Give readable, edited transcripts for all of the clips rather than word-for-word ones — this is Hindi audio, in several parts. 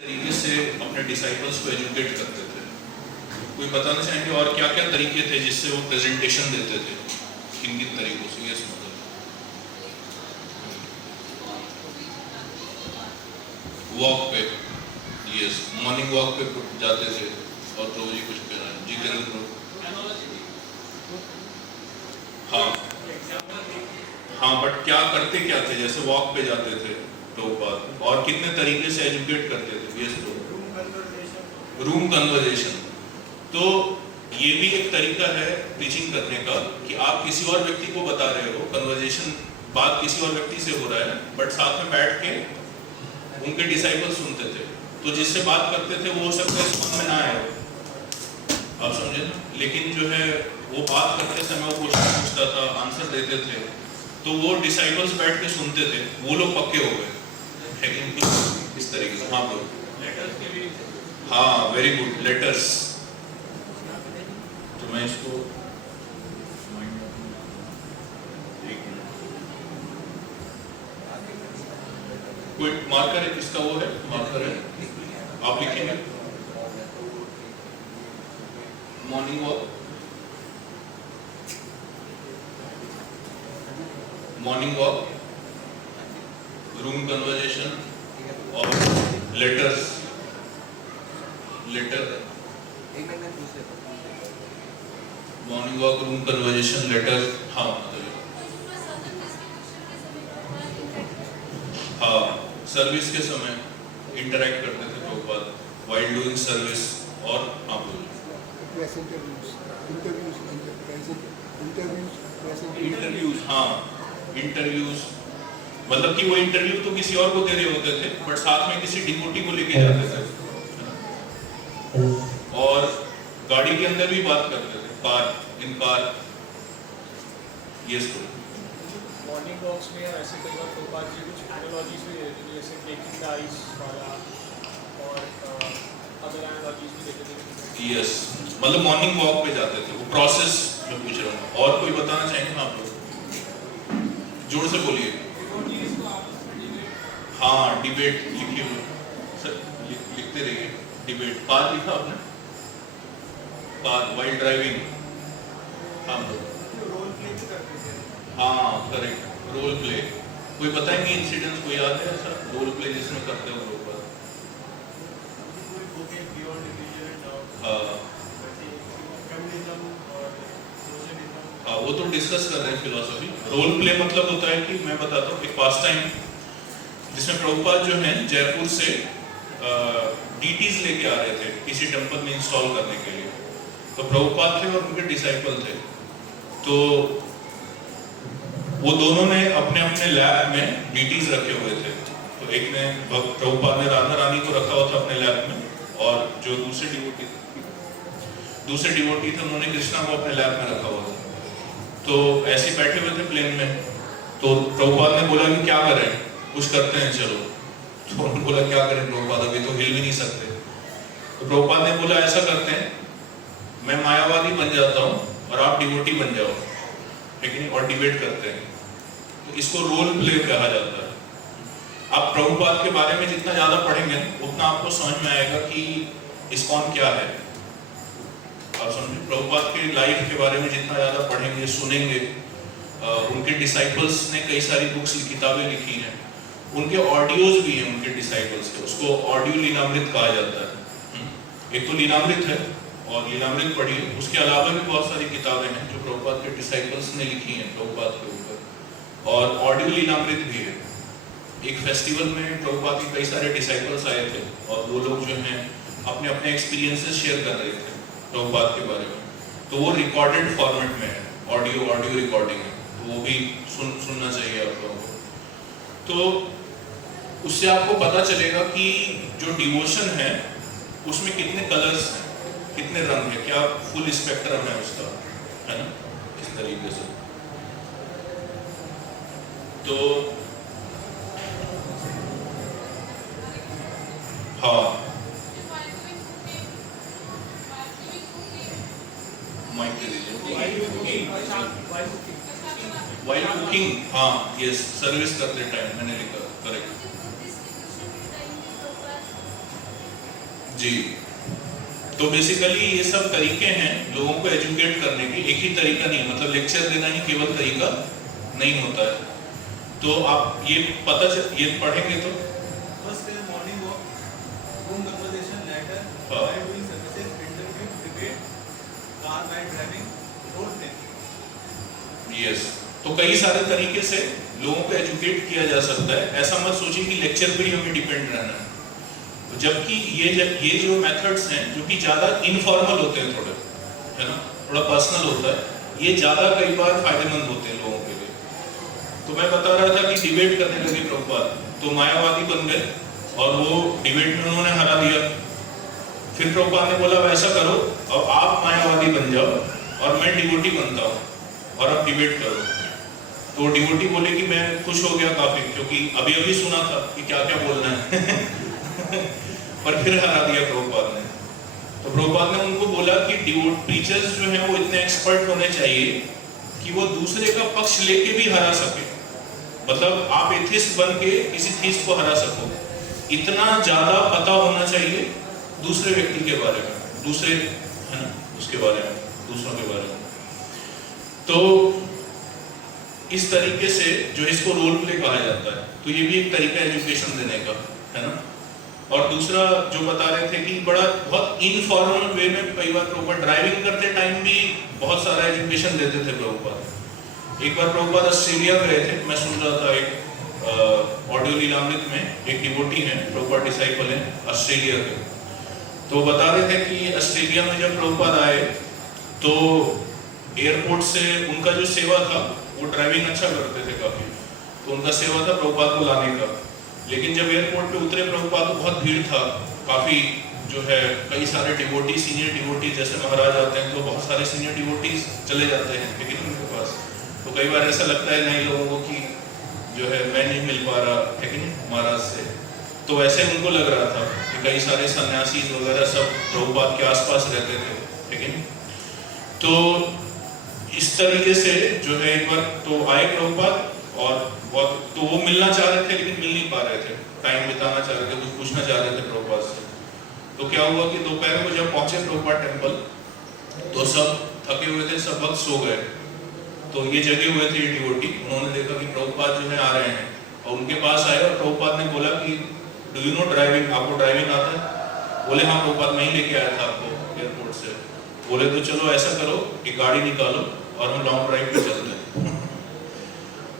तरीके से अपने डिसाइपल्स को एजुकेट करते थे। कोई बताना चाहेंगे और क्या क्या तरीके थे जिससे वो प्रेजेंटेशन देते थे, किन किन तरीकों से? यस, मतलब वॉक पे, यस, मॉर्निंग वॉक पे जाते थे। और तो जी कुछ कहना है? जी करेंगे। हाँ हाँ, बट क्या करते क्या थे? जैसे वॉक पे जाते थे तो और कितने तरीके से एजुकेट करते थे? यस, तो रूम कन्वर्सेशन। तो ये भी एक तरीका है टीचिंग करने का कि आप किसी और व्यक्ति को बता रहे हो, कन्वर्सेशन बात किसी और व्यक्ति से हो रहा है, बट साथ में बैठ के उनके डिसाइपल सुनते थे। तो जिससे बात करते थे वो हो सकता है समझ में ना आए, आप समझे ना, लेकिन जो है वो बात करते समय वो क्वेश्चन पूछता था, आंसर देते थे, तो वो डिसाइपल्स बैठ के सुनते थे, वो लोग पक्के हो गए। इस तरीके से। हाँ बोलो। हाँ, वेरी गुड, लेटर्स। तो मैं इसको कोई मार्कर है, किसका वो है मार्कर है? आप लिखेंगे morning walk, morning walk, room conversation और letters. Letter, morning walk, room conversation, letter. हाँ हाँ, सर्विस के समय इंटरैक्ट करते थे लोग बात, वाइल डूइंग सर्विस। और आप इंटरव्यूज। हाँ, इंटरव्यूज मतलब कि वो इंटरव्यू तो किसी और को दे रहे होते थे, बट साथ में किसी डिवोटी को लेके जाते थे और गाड़ी के अंदर भी बात करते थे, कार, इन कार। यस, तो मॉर्निंग वॉक्स में ऐसे कई बार प्रभुपाद जी कुछ एनालॉजीज भी देते थे, जैसे ब्रेकिंग द आइस वाला, और अदर एनालॉजीज भी देते थे। यस, मतलब मॉर्निंग वॉक पे जाते थे, वो प्रोसेस मैं पूछ रहा हूँ। और कोई बताना चाहेंगे आप लोग? जोर से बोलिए। हाँ, डिबेट लिखिए सर, लिखते रहिए। डिबेट, कार लिखा आपने? Car, while driving. हाँ हाँ, करेक्ट, रोल प्ले। कोई बताएंगे इंसिडेंट कोई याद है ऐसा रोल प्ले जिसमें करते हो लोग? हाँ, वो तो डिस्कस कर रहे हैं फिलोसफी। रोल प्ले मतलब होता है कि मैं बताता हूँ, एक पास टाइम जिसमें प्रभुपाद जो है जयपुर से डीटीज लेके आ रहे थे किसी टेम्पल में इंस्टॉल करने के लिए। तो प्रभुपाद थे और उनके डिसाइपल थे, तो वो दोनों ने अपने अपने लैब में डीटीज रखे हुए थे। तो एक ने, प्रभुपाद ने राधा रानी को रखा हुआ था अपने लैब में, और जो दूसरे डिवोटी थे उन्होंने कृष्णा को अपने लैब में रखा हुआ था। तो ऐसे बैठे हुए थे प्लेन में, तो प्रभुपाद ने बोला कि क्या करें, कुछ करते हैं चलो। तो उन्होंने बोला क्या करें प्रभुपाद, अभी तो हिल भी नहीं सकते। तो प्रभुपाद ने बोला ऐसा करते हैं, मैं मायावादी बन जाता हूँ और आप डिवोटी बन जाओ, लेकिन और डिबेट करते हैं। तो इसको रोल प्ले कहा जाता है। आप प्रभुपाद के बारे में जितना ज्यादा पढ़ेंगे उतना आपको समझ में आएगा कि इस्कॉन क्या है। आप समझे, प्रभुपाद के लाइफ के बारे में जितना ज्यादा पढ़ेंगे, सुनेंगे, उनके डिसाइपल्स ने कई सारी बुक्स, किताबें लिखी हैं, उनके ऑडियोज भी हैं उनके डिसाइपल्स के, उसको ऑडियो लीलामृत कहा जाता है। एक तो लीलामृत है और लीलामृत पढ़िए, उसके अलावा भी बहुत सारी किताबें हैं जो प्रभुपाद के डिसाइपल्स ने लिखी हैं प्रभुपाद के ऊपर, और ऑडियो लीलामृत भी है। एक फेस्टिवल में प्रभुपाद के कई सारे डिसाइपल्स आए थे और वो लोग जो हैं अपने अपने एक्सपीरियंसेस शेयर कर रहे थे प्रभुपाद के बारे में। तो वो रिकॉर्डेड फॉर्मेट में है, ऑडियो रिकॉर्डिंग है, तो वो भी सुनना चाहिए आप लोगों को। तो उससे आपको पता चलेगा कि जो डिवोशन है उसमें कितने कलर्स हैं, कितने रंग है, क्या फुल स्पेक्ट्रम है उसका, है ना, इस तरीके से। तो हाँ, माइक दे दीजिए। वाइल कुकिंग, हाँ, यस, सर्विस करते टाइम मैंने लिखा, करेक्ट। जी, तो बेसिकली ये सब तरीके हैं लोगों को एजुकेट करने के। एक ही तरीका नहीं, मतलब लेक्चर देना ही केवल तरीका नहीं होता है। तो आप ये ये पढ़ेंगे तो first is morning walk, room conversation, ladder, हाँ। while doing services, interview, debate, car while driving, role play. Yes, तो कई सारे तरीके से लोगों को एजुकेट किया जा सकता है। ऐसा मत सोचिए कि लेक्चर पे ही हमें डिपेंड रहना है। तो जबकि ये जो मेथड्स हैं जो कि ज़्यादा इनफॉर्मल होते हैं, थोड़े, है ना, थोड़ा पर्सनल होता है, ये ज़्यादा कई बार फायदेमंद होते हैं लोगों के लिए। तो मैं बता रहा था कि डिबेट करने लगे प्रभुपाद, तो मायावादी बन गए और वो डिबेट में उन्होंने हरा दिया। फिर प्रभुपाद ने बोला वैसा करो और आप मायावादी बन जाओ और मैं डिवोटी बनता हूँ और अब डिबेट करो। तो डिवोटी बोले कि मैं खुश हो गया काफी, क्योंकि अभी अभी सुना था कि क्या क्या बोलना है पर फिर हरा दिया प्रभुपाद ने। तो प्रभुपाद ने उनको बोला कि प्रीचर्स जो हैं वो इतने एक्सपर्ट होने चाहिए कि वो दूसरे का पक्ष लेके भी हरा सके। मतलब आप एथिस्ट बन के किसी थीस्ट को हरा सको, इतना ज्यादा पता होना चाहिए दूसरे व्यक्ति के बारे में, दूसरे, है ना, उसके बारे में, दूसरों के बारे में। तो इस तरीके से जो इसको रोल प्ले कहा जाता है, तो ये भी एक तरीका एजुकेशन देने का, है ना। और दूसरा जो बता रहे थे कि बहुत इनफॉर्मल वे में कई बार प्रभुपाद ड्राइविंग करते टाइम भी बहुत सारा एजुकेशन देते थे प्रभुपाद। एक बार प्रभुपाद ऑस्ट्रेलिया गए थे, मैं सुन रहा था एक ऑडियो लीलामृत में, एक डिवोटी हैं, प्रभुपाद डिसाइपल हैं ऑस्ट्रेलिया के। तो बता रहे थे कि ऑस्ट्रेलिया में जब प्रभुपाद आए तो एयरपोर्ट से उनका जो सेवा था, वो ड्राइविंग अच्छा करते थे काफी, तो उनका सेवा था प्रभुपाद को लाने का। लेकिन जब एयरपोर्ट पे उतरे प्रभुपाद को बहुत भीड़ था, काफी जो है कई सारे डिवोटी, सीनियर डिवोटी, जैसे महाराज आते हैं तो बहुत सारे सीनियर डिवोटीज चले जाते हैं लेकिन उनके पास, तो कई बार ऐसा लगता है नए लोगों को कि जो है मैं नहीं मिल पा रहा, लेकिन महाराज से। तो वैसे उनको लग रहा था कि कई सारे सन्यासी वगैरह सब प्रभुपाद के आसपास रहते थे, लेकिन तो इस तरीके से जो है एक बार तो आए प्रभुपाद और बहुत, तो वो मिलना चाह रहे थे लेकिन मिल नहीं पा रहे थे, टाइम बिताना चाह रहे थे, कुछ पूछना चाह रहे थे प्रभुपाद से। तो क्या हुआ कि दोपहर को जब पहुंचे प्रभुपाद टेम्पल तो सब थके हुए थे, सब वक्त सो गए। तो ये जगे हुए थे डिवोटी, उन्होंने देखा कि प्रभुपाद जो है आ रहे हैं और उनके पास आए और प्रभुपाद ने बोला कि डू यू नो ड्राइविंग, आपको ड्राइविंग आता है? बोले हाँ प्रभुपाद, मैं ही लेके आया था आपको एयरपोर्ट से। बोले तो चलो ऐसा करो कि गाड़ी निकालो और हम लॉन्ग ड्राइव पे चलते हैं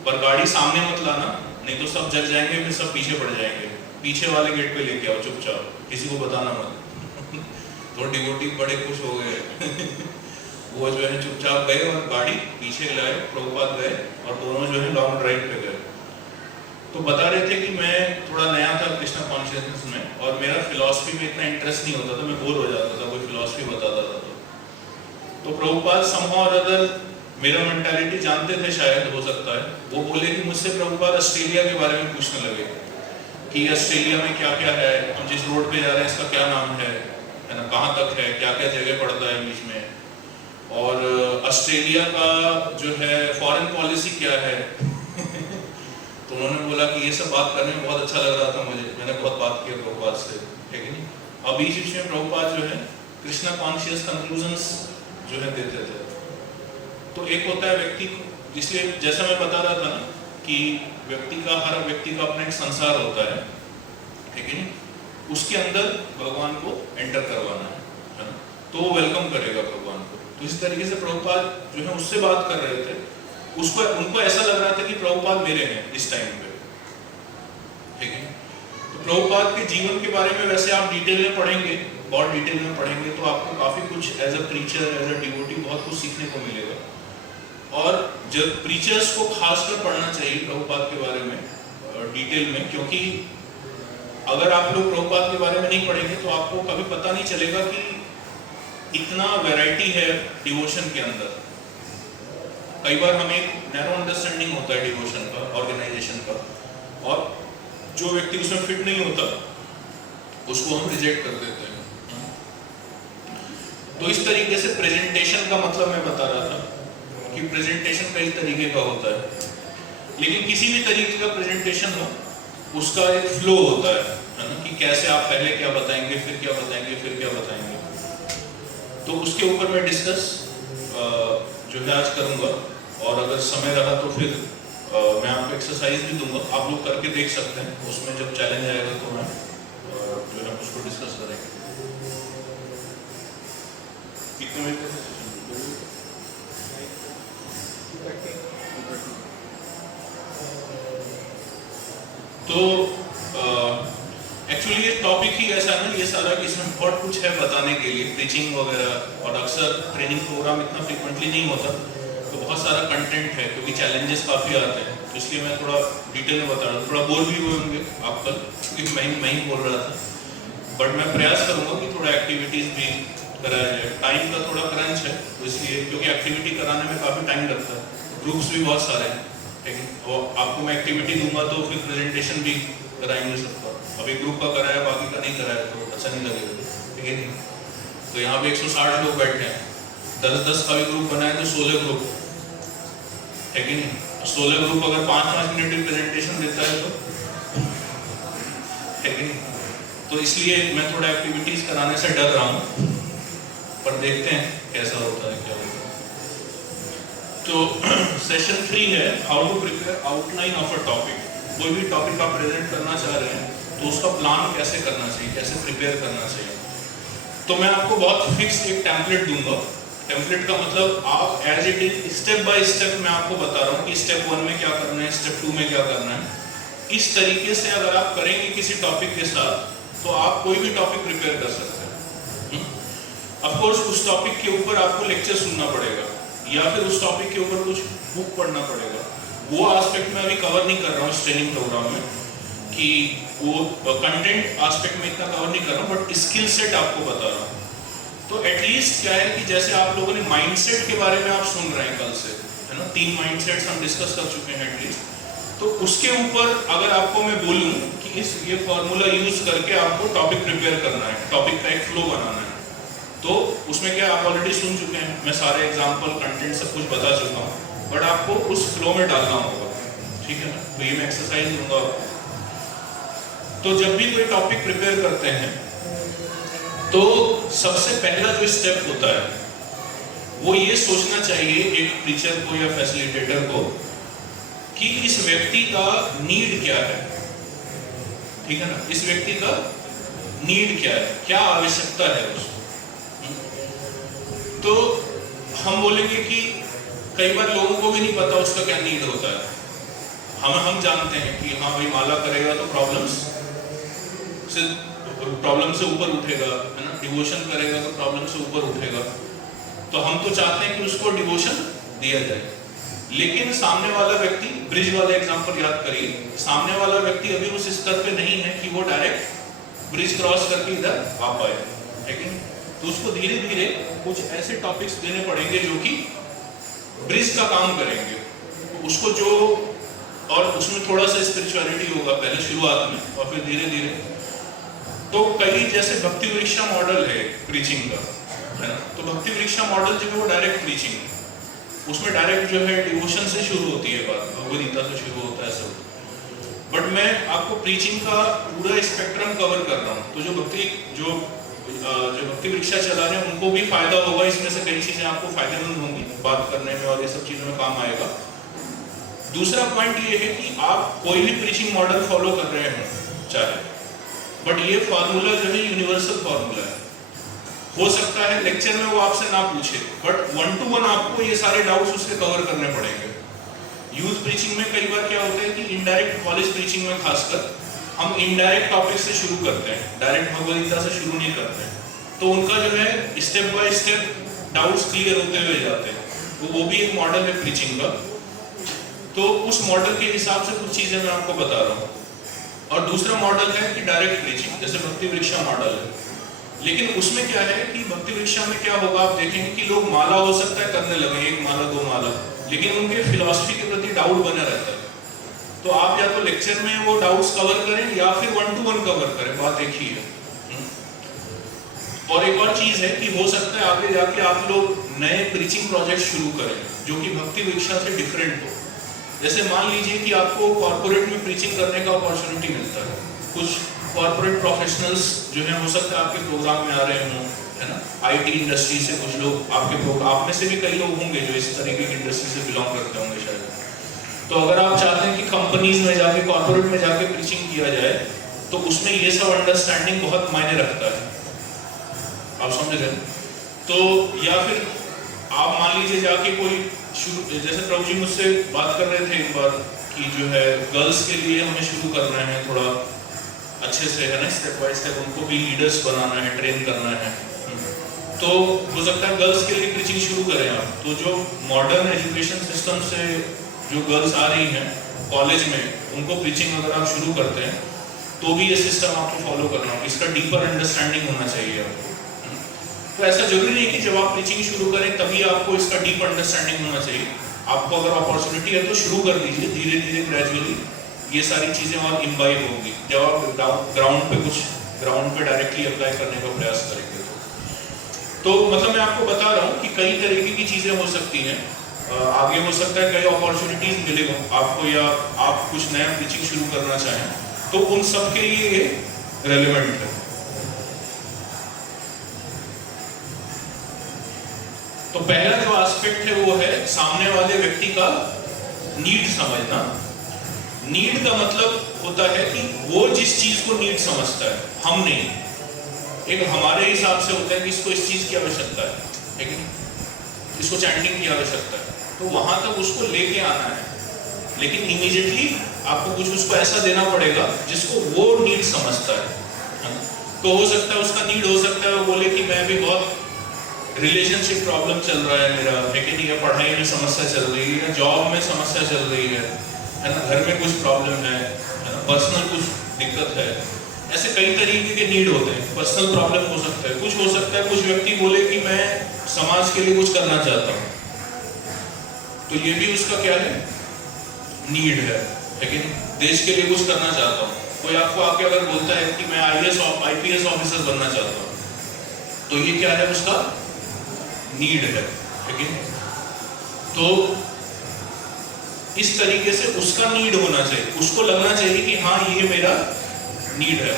पर गाड़ी सामने मत लाना, नहीं तो सब जल जाएंगे, फिर सब पीछे पड़ जाएंगे, पीछे वाले गेट पे लेके आओ चुपचाप, किसी को बताना मत तो डिवोटी बड़े खुश हो गए वो जो है चुपचाप गए और गाड़ी पीछे लाए, प्रभुपाद गए और दोनों जो है लॉन्ग ड्राइव पे गए। तो बता रहे थे कि मैं थोड़ा नया था कृष्णा कॉन्शियसनेस में और मेरा फिलॉसफी में इतना इंटरेस्ट नहीं होता था, मैं बोर हो जाता था कोई फिलॉसफी बताता था। तो प्रभुपाद somehow or other मेरा मेंटालिटी जानते थे, शायद हो सकता है, वो बोले कि मुझसे प्रभुपाद ऑस्ट्रेलिया के बारे में पूछने लगे कि ऑस्ट्रेलिया में क्या क्या है, हम जिस रोड पे जा रहे हैं इसका क्या नाम है ना, कहाँ तक है, क्या क्या जगह पड़ता है बीच में, और ऑस्ट्रेलिया का जो है फॉरेन पॉलिसी क्या है तो उन्होंने बोला कि ये सब बात करने में बहुत अच्छा लग रहा था मुझे, मैंने बहुत बात की प्रभुपाद से, ठीक है नहीं। अब बीच बीच में प्रभुपाद जो है कृष्णा कॉन्शियस कंक्लूजन्स जो है देते थे। तो एक होता है व्यक्ति को, इसलिए जैसा मैं बता रहा था ना कि हर व्यक्ति का अपना एक संसार होता है, ठीक है नहीं, उसके अंदर भगवान को एंटर करवाना है ना, तो वो वेलकम करेगा भगवान को। तो इस तरीके से प्रभुपाद जो है उससे बात कर रहे थे, उनको ऐसा लग रहा था कि प्रभुपाद मेरे हैं इस टाइम पे, ठीक है। तो प्रभुपाद के जीवन के बारे में वैसे आप डिटेल में पढ़ेंगे, बहुत डिटेल में पढ़ेंगे तो आपको काफी कुछ as a preacher, as a devotee बहुत कुछ सीखने को मिलेगा। और जब प्रीचर्स को खासकर पढ़ना चाहिए प्रभुपाद के बारे में डिटेल में, क्योंकि अगर आप लोग प्रभुपाद के बारे में नहीं पढ़ेंगे तो आपको कभी पता नहीं चलेगा कि इतना वैरायटी है डिवोशन के अंदर। कई बार हमें एक नैरो अंडरस्टैंडिंग होता है डिवोशन का, ऑर्गेनाइजेशन का, और जो व्यक्ति उसमें फिट नहीं होता उसको हम रिजेक्ट कर देते हैं। तो इस तरीके से प्रेजेंटेशन का मतलब मैं बता रहा था कि प्रेजेंटेशन कई तरीके का होता है, लेकिन किसी भी तरीके का प्रेजेंटेशन हो उसका एक फ्लो होता है है ना, कि कैसे आप पहले क्या बताएंगे, फिर क्या बताएंगे, फिर क्या बताएंगे। तो उसके ऊपर मैं डिस्कस जो है आज करूँगा, और अगर समय रहा तो फिर मैं आपको एक्सरसाइज भी दूंगा, आप लोग करके देख सकते हैं। उसमें जब चैलेंज आएगा तो मैं जो है उसको डिस्कस करेंगे। कितने मिनट का सेशन? तो एक्चुअली ये टॉपिक ही ऐसा है ना, ये सारा कि इसमें बहुत कुछ है बताने के लिए, प्रीचिंग वगैरह, और अक्सर ट्रेनिंग प्रोग्राम इतना फ्रिक्वेंटली नहीं होता, तो बहुत सारा कंटेंट है क्योंकि चैलेंजेस काफ़ी आते हैं, तो इसलिए मैं थोड़ा डिटेल में बता रहा हूँ। थोड़ा बोर भी हुए होंगे आप कल, क्योंकि मैं ही बोल रहा था, बट मैं प्रयास करूँगा कि थोड़ा एक्टिविटीज़ भी कराया जाए। टाइम का थोड़ा क्रंच है, तो इसलिए, क्योंकि एक्टिविटी कराने में काफ़ी टाइम लगता है, ग्रुप्स भी बहुत सारे हैं, ठीक है, और आपको मैं एक्टिविटी दूंगा तो फिर प्रेजेंटेशन भी कराएंगे सबका। अभी ग्रुप का कराया, बाकी का नहीं कराया तो अच्छा नहीं लगेगा, ठीक है नहीं। तो यहाँ पे 160 लोग बैठे हैं, 10-10 का भी ग्रुप बनाए तो 16 ग्रुप, है कि नहीं। 16 ग्रुप अगर 5-5 मिनट की प्रेजेंटेशन देता है तो, है कि नहीं। तो इसलिए मैं थोड़ा एक्टिविटीज कराने से डर रहा हूँ, पर देखते हैं कैसा होता है, क्या होता है। तो सेशन 3 है how to prepare outline of a topic. कोई भी टॉपिक आप प्रेजेंट करना चाह रहे हैं तो उसका प्लान कैसे करना चाहिए, कैसे प्रिपेयर करना चाहिए। तो मैं आपको बहुत फिक्स एक टेम्पलेट दूंगा। टेम्पलेट का मतलब आप as it is step by step मैं आपको बता रहा हूँ कि स्टेप 1 में क्या करना है, स्टेप 2 में क्या करना है। इस तरीके से अगर आप करेंगे किसी टॉपिक के साथ तो आप कोई भी टॉपिक प्रिपेयर कर सकते हैं। ऑफ कोर्स उस टॉपिक के ऊपर आपको लेक्चर सुनना पड़ेगा या फिर उस टॉपिक के ऊपर कुछ बुक पढ़ना पड़ेगा। वो एस्पेक्ट में अभी कवर नहीं कर रहा हूँ इस ट्रेनिंग प्रोग्राम में, कि वो कंटेंट एस्पेक्ट में इतना कवर नहीं कर रहा हूँ, बट स्किल सेट आपको बता रहा हूँ। तो एटलीस्ट क्या है कि जैसे आप लोगों ने माइंडसेट के बारे में आप सुन रहे हैं कल से, है ना, 3 माइंडसेट्स हम डिस्कस कर चुके हैं एटलीस्ट। तो उसके ऊपर अगर आपको मैं बोलूँ कि ये फॉर्मूला यूज करके आपको टॉपिक प्रिपेयर करना है, टॉपिक का एक फ्लो बनाना है, तो उसमें क्या आप ऑलरेडी सुन चुके हैं, मैं सारे एग्जाम्पल, कंटेंट सब कुछ बता चुका हूँ, बट आपको उस फ्लो में डालना होगा, ठीक है ना। तो ये मैं एक्सरसाइज दूंगा। तो जब भी कोई टॉपिक प्रिपेयर करते हैं तो सबसे पहला जो स्टेप होता है वो ये सोचना चाहिए एक टीचर को या फैसिलिटेटर को कि इस व्यक्ति का नीड क्या है, ठीक है ना, इस व्यक्ति का नीड क्या है, क्या आवश्यकता है उसको। तो हम बोलेंगे कि कई बार लोगों को भी नहीं पता उसका क्या नीड होता है। हम जानते हैं कि हाँ भाई माला करेगा तो प्रॉब्लम से ऊपर उठेगा, है ना, डिवोशन करेगा तो प्रॉब्लम से ऊपर उठेगा। तो हम तो चाहते हैं कि उसको डिवोशन दिया जाए, लेकिन सामने वाला व्यक्ति, ब्रिज वाला एग्जांपल याद करिए, सामने वाला व्यक्ति अभी उस स्तर पे नहीं है कि वो डायरेक्ट ब्रिज क्रॉस करके इधर आ पाए, लेकिन तो उसको धीरे धीरे कुछ ऐसे टॉपिक्स देने पड़ेंगे जो कि ब्रिज का काम करेंगे उसको, जो और उसमें थोड़ा सा स्पिरिचुअलिटी होगा पहले शुरुआत में और फिर धीरे धीरे। तो कई जैसे भक्ति वृक्षा मॉडल है प्रीचिंग का, है ना, तो भक्ति वृक्षा मॉडल जो है वो डायरेक्ट प्रीचिंग है, उसमें डायरेक्ट जो है डिवोशन से शुरू होती है बात, भगवद गीता से शुरू होता है सब। बट मैं आपको प्रीचिंग का पूरा स्पेक्ट्रम कवर कर रहा हूँ, तो जो भक्ति वृक्षा चला रहे हैं उनको भी फायदा होगा, इसमें से कई चीजें आपको फायदेमंद होंगी बात करने में और ये सब चीजों में काम आएगा। दूसरा पॉइंट ये है कि आप कोई भी प्रीचिंग मॉडल फॉलो कर रहे हैं चाहे, बट ये फार्मूला जो है यूनिवर्सल फार्मूला है। हो सकता है लेक्चर में वो आपसे ना पूछे, बट 1-to-1 आपको ये सारे डाउट्स उसके कवर करने पड़ेंगे। यूथ प्रीचिंग में कई बार क्या होता है कि इनडायरेक्ट, कॉलेज प्रीचिंग में खासकर हम इनडायरेक्ट टॉपिक से शुरू करते हैं, डायरेक्ट भगवद गीता से शुरू नहीं करते हैं, तो उनका जो है step by step doubts clear होते हुए जाते हैं। वो भी एक मॉडल है प्रीचिंग का। तो उस मॉडल के हिसाब से कुछ चीजें मैं आपको बता रहा हूँ। और दूसरा मॉडल है कि डायरेक्ट प्रीचिंग, जैसे भक्ति वृक्षा मॉडल है, लेकिन उसमें क्या है कि भक्ति वृक्षा में क्या होगा, आप देखेंगे कि लोग माला हो सकता है करने लगे, 1 माला 2 माला, लेकिन उनके फिलॉसफी के प्रति डाउट बना रहता है। तो आप या तो लेक्चर में वो डाउट्स कवर करें या फिर 1-to-1 कवर करें, बात एक ही है। और एक और चीज है कि हो सकता है आगे जाके आप लोग नए प्रीचिंग प्रोजेक्ट शुरू करें जो कि भक्ति वृक्षा से डिफरेंट हो। जैसे मान लीजिए कि आपको कॉर्पोरेट में प्रीचिंग करने का अपॉर्चुनिटी मिलता है, कुछ कॉर्पोरेट प्रोफेशनल्स जो है हो सकता है आपके प्रोग्राम में आ रहे हों, है ना। आईटी इंडस्ट्री से कुछ लोग आपके प्रोग्राम, आप में से भी कई लोग होंगे जो इस तरीके की इंडस्ट्री से बिलोंग करते होंगे शायद। तो अगर आप चाहते हैं कि कंपनीज में जाके, कॉर्पोरेट में जाके प्रीचिंग किया जाए, तो उसमें ये सब अंडरस्टैंडिंग बहुत मायने रखता है, आप समझ रहे हैं। तो या फिर आप मान लीजिए जाके कोई शुरू, जैसे प्रभु जी मुझसे बात कर रहे थे एक बार कि जो है गर्ल्स के लिए हमें शुरू करना है थोड़ा अच्छे से, है ना, स्टेप बाय स्टेप उनको भी लीडर्स बनाना है, ट्रेन करना है। तो हो सकता है गर्ल्स के लिए प्रीचिंग शुरू करें आप। तो जो मॉडर्न एजुकेशन सिस्टम से जो गर्ल्स आ रही हैं कॉलेज में, उनको प्रीचिंग अगर आप शुरू करते हैं तो भी ये सिस्टम आपको फॉलो करना होगा, इसका डीपर अंडरस्टैंडिंग होना चाहिए आपको। तो ऐसा जरूरी नहीं कि जब आप प्रीचिंग शुरू करें तभी आपको इसका डीप अंडरस्टैंडिंग होना चाहिए। आपको अगर अपॉर्चुनिटी है तो शुरू कर दीजिए, धीरे धीरे ग्रेजुअली ये सारी चीजें और इम्बाइब होंगी जब आप ग्राउंड पे डायरेक्टली अप्लाई करने का प्रयास करेंगे। तो मतलब मैं आपको बता रहा हूँ कि कई तरीके की चीजें हो सकती हैं। आगे हो सकता है कई अपॉर्चुनिटीज मिलेगा आपको, या आप कुछ नया प्रीचिंग शुरू करना चाहें, तो उन सब के लिए ये रेलेवेंट है। तो पहला जो एस्पेक्ट है वो है सामने वाले व्यक्ति का नीड समझना। नीड का मतलब होता है कि वो जिस चीज को नीड समझता है, हम नहीं, एक हमारे हिसाब से होता है कि इसको इस चीज की आवश्यकता है कि इसको चैंटिंग की आवश्यकता है, तो वहां तक उसको लेके आना है। लेकिन इमीडिएटली आपको कुछ उसको ऐसा देना पड़ेगा जिसको वो नीड समझता है। तो हो सकता है उसका नीड हो सकता है वो बोले कि मैं भी बहुत रिलेशनशिप प्रॉब्लम चल रहा है मेरा, लेकिन ये पढ़ाई में समस्या चल रही है, या जॉब में समस्या चल रही है ना, घर में कुछ प्रॉब्लम है ना, पर्सनल कुछ दिक्कत है। ऐसे कई तरीके के नीड होते हैं। पर्सनल प्रॉब्लम हो सकता है, कुछ हो सकता है कुछ व्यक्ति बोले कि मैं समाज के लिए कुछ करना चाहता हूँ, तो ये भी उसका क्या है, नीड है। लेकिन देश के लिए कुछ करना चाहता हूँ, कोई आपको आके अगर बोलता है कि मैं IPS ऑफिसर बनना चाहता हूँ, तो ये क्या है, उसका नीड है। लेकिन तो इस तरीके से उसका नीड होना चाहिए, उसको लगना चाहिए कि हाँ ये मेरा नीड है।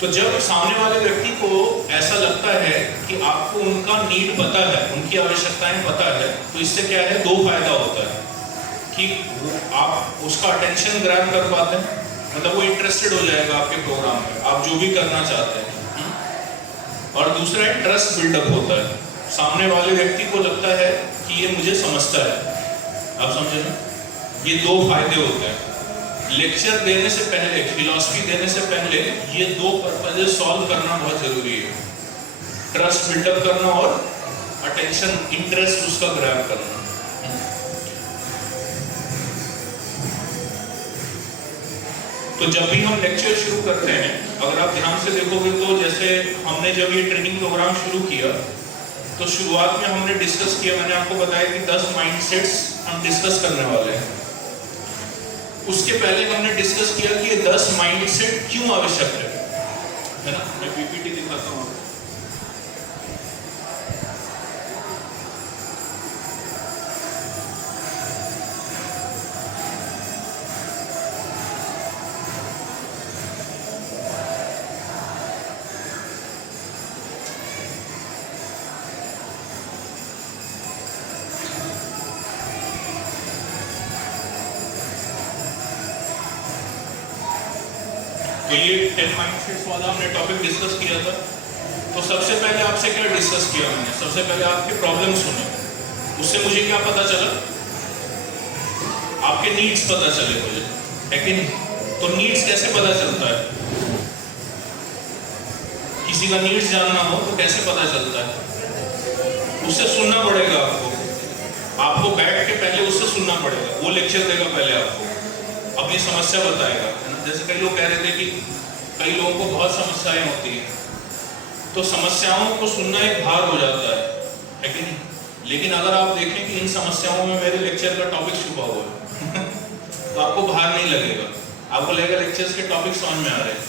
तो जब सामने वाले व्यक्ति को ऐसा लगता है कि आपको उनका नीड पता है, उनकी आवश्यकताएं पता है, तो इससे क्या है, दो फायदा होता है कि आप उसका अटेंशन ग्रैब कर पाते हैं, मतलब वो इंटरेस्टेड हो जाएगा आपके प्रोग्राम में, आप जो भी करना चाहते हैं। और दूसरा है ट्रस्ट बिल्डअप होता है, सामने वाले व्यक्ति को लगता है कि ये मुझे समझता है। आप समझे ना, ये दो फायदे होते हैं। लेक्चर देने से पहले, फिलॉसफी देने से पहले ये दो पर्पजेस सॉल्व करना बहुत जरूरी है, ट्रस्ट बिल्डअप करना और अटेंशन, इंटरेस्ट उसका ग्रैब करना। तो जब भी हम लेक्चर शुरू करते हैं, अगर आप ध्यान से देखोगे तो जैसे हमने जब ये ट्रेनिंग प्रोग्राम शुरू किया तो शुरुआत में हमने डिस्कस किया, मैंने आपको बताया कि 10 माइंडसेट्स हम डिस्कस करने वाले हैं। उसके पहले हमने डिस्कस किया कि ये 10 माइंडसेट क्यों आवश्यक है ना। मैं पीपीटी दिखाता हूँ। तो ये 10 माइंडसेट्स वाला हमने टॉपिक डिस्कस किया था। तो सबसे पहले आपसे क्या डिस्कस किया मैंने, सबसे पहले आपके प्रॉब्लम सुने, उससे मुझे क्या पता चला, आपके नीड्स पता चले मुझे, लेकिन तो नीड्स कैसे पता चलता है, किसी का नीड्स जानना हो तो कैसे पता चलता है, उससे सुनना पड़ेगा आपको बैठ के पहले उससे सुनना पड़ेगा। वो लेक्चर देगा पहले आपको, अपनी समस्या बताएगा, है ना। जैसे कई लोग कह रहे थे कि कई लोगों को बहुत समस्याएं होती हैं, तो समस्याओं को सुनना एक भार हो जाता है कि नहीं। लेकिन अगर आप देखें कि इन समस्याओं में मेरे लेक्चर का टॉपिक छुपा हुआ है तो आपको भार नहीं लगेगा, आपको लगेगा लेक्चर्स के टॉपिक समझ में आ रहे हैं।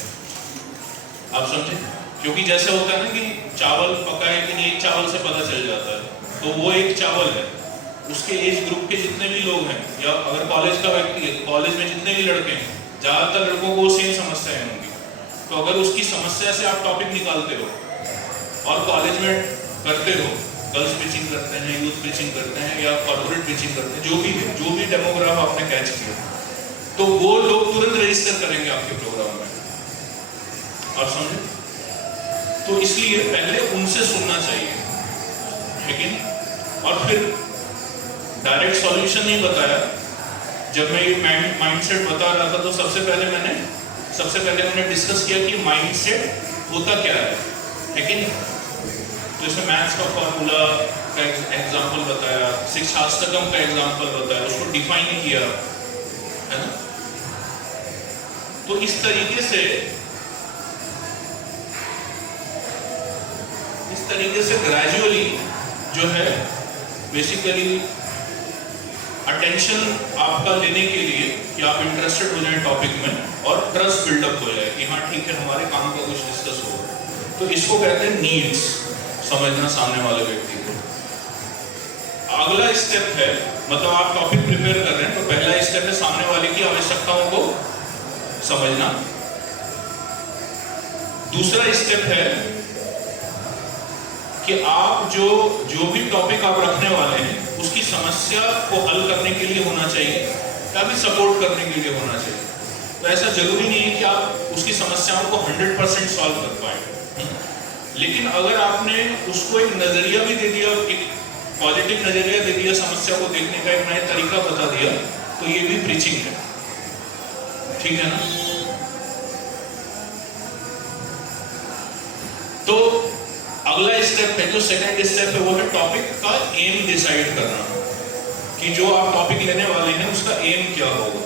आप समझे, क्योंकि जैसे होता है ना कि चावल पका है कि नहीं, एक चावल से पता चल जाता है, तो वो एक चावल है, उसके एज ग्रुप के जितने भी लोग हैं, या अगर कॉलेज का व्यक्ति है, कॉलेज में जितने भी लड़के हैं, ज़्यादातर लड़कों को सेम समस्याएं होंगी। तो अगर उसकी समस्या से आप टॉपिक निकालते हो और कॉलेज में करते हो, गर्ल्स पिचिंग करते हैं, यूथ पिचिंग करते हैं, या कॉर्पोरेट पिचिंग करते हैं, जो भी डेमोग्राफ आपने कैच किया, तो वो लोग तुरंत रजिस्टर करेंगे आपके प्रोग्राम में। आप समझे? तो इसलिए पहले उनसे सुनना चाहिए, लेकिन और फिर डायरेक्ट सॉल्यूशन नहीं बताया। जब मैं ये माइंडसेट बता रहा था तो सबसे पहले हमने डिस्कस किया कि माइंडसेट होता क्या है, लेकिन तो इसमें मैथ्स का फॉर्मूला का एग्जांपल बताया, शिक्षाष्टकम का एग्जांपल बताया, उसको डिफाइन किया, है ना। तो इस तरीके से ग्रेजुअली जो है बेसिकली अटेंशन आपका लेने के लिए कि आप इंटरेस्टेड हो जाएं टॉपिक में, और ट्रस्ट बिल्डअप हो जाए कि हाँ ठीक है, हमारे काम का कुछ डिस्कस हो। तो इसको कहते हैं नीड्स समझना सामने वाले व्यक्ति को। अगला स्टेप है, मतलब आप टॉपिक प्रिपेयर कर रहे हैं तो पहला स्टेप है सामने वाले की आवश्यकताओं को समझना। दूसरा स्टेप है कि आप जो भी टॉपिक आप रखने वाले हैं उसकी समस्या को हल करने के लिए होना चाहिए या फिर सपोर्ट करने के लिए होना चाहिए। तो ऐसा जरूरी नहीं है कि आप उसकी समस्याओं को 100% सॉल्व कर पाए, लेकिन अगर आपने उसको एक नजरिया भी दे दिया, एक पॉजिटिव नजरिया दे दिया, समस्या को देखने का एक नया तरीका बता दिया, तो ये भी प्रीचिंग है। ठीक है ना। तो अगला स्टेप है, जो सेकंड स्टेप है, वो है टॉपिक का एम डिसाइड करना, कि जो आप टॉपिक लेने वाले हैं उसका एम क्या होगा।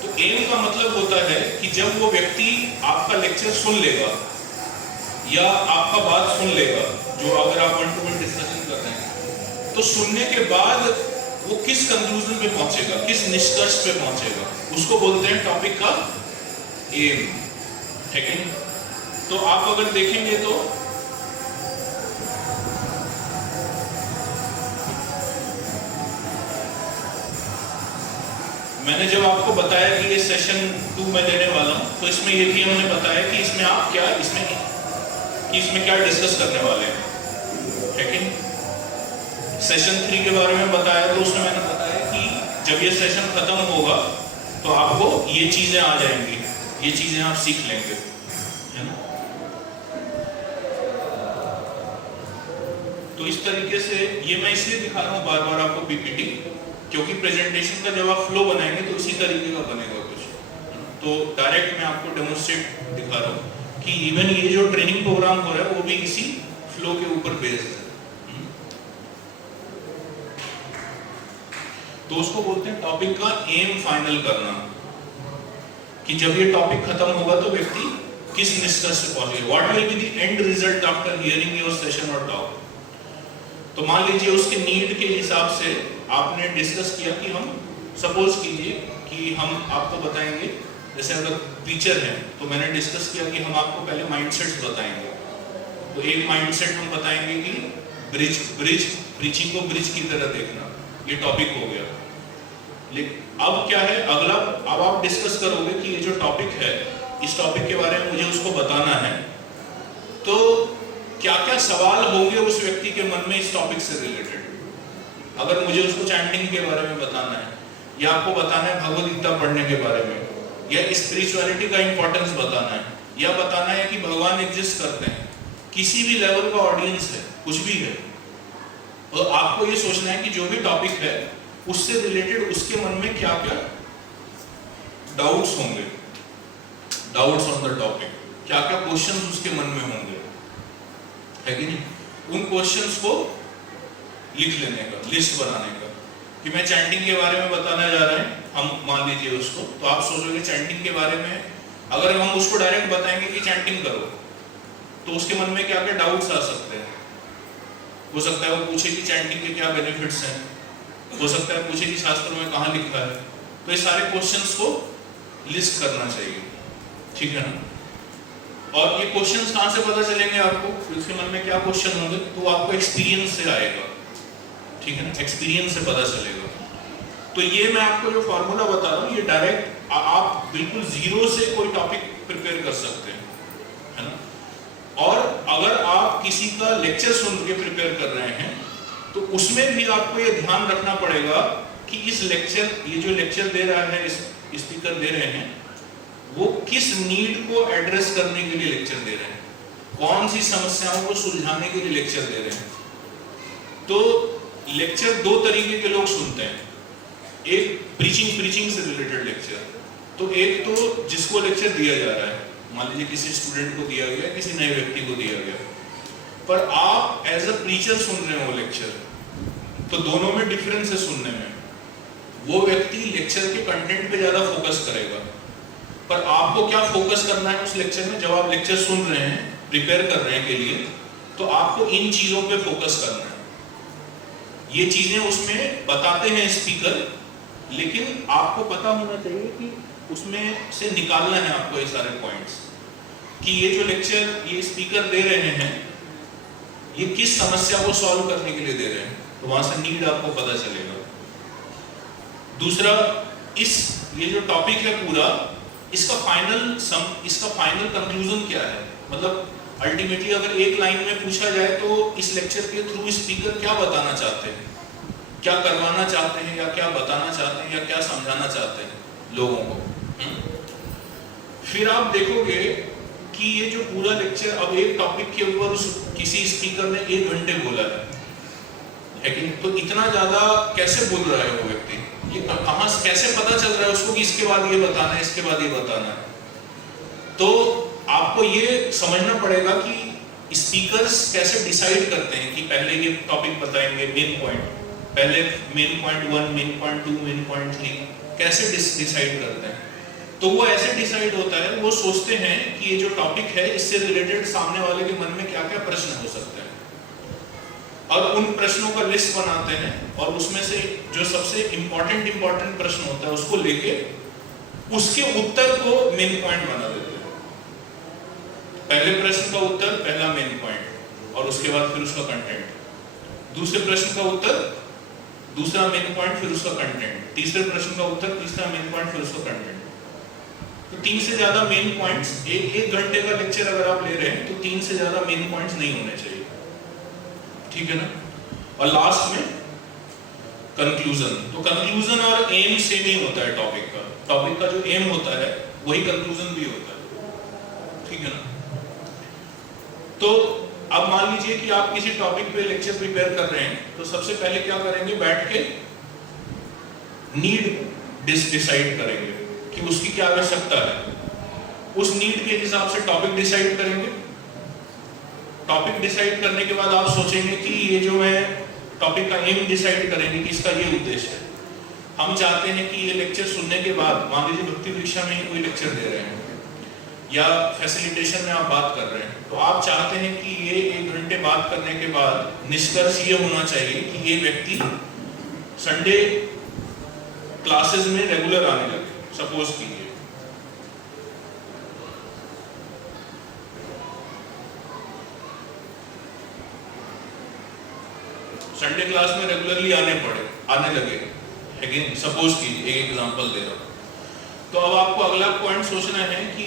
तो एम का मतलब होता है कि जब वो व्यक्ति आपका लेक्चर सुन लेगा या आपका बात सुन लेगा, जो अगर आप 1-to-1 डिस्कशन कर रहे हैं, तो सुनने के बाद वो किस कंक्लूजन पे पहुंचेगा, किस निष्कर्ष पे पहुंचेगा, उसको बोलते हैं टॉपिक का एम। ठीक है। तो आप अगर देखेंगे तो मैंने जब आपको बताया कि ये सेशन 2 में लेने वाला हूं, तो इसमें ये भी हमने बताया कि इसमें आप क्या इसमें क्या डिस्कस करने वाले हैं। लेकिन सेशन 3 के बारे में बताया, तो उसमें मैंने बताया कि जब ये सेशन खत्म होगा तो आपको ये चीजें आ जाएंगी, ये चीजें आप सीख लेंगे, है ना। तो इस तरीके से ये मैं इसलिए दिखा रहा हूँ बार बार आपको पीपीटी, क्योंकि प्रेजेंटेशन का जब आप फ्लो बनाएंगे तो इसी तरीके का बनेगा कुछ। तो डायरेक्ट मैं आपको डेमोन्स्ट्रेट दिखा रहा हूँ कि इवन ये जो ट्रेनिंग प्रोग्राम हो रहा है वो भी इसी फ्लो के ऊपर बेस्ड है। तो उसको बोलते हैं टॉपिक का एम फाइनल करना, कि जब ये टॉपिक खत्म होगा तो व्यक्ति किस निष्कर्ष से पहुंचेगा, what will be the end result after hearing your session और टॉक। तो मान लीजिए उसके नीड के हिसाब से आपने डिस्कस किया कि हम सपोज कीजिए कि हम आपको बताएंगे, जैसे अगर टीचर है तो मैंने डिस्कस किया कि हम आपको पहले माइंडसेट्स बताएंगे। तो एक माइंडसेट हम बताएंगे कि प्रीचिंग को ब्रिज की तरह देखना, ये टॉपिक हो गया। लेकिन अब क्या है अगला, अब आप डिस्कस करोगे कि ये जो टॉपिक है, इस टॉपिक के बारे में मुझे उसको बताना है, तो क्या क्या सवाल होंगे उस व्यक्ति के मन में इस टॉपिक से रिलेटेड। अगर मुझे उसको चैंटिंग के बारे में बताना है, या आपको बताना है भगवद गीता पढ़ने के बारे में, या स्पिरिचुअलिटी का इंपॉर्टेंस बताना है, या बताना है कि भगवान एग्जिस्ट करते हैं, किसी भी लेवल का ऑडियंस है, कुछ भी है, तो आपको ये सोचना है कि जो भी टॉपिक है उससे रिलेटेड उसके मन में क्या क्या डाउट्स होंगे, डाउट्स ऑन द टॉपिक, क्या क्या क्वेश्चंस उसके मन में होंगे, है कि नहीं। उन क्वेश्चंस को लिख लेने का, लिस्ट बनाने का, कि मैं चैंटिंग के बारे में बताने जा रहे हैं, हम मान लीजिए उसको, तो आप सोचोगे चैंटिंग के बारे में, अगर हम उसको डायरेक्ट बताएंगे कि चैंटिंग करो, तो उसके मन में क्या क्या डाउट्स आ सकते हैं। हो सकता है वो पूछे कि चैंटिंग के क्या बेनिफिट्स हैं, हो सकता है पूछे कि शास्त्रों में कहाँ लिखा है। तो ये सारे क्वेश्चंस को लिस्ट करना चाहिए, ठीक है ना। और ये क्वेश्चंस कहाँ से पता चलेंगे आपको, उसके मन में क्या क्वेश्चन होंगे, तो आपको एक्सपीरियंस से आएगा, ठीक है ना, एक्सपीरियंस से पता चलेगा। तो ये मैं आपको जो फॉर्मूला बता रहा हूँ ये डायरेक्ट आप बिल्कुल जीरो से कोई टॉपिक प्रिपेयर कर सकते हैं, है ना। और अगर आप किसी का लेक्चर सुन के प्रिपेयर कर रहे हैं तो उसमें भी आपको ये ध्यान रखना पड़ेगा कि इस लेक्चर, ये जो लेक्चर दे रहा है, इस स्पीकर दे रहे हैं, वो किस नीड को एड्रेस करने के लिए लेक्चर दे रहे हैं, कौन सी समस्याओं को सुलझाने के लिए लेक्चर दे रहे हैं। तो लेक्चर दो तरीके के लोग सुनते हैं, एक प्रीचिंग से रिलेटेड लेक्चर, तो एक तो जिसको लेक्चर दिया जा रहा है, मान लीजिए किसी स्टूडेंट को दिया गया, किसी नए व्यक्ति को दिया गया, पर आप एज अ प्रीचर सुन रहे हो लेक्चर, तो दोनों में डिफरेंस है सुनने में। वो व्यक्ति लेक्चर के कंटेंट पे ज्यादा फोकस करेगा, पर आपको क्या फोकस करना है उस लेक्चर में, जब आप लेक्चर सुन रहे हैं, प्रिपेयर कर रहे हैं के लिए, तो आपको इन चीजों पे फोकस करना है। ये चीजें उसमें बताते हैं स्पीकर, लेकिन आपको पता होना चाहिए कि उसमें से निकालना है आपको ये सारे पॉइंट्स, कि ये जो लेक्चर ये स्पीकर दे रहे हैं ये किस समस्या को सॉल्व करने के लिए दे रहे हैं, तो वहां से नीड आपको पता चलेगा। दूसरा, ये जो टॉपिक है पूरा, इसका फाइनल कंक्लूजन क्या है, मतलब अल्टीमेटली अगर एक लाइन में पूछा जाए तो इस लेक्चर के थ्रू स्पीकर क्या बताना चाहते हैं, क्या करवाना चाहते हैं, या क्या बताना चाहते हैं, या क्या समझाना चाहते हैं लोगों को। फिर आप देखोगे कि ये जो पूरा लेक्चर, अब एक टॉपिक के ऊपर किसी स्पीकर ने 1 घंटे बोला है कि, तो इतना ज्यादा कैसे बोल रहा है वो व्यक्ति, ये कहां से कैसे पता चल रहा है उसको कि इसके बाद ये बताना है, इसके बाद ये बताना है। तो आपको ये समझना पड़ेगा कि स्पीकर्स कैसे डिसाइड करते हैं कि पहले ये टॉपिक बताएंगे, मेन पॉइंट, पहले main point 1, main point 2, main point 3, कैसे डिसाइड करते हैं। तो वो ऐसे डिसाइड होता है, वो सोचते हैं कि ये जो टॉपिक है इससे रिलेटेड सामने वाले के मन में क्या क्या प्रश्न हो सकते हैं, और उन प्रश्नों का लिस्ट बनाते हैं, और उसमें से जो सबसे इंपॉर्टेंट प्रश्न होता है उसको लेके उसके उत्तर को मेन पॉइंट बना देते हैं। पहले प्रश्न का उत्तर पहला मेन पॉइंट, और उसके बाद फिर उसका कंटेंट। दूसरे प्रश्न का उत्तर दूसरा मेन पॉइंट, फिर उसका कंटेंट। तीसरे प्रश्न का उत्तर तीसरा मेन पॉइंट, फिर उसका कंटेंट। तो 3 से ज्यादा मेन पॉइंट्स, एक घंटे का लेक्चर अगर आप ले रहे हैं तो 3 से ज्यादा मेन पॉइंट्स नहीं होने चाहिए, ठीक है ना। और लास्ट में कंक्लूजन। तो कंक्लूजन और एम सेम ही होता है टॉपिक का। टॉपिक का जो एम होता है वही कंक्लूजन भी होता है, ठीक है ना। तो अब मान लीजिए कि आप किसी टॉपिक पे लेक्चर प्रिपेयर कर रहे हैं, तो सबसे पहले क्या करेंगे, बैठ के नीड डिसाइड करेंगे कि उसकी क्या आवश्यकता है। उस नीड के हिसाब से टॉपिक डिसाइड करेंगे। टॉपिक डिसाइड करने के बाद आप सोचेंगे कि ये जो है टॉपिक का एम डिसाइड करेंगे कि इसका ये उद्देश्य है। हम चाहते हैं कि ये लेक्चर सुनने के बाद, मान लीजिए भक्ति दीक्षा में ही कोई लेक्चर दे रहे हैं या फैसिलिटेशन में आप बात कर रहे हैं, तो आप चाहते हैं कि ये 1 घंटे बात करने के बाद निष्कर्ष ये होना चाहिए कि ये व्यक्ति संडे क्लासेस में रेगुलर आने लगे। सपोज कीजिए संडे क्लास में रेगुलरली आने लगे, लेकिन सपोज कीजिए, एक एग्जांपल दे रहा हूं। तो अब आपको अगला पॉइंट सोचना है कि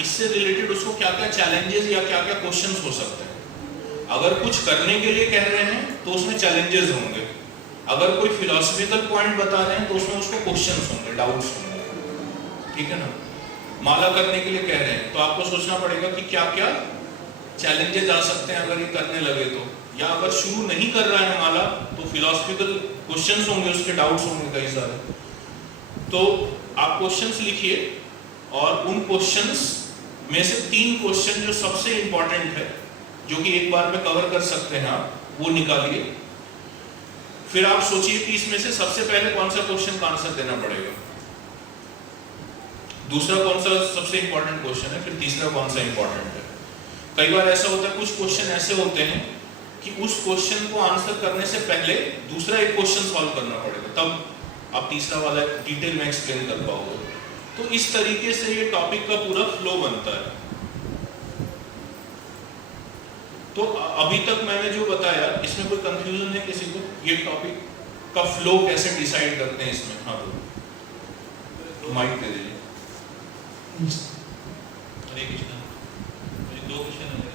इससे रिलेटेड उसको क्या क्या चैलेंजेस या क्या क्या क्वेश्चंस हो सकते हैं। अगर कुछ करने के लिए कह रहे हैं तो उसमें चैलेंजेस होंगे, अगर कोई फिलोसफिकल पॉइंट बता रहे हैं तो उसमें उसको क्वेश्चंस होंगे, डाउट्स होंगे, ठीक है ना। माला करने के लिए कह रहे हैं तो आपको सोचना पड़ेगा कि क्या क्या चैलेंजेस आ सकते हैं अगर ये करने लगे तो, या अगर शुरू नहीं कर रहा है माला तो फिलोसफिकल क्वेश्चंस होंगे, उसके डाउट्स होंगे कई सारे। तो आप क्वेश्चंस लिखिए और उन क्वेश्चंस में से 3 क्वेश्चन जो सबसे इंपॉर्टेंट है, जो कि एक बार में कवर कर सकते हैं आप, वो निकालिए। फिर आप सोचिए कि इसमें से सबसे पहले कौन सा क्वेश्चन का आंसर देना पड़ेगा, दूसरा कौन सा सबसे इंपॉर्टेंट क्वेश्चन है, फिर तीसरा कौन सा इंपॉर्टेंट है। कई बार ऐसा होता है, कुछ क्वेश्चन ऐसे होते हैं कि उस क्वेश्चन को आंसर करने से पहले दूसरा एक क्वेश्चन सॉल्व करना पड़ेगा, तब आप तीसरा वाला डिटेल में एक्सप्लेन कर पाओगे। तो इस तरीके से ये टॉपिक का पूरा फ्लो बनता है। तो अभी तक मैंने जो बताया इसमें कोई कंफ्यूजन है किसी को? ये टॉपिक का फ्लो कैसे डिसाइड करते हैं इसमें? हाँ तो माइक दे दीजिए। हरे कृष्णा। मुझे दो क्वेश्चन है मेरे।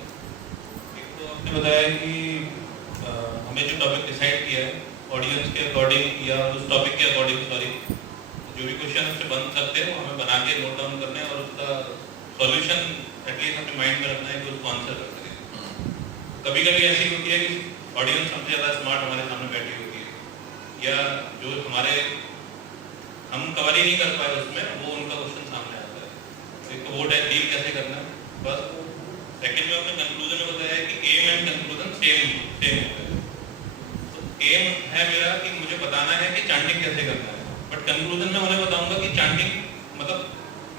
एक तो आपने बताया कि हमें जो टॉपिक डिसाइड किया है ऑडियंस के अकॉर्डिंग या उस टॉपिक के अकॉर्डिंग, सॉरी, जो भी क्वेश्चन उससे बन सकते हैं वो हमें बना के नोट डाउन करना है और उसका सॉल्यूशन एटलीस्ट अपने माइंड में रखना है कि उसको आंसर कर सकें। कभी कभी ऐसी होती है कि ऑडियंस हमसे ज़्यादा स्मार्ट हमारे सामने बैठी होती है या जो हमारे हम कवर ही नहीं कर पाए उसमें, वो उनका क्वेश्चन सामने आता है। एक तो वो डील कैसे करना है बस। सेकेंड में आपने कंक्लूजन में बताया है कि एम एंड कंक्लूजन सेम होता है। तो एम है मेरा कि मुझे बताना है कि चांटिंग कैसे करना है, बट कंक्लूजन में उन्हें बताऊंगा कि चांटिंग मतलब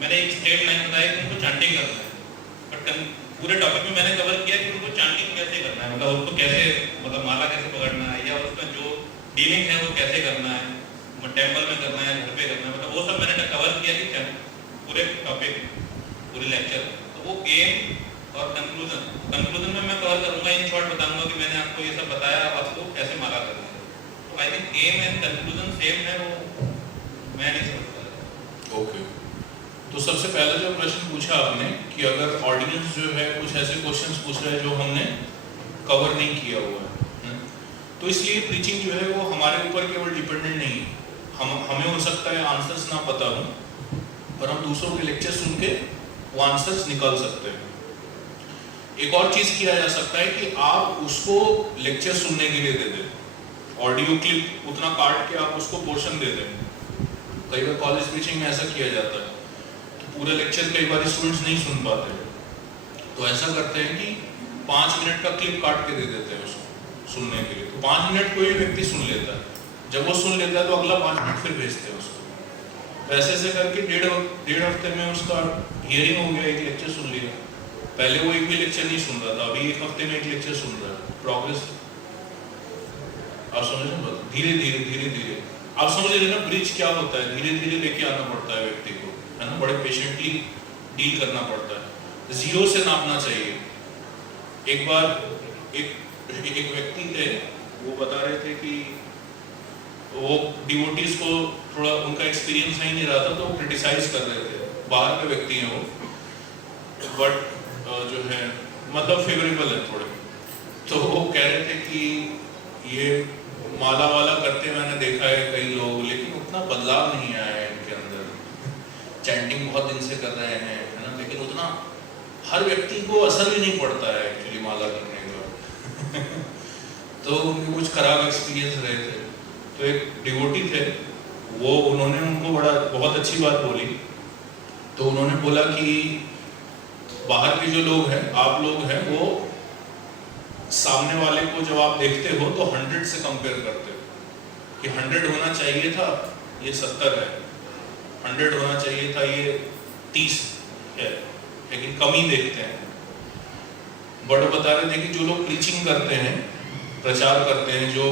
मैंने एक स्ट्रेट लाइन बताया कि उनको चांटिंग करना है, बट पूरे टॉपिक में मैंने कवर किया कि उनको चांटिंग कैसे करना है, मतलब उसको कैसे मतलब माला कैसे पकड़ना है या उसमें जो डीलिंग है वो कैसे करना है, टेम्पल में करना है, घर पे करना है, मतलब वो सब मैंने कवर किया कि पूरे टॉपिक पूरे लेक्चर। तो वो एम और कंक्लूजन में मैं कवर करूंगा, इन शॉर्ट बताऊंगा कि मैंने आपको ये सब बताया, अब आपको कैसे माला करना है। तो I think aim and conclusion same है, वो मैं नहीं समझता। ओके, तो सबसे पहले जो प्रश्न पूछा आपने कि अगर ऑडियंस जो है कुछ ऐसे क्वेश्चंस पूछ रहे हैं जो हमने कवर नहीं किया हुआ है, तो इसलिए प्रीचिंग जो है वो हमारे ऊपर केवल डिपेंडेंट नहीं है। हमें हो सकता है आंसर्स ना पता हो, पर हम दूसरों के लेक्चर सुन के वो आंसर्स निकाल सकते हैं। एक और चीज किया जा सकता है कि आप उसको लेक्चर सुनने के लिए दे दें, ऑडियो क्लिप उतना काट के आप उसको पोर्शन दे दें। कई बार कॉलेज प्रीचिंग में ऐसा किया जाता है, तो पूरा लेक्चर कई बार स्टूडेंट्स नहीं सुन पाते, तो ऐसा करते हैं कि 5 मिनट का क्लिप काट के दे देते हैं उसको सुनने के लिए। तो 5 मिनट कोई व्यक्ति सुन लेता है, जब वो सुन लेता है तो अगला 5 मिनट फिर भेजते हैं उसको। वैसे ऐसे करके डेढ़ हफ्ते में उसका हियरिंग हो गया, एक लेक्चर सुन लिया। पहले वो एक भी लेक्चर नहीं सुन रहा था, अभी एक हफ्ते में एक लेक्चर सुन रहा है। प्रोग्रेस आप समझ रहे हो? धीरे धीरे आप समझ रहे ना ब्रिज क्या होता है, धीरे धीरे लेके आना पड़ता है व्यक्ति को, है ना, बड़े पेशेंटली डील करना पड़ता है। जीरो से नापना चाहिए। एक बार एक व्यक्ति थे, वो बता रहे थे कि वो डिवोटीज को थोड़ा उनका एक्सपीरियंस नहीं रहा था, तो वो क्रिटिसाइज कर रहे थे। बाहर के व्यक्ति हैं वो, बट जो है मतलब फेवरेबल है थोड़े। तो वो कह रहे थे कि ये माला वाला करते मैंने देखा है कई लोग, लेकिन उतना बदलाव नहीं आया है इनके अंदर। चैंटिंग बहुत दिन से कर रहे हैं, है ना, लेकिन उतना हर व्यक्ति को असर भी नहीं पड़ता है एक्चुअली माला करने का। तो उनके कुछ खराब एक्सपीरियंस रहे थे। तो एक डिवोटी थे, वो उन्होंने उनको बहुत अच्छी बात बोली। तो उन्होंने बोला कि बाहर के जो लोग हैं, आप लोग हैं, वो सामने वाले को जब आप देखते हो तो 100 से कंपेयर करते हो कि 100 होना चाहिए था, ये 70 है, 100 होना चाहिए था, ये 30 है, लेकिन कमी देखते हैं। बट बता रहे थे कि जो लोग प्रीचिंग करते हैं, प्रचार करते हैं, जो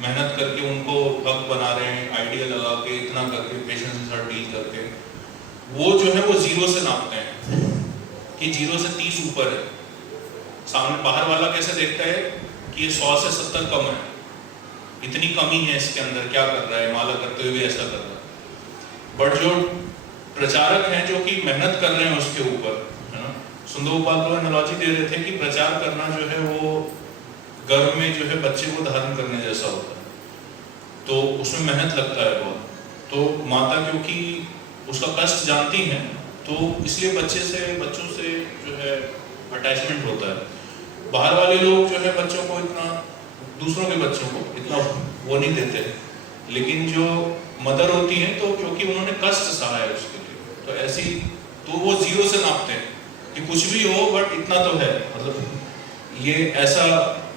मेहनत करके उनको भक्त बना रहे हैं, आइडिया लगा के, इतना करके, पेशेंस के साथ डील करके, वो जो है वो 0 से नापते हैं कि 0 से 30 ऊपर है। सामने बाहर वाला कैसे देखता है कि ये 100 से 70 कम है, इतनी कमी है इसके अंदर, क्या कर रहा है, माला करते हुए ऐसा कर रहा है। बट जो प्रचारक हैं, जो कि मेहनत कर रहे हैं उसके ऊपर, है ना, सुंदर गोपाल को एनालॉजी दे रहे थे कि प्रचार करना जो है वो गर्भ में जो है बच्चे को धारण करने जैसा होता है, तो उसमें मेहनत लगता है बहुत। तो माता क्योंकि उसका कष्ट जानती हैं, तो इसलिए बच्चों से जो है अटैचमेंट होता है। बाहर वाले लोग जो है बच्चों को इतना, दूसरों के बच्चों को इतना वो नहीं देते, लेकिन जो मदर होती हैं तो क्योंकि उन्होंने कष्ट सहा है उसके लिए, तो ऐसी तो वो 0 से नापते हैं कि कुछ भी हो बट इतना तो है, मतलब ये ऐसा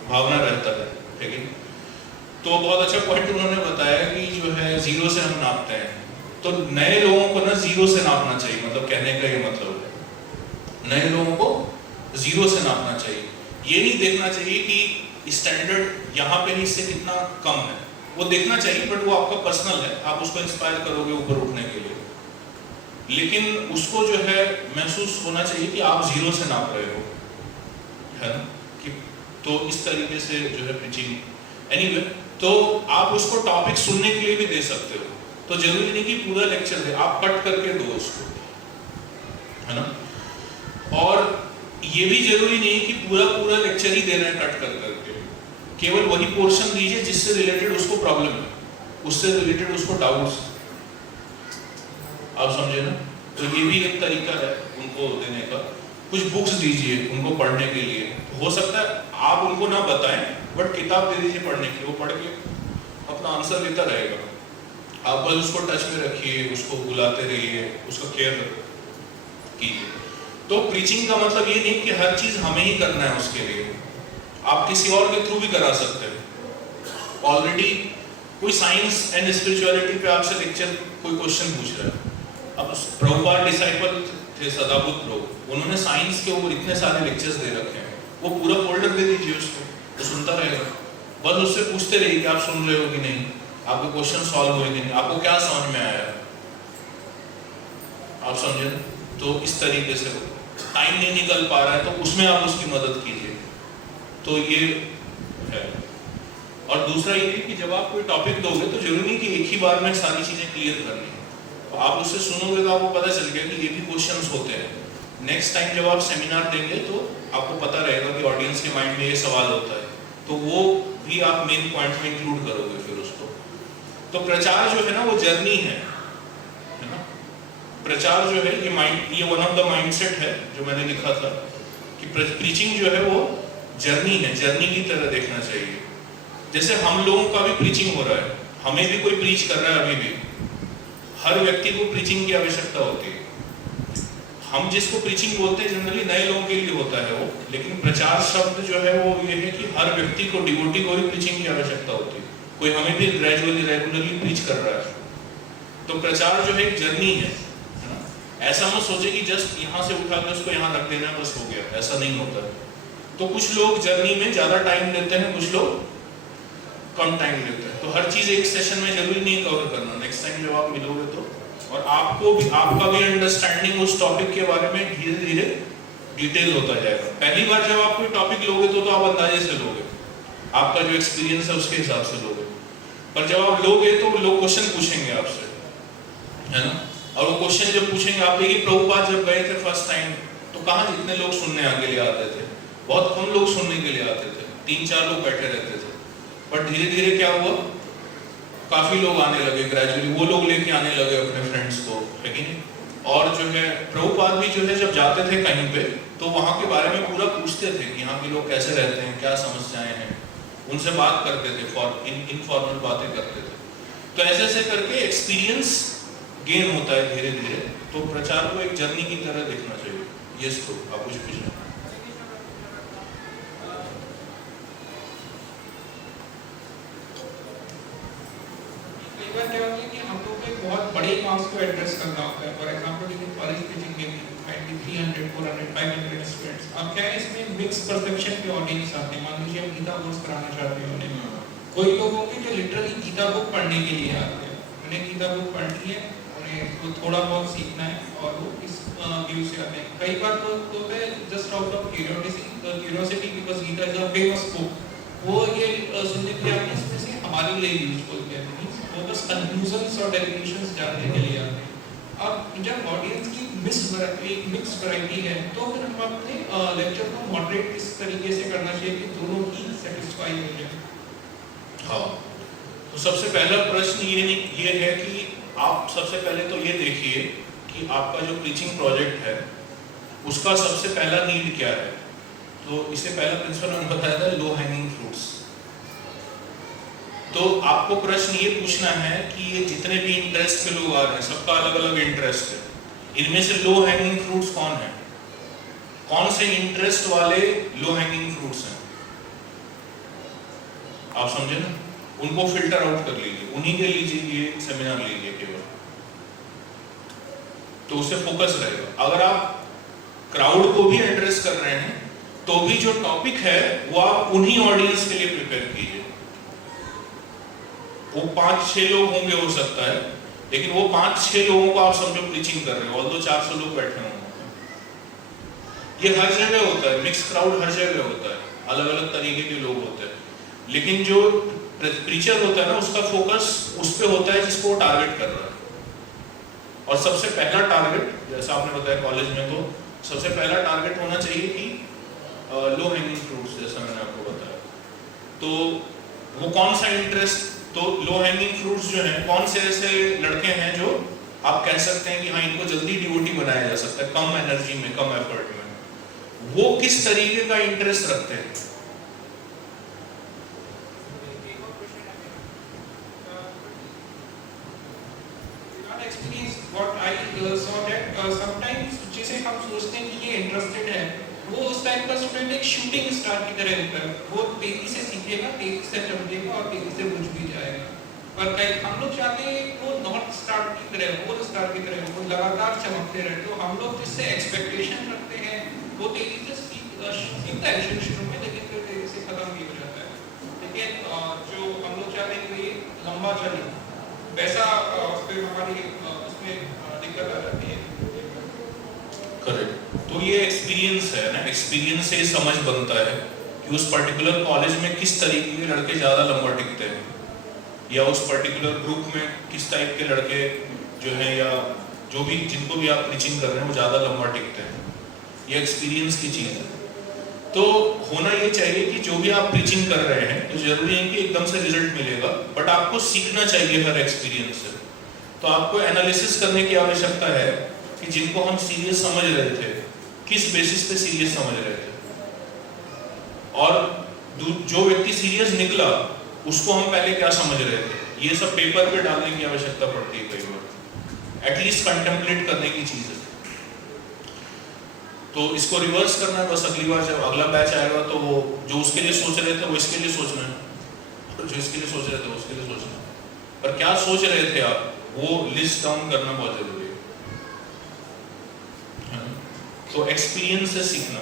भावना रहता है। ठीक है, तो बहुत अच्छा पॉइंट उन्होंने बताया कि जो है 0 से हम नापते हैं। तो नए लोगों को ना 0 से नापना चाहिए, मतलब कहने का ये मतलब है, नए लोगों को 0 से नापना चाहिए। ये नहीं देखना चाहिए कि स्टैंडर्ड यहाँ पे इससे कितना कम है, वो देखना चाहिए, बट वो आपका पर्सनल है, आप उसको इंस्पायर करोगे ऊपर उठने के लिए, लेकिन उसको जो है महसूस होना चाहिए कि आप 0 से नाप रहे हो, है ना। कि तो इस तरीके से जो है प्रीचिंग एनीवे तो आप उसको टॉपिक सुनने के लिए भी दे सकते हो, तो जरूरी नहीं कि पूरा लेक्चर दे, आप कट करके दो उसको, है ना। और ये भी जरूरी नहीं कि पूरा लेक्चर ही देना है कट कर करके, केवल वही पोर्शन दीजिए जिससे रिलेटेड उसको प्रॉब्लम है, उससे रिलेटेड उसको डाउट्स, आप समझे ना। तो ये भी एक तरीका है उनको देने का। कुछ बुक्स दीजिए उनको पढ़ने के लिए, हो सकता है आप उनको ना बताएं बट किताब दे दीजिए पढ़ने के लिए, वो पढ़ के अपना आंसर देता रहेगा, आप बस उसको टच में रखिए, उसको बुलाते रहिए, उसका केयर कीजिए। तो प्रीचिंग का मतलब ये नहीं कि हर चीज हमें ही करना है उसके लिए, आप किसी और के थ्रू भी करा सकते हैं। ऑलरेडी कोई साइंस एंड स्पिरिचुअलिटी पे आपसे लेक्चर कोई क्वेश्चन पूछ रहा है, अब प्रभुपाद डिसाइपल थे सदाबुद्ध लोग, उन्होंने साइंस के ऊपर इतने सारे लेक्चर्स दे रखे हैं, वो पूरा फोल्डर दे दीजिए उसको, वो सुनता रहेगा, बस उससे पूछते रहिए कि आप सुन रहे हो कि नहीं, आपके क्वेश्चन सॉल्व हुए कि नहीं, आपको क्या समझ में आया, आप समझे। तो इस तरीके से टाइम नहीं निकल पा रहा है तो उसमें आप उसकी मदद कीजिए, तो ये है। और दूसरा ये कि जब आप कोई टॉपिक दोगे तो जरूरी नहीं कि एक ही बार में सारी चीजें क्लियर करनी है, तो आप उससे सुनोगे तो आपको पता चल गया कि ये भी क्वेश्चंस होते हैं। नेक्स्ट टाइम जब आप सेमिनार देंगे तो आपको पता रहेगा कि ऑडियंस के माइंड में ये सवाल होता है, तो वो भी आप मेन पॉइंट में इंक्लूड करोगे फिर उसको। तो प्रचार जो है ना वो जर्नी है ना। प्रचार जो है ये वन ऑफ द माइंडसेट है जो मैंने लिखा था कि प्रीचिंग जो है वो जर्नी है, जर्नी की तरह देखना चाहिए। जैसे हम लोगों का भी प्रीचिंग हो रहा है, हमें भी कोई प्रीच कर रहा है, अभी भी हर व्यक्ति को प्रीचिंग की आवश्यकता होती है। हम जिसको प्रीचिंग बोलते हैं जनरली नए लोगों के लिए होता है वो, लेकिन प्रचार शब्द जो है वो ये है कि हर व्यक्ति को, डिवोटी को भी प्रीचिंग की आवश्यकता होती है, कोई हमें भी ग्रेजुअली रेगुलरली प्रीच कर रहा है। तो प्रचार जो है एक जर्नी है ना। ऐसा मत सोचे कि जस्ट यहाँ से उठा के उसको यहाँ रख देना बस हो गया, ऐसा नहीं होता है। तो कुछ लोग जर्नी में ज्यादा टाइम लेते हैं, कुछ लोग कम टाइम लेते हैं, तो हर चीज एक सेशन में जरूरी नहीं कवर करना। नेक्स्ट टाइम जब आप मिलोगे तो, और आपको भी, आपका भी अंडरस्टैंडिंग उस टॉपिक के बारे में धीरे धीरे डिटेल होता जाएगा। पहली बार जब आप कोई टॉपिक लोगे तो आप अंदाजे से लोगे, आपका जो एक्सपीरियंस है उसके हिसाब से लोगे, पर जब आप लोगे तो लोग क्वेश्चन पूछेंगे आपसे, है ना। और वो क्वेश्चन जब पूछेंगे, आप देखिए प्रभुपाद जब गए थे फर्स्ट टाइम तो कहाँ जितने लोग सुनने आगे लिए आते थे, बहुत कम लोग सुनने के लिए आते थे, 3-4 लोग बैठे रहते थे। पर धीरे धीरे क्या हुआ, काफी लोग आने लगे, ग्रेजुअली वो लोग लेके आने लगे अपने फ्रेंड्स को, है कि नहीं। और जो है प्रभुपाद भी जो है जब जाते थे कहीं पे तो वहाँ के बारे में पूरा पूछते थे कि यहाँ के लोग कैसे रहते हैं, क्या समस्याएं हैं, उनसे बात करते थे, इनफॉर्मल बातें करते थे। तो ऐसे ऐसे करके एक्सपीरियंस गेन होता है धीरे धीरे। तो प्रचार को एक जर्नी की तरह देखना चाहिए। यस, तो आप कुछ पूछना। क्या होता है कि हम लोग को एक बहुत बड़े मार्क्स को एड्रेस करना होता है। For example in college teaching में 300, 400, 500 स्टूडेंट्स, अब क्या है इसमें मिक्स परसेप्शन के ऑडियंस आते हैं। मान लीजिए हम गीता कोर्स कराना चाहते हैं उन्हें, कोई लोग होंगे जो लिटरली गीता बुक पढ़ने के लिए आते हैं, उन्हें गीता बुक पढ़नी है, उन्हें तो थोड़ा बहुत सीखना है और वो इस व्यू से आते हैं। कई बार तो होता है just out of curiosity because Gita is a famous book, वो ये सुनने के लिए आते हैं, इसमें से हमारे लिए यूजफुल है, वो बस कंक्लूजन्स और डेरिवेशंस जानने के लिए आते हैं। अब जब ऑडियंस की मिक्स वैरायटी है तो फिर हम अपने लेक्चर को मॉडरेट इस तरीके से करना चाहिए कि दोनों ही सेटिस्फाई हो जाए। हाँ, तो सबसे पहला प्रश्न ये है कि आप सबसे पहले तो ये देखिए कि आपका जो टीचिंग प्रोजेक्ट है उसका सबसे पहला नीड क्या है। तो इससे पहला प्रिंसिपल मैंने बताया था लो हैंगिंग फ्रूट्स। तो आपको प्रश्न ये पूछना है कि ये जितने भी इंटरेस्ट के लोग आ रहे हैं सबका अलग अलग इंटरेस्ट है, इनमें से लो हैंगिंग फ्रूट्स कौन है, कौन से इंटरेस्ट वाले लो हैंगिंग फ्रूट्स हैं, आप समझे ना। उनको फिल्टर आउट कर लीजिए, उन्हीं के लीजिए ये सेमिनार लीजिए केवल, तो उससे फोकस रहेगा। अगर आप क्राउड को भी एड्रेस कर रहे हैं तो भी जो टॉपिक है वो आप उन्हीं ऑडियंस के लिए प्रिपेयर कीजिए। वो 5-6 लोग होंगे हो सकता है, लेकिन वो 5-6 लोगों को आप समझो प्रीचिंग कर रहे हो, ऑल्दो 400 लोग बैठे होंगे। ये हर जगह होता है, मिक्स क्राउड हर जगह होता है। अलग अलग तरीके के लोग होते हैं, लेकिन जो प्रीचर होता है ना उसका फोकस उस पे होता है जिसको वो टारगेट कर रहा है। और सबसे पहला टारगेट, जैसा आपने बताया कॉलेज में, तो सबसे पहला टारगेट होना चाहिए कि लो हैंगिंग फ्रूट्स, जैसा मैंने आपको बताया। तो वो कौन सा इंटरेस्ट, तो लो हैंगिंग फ्रूट्स जो हैं, कौन से ऐसे लड़के हैं जो आप कह सकते हैं कि हाँ इनको जल्दी डिवोटी बनाया जा सकता है, कम एनर्जी में, कम एफर्ट में, वो किस तरीके का इंटरेस्ट रखते हैं। experience what I saw that sometimes जैसे हम सोचते हैं कि ये इंटरेस्टेड है, वो उस टाइप का स्टूडेंट एक शूटिंग स्टार की तरह होता है, वो तेजी से सीखेगा, तेजी से समझेगा और तेजी से बुझ भी जाएगा। पर कई हम लोग चाहते हैं वो नॉर्थ स्टार की तरह, पोल स्टार की तरह वो लगातार चमकते रहे। तो हम लोग जिससे एक्सपेक्टेशन रखते हैं वो तेजी से सीखता है शुरू में, लेकिन फिर तेजी से खत्म भी हो जाता है। लेकिन जो हम लोग चाहते हैं कि ये लंबा चले, वैसा फिर हमारी उसमें दिक्कत आ जाती है। करेक्ट। तो ये एक्सपीरियंस है ना, एक्सपीरियंस से समझ बनता है कि उस पर्टिकुलर कॉलेज में किस तरीके के लड़के ज़्यादा लंबा टिकते हैं, या उस पर्टिकुलर ग्रुप में किस टाइप के लड़के जो हैं, या जो भी जिनको भी आप प्रीचिंग कर रहे हैं वो ज़्यादा लंबा टिकते हैं। ये एक्सपीरियंस की चीज़ है। तो होना ये चाहिए कि जो भी आप प्रीचिंग कर रहे हैं, तो जरूरी है कि एकदम से रिजल्ट मिलेगा, बट आपको सीखना चाहिए हर एक्सपीरियंस से। तो आपको एनालिसिस करने की आवश्यकता है कि जिनको हम सीरियस समझ रहे थे, किस बेसिस पे सीरियस समझ रहे थे, और जो व्यक्ति सीरियस निकला उसको हम पहले क्या समझ रहे थे। ये सब पेपर पे डालने की आवश्यकता पड़ती है कई बार, एटलीस्ट कंटेम्पलेट करने की चीज़ है। तो इसको रिवर्स करना है बस। अगली बार जब अगला बैच आएगा तो वो जो उसके लिए सोच रहे थे वो इसके लिए सोचना है, और जो इसके लिए सोच रहे थे वो उसके लिए सोचना है। पर क्या सोच रहे थे आप, वो लिस्ट डाउन करना बहुत जरूरी है। तो एक्सपीरियंस से सीखना,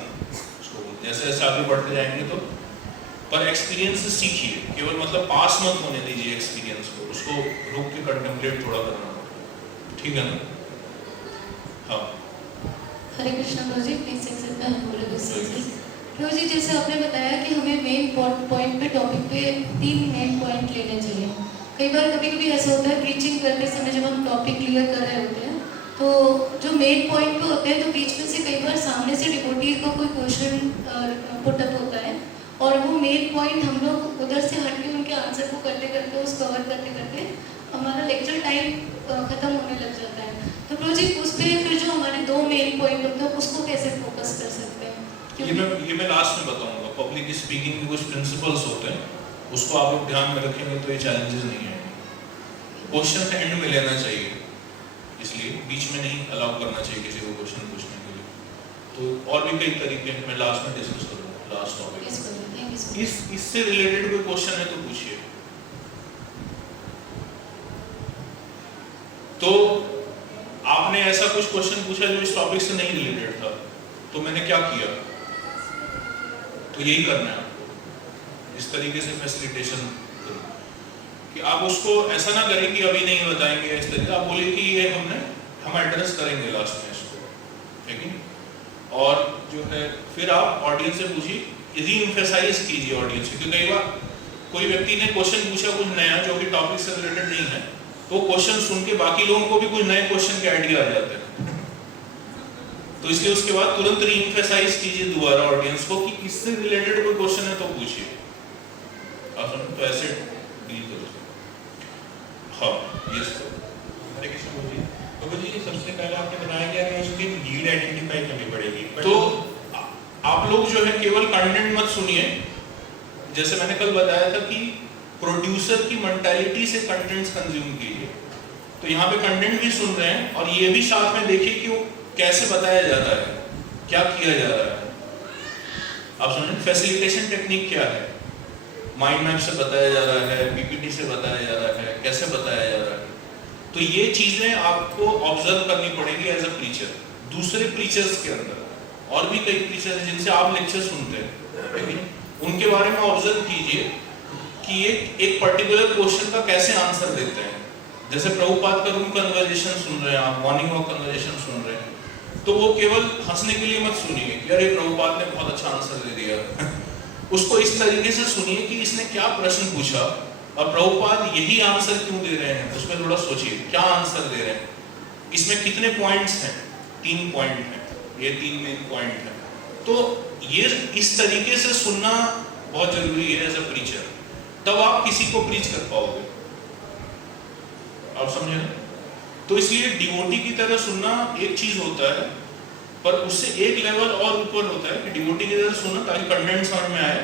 जैसे जैसे आगे बढ़ते जाएंगे तो, पर एक्सपीरियंस से सीखिए, केवल मतलब पास मत होने दीजिए एक्सपीरियंस को, उसको रोक के कंटेम्पलेट थोड़ा करना, ठीक है ना। हाँ, हरे कृष्णा प्रभु जी, please accept the humble obeisance. प्रभु जी, जैसे आपने बताया कि हमें मेन पॉइंट पे, टॉपिक पे 3 मेन पॉइंट लेने चाहिए। कई बार कभी कभी ऐसा होता है प्रीचिंग करते समय जब हम टॉपिक क्लियर कर रहे होते हैं तो जो मेन पॉइंट पे होते हैं तो बीच में से कई बार सामने से डिवोटी को कोई क्वेश्चन पुटअप होता है और वो मेन पॉइंट हम लोग उधर से हट के उनके आंसर को करते करते, उस कवर करते करते हमारा लेक्चर टाइम खत्म होने लग जाता है। तो प्रभु जी, उस पर फिर जो हमारे 2 मेन पॉइंट होते हैं उसको कैसे फोकस कर सकते हैं? ये मैं लास्ट में बताऊंगा। पब्लिक स्पीकिंग के कुछ प्रिंसिपल्स होते हैं, उसको आप लोग ध्यान में रखेंगे तो ये चैलेंजेस नहीं आएंगे। क्वेश्चन एंड में लेना चाहिए, इसलिए बीच में नहीं अलाउ करना चाहिए किसी को क्वेश्चन पूछने के लिए। तो और भी कई तरीके हैं, मैं लास्ट में डिस्कस करूँगा, लास्ट टॉपिक। इससे रिलेटेड कोई क्वेश्चन है तो पूछिए। तो आपने ऐसा कुछ क्वेश्चन पूछा जो इस टॉपिक से नहीं रिलेटेड था, तो मैंने क्या किया? तो यही करना है आपको, इस तरीके से फैसिलिटेशन करो कि आप उसको ऐसा ना करें कि अभी नहीं बताएंगे, इस तरीके आप बोलिए कि ये हम एड्रेस करेंगे लास्ट में इसको, ठीक है। और जो है फिर आप ऑडियंस से पूछिए, री-एम्फेसाइज कीजिए ऑडियंस से, क्योंकि कई बार कोई व्यक्ति ने क्वेश्चन पूछा कुछ नया जो कि टॉपिक से रिलेटेड नहीं है, तो क्वेश्चन सुन के बाकी लोगों को भी कुछ नए क्वेश्चन के आइडिया आ जाते हैं। तो इसलिए उसके बाद तुरंत री-एम्फेसाइज कीजिए दोबारा ऑडियंस को कि इससे रिलेटेड कोई क्वेश्चन है तो पूछिए। आप समझ, तो ऐसे डील करो। हाँ, यस हरे कृष्ण प्रभु जी। प्रभु जी, सबसे पहले आपने बताया कि हमें उसकी नीड आइडेंटिफाई करनी पड़ेगी। तो आप लोग जो है केवल कंटेंट मत सुनिए, जैसे मैंने कल बताया था कि प्रोड्यूसर की मेंटालिटी से कंटेंट्स कंज्यूम कीजिए। तो यहाँ पे कंटेंट भी सुन रहे हैं और ये भी साथ में देखिए कि वो कैसे बताया जा रहा है, क्या किया जा रहा है। आप समझे फैसिलिटेशन टेक्निक क्या है, माइंड मैप से बताया जा रहा है, पीपीटी से बताया जा रहा है, कैसे बताया जा रहा है। तो ये चीजें आपको ऑब्जर्व करनी पड़ेगी एज अ प्रीचर। दूसरे प्रीचर्स के अंदर और भी कई प्रीचर्स हैं जिनसे आप लेक्चर सुनते हैं, लेकिन उनके बारे में ऑब्जर्व कीजिए कि ये एक पर्टिकुलर क्वेश्चन का कैसे आंसर देते हैं। जैसे प्रभुपाद का रूम कन्वर्सेशन सुन रहे हैं आप, मॉर्निंग वॉक कन्वर्सेशन सुन रहे हैं, तो वो केवल हंसने के लिए मत सुनिए कि अरे प्रभुपाद ने बहुत अच्छा आंसर दे दिया उसको इस तरीके से सुनिए कि इसने क्या प्रश्न पूछा और प्रभुपाद यही आंसर क्यों दे रहे हैं, उसमें थोड़ा सोचिए क्या आंसर दे रहे हैं, इसमें कितने पॉइंट्स हैं, 3 पॉइंट हैं, ये 3 मेन पॉइंट है। तो ये इस तरीके से सुनना बहुत जरूरी है एज अ प्रीचर, तब आप किसी को प्रीच कर पाओगे, आप समझे ना। तो इसलिए डिवोटी की तरह सुनना एक चीज होता है, पर उससे एक लेवल और ऊपर होता है कि डिवोटी की तरह सुनना ताकि कंटेंट समझ में आए,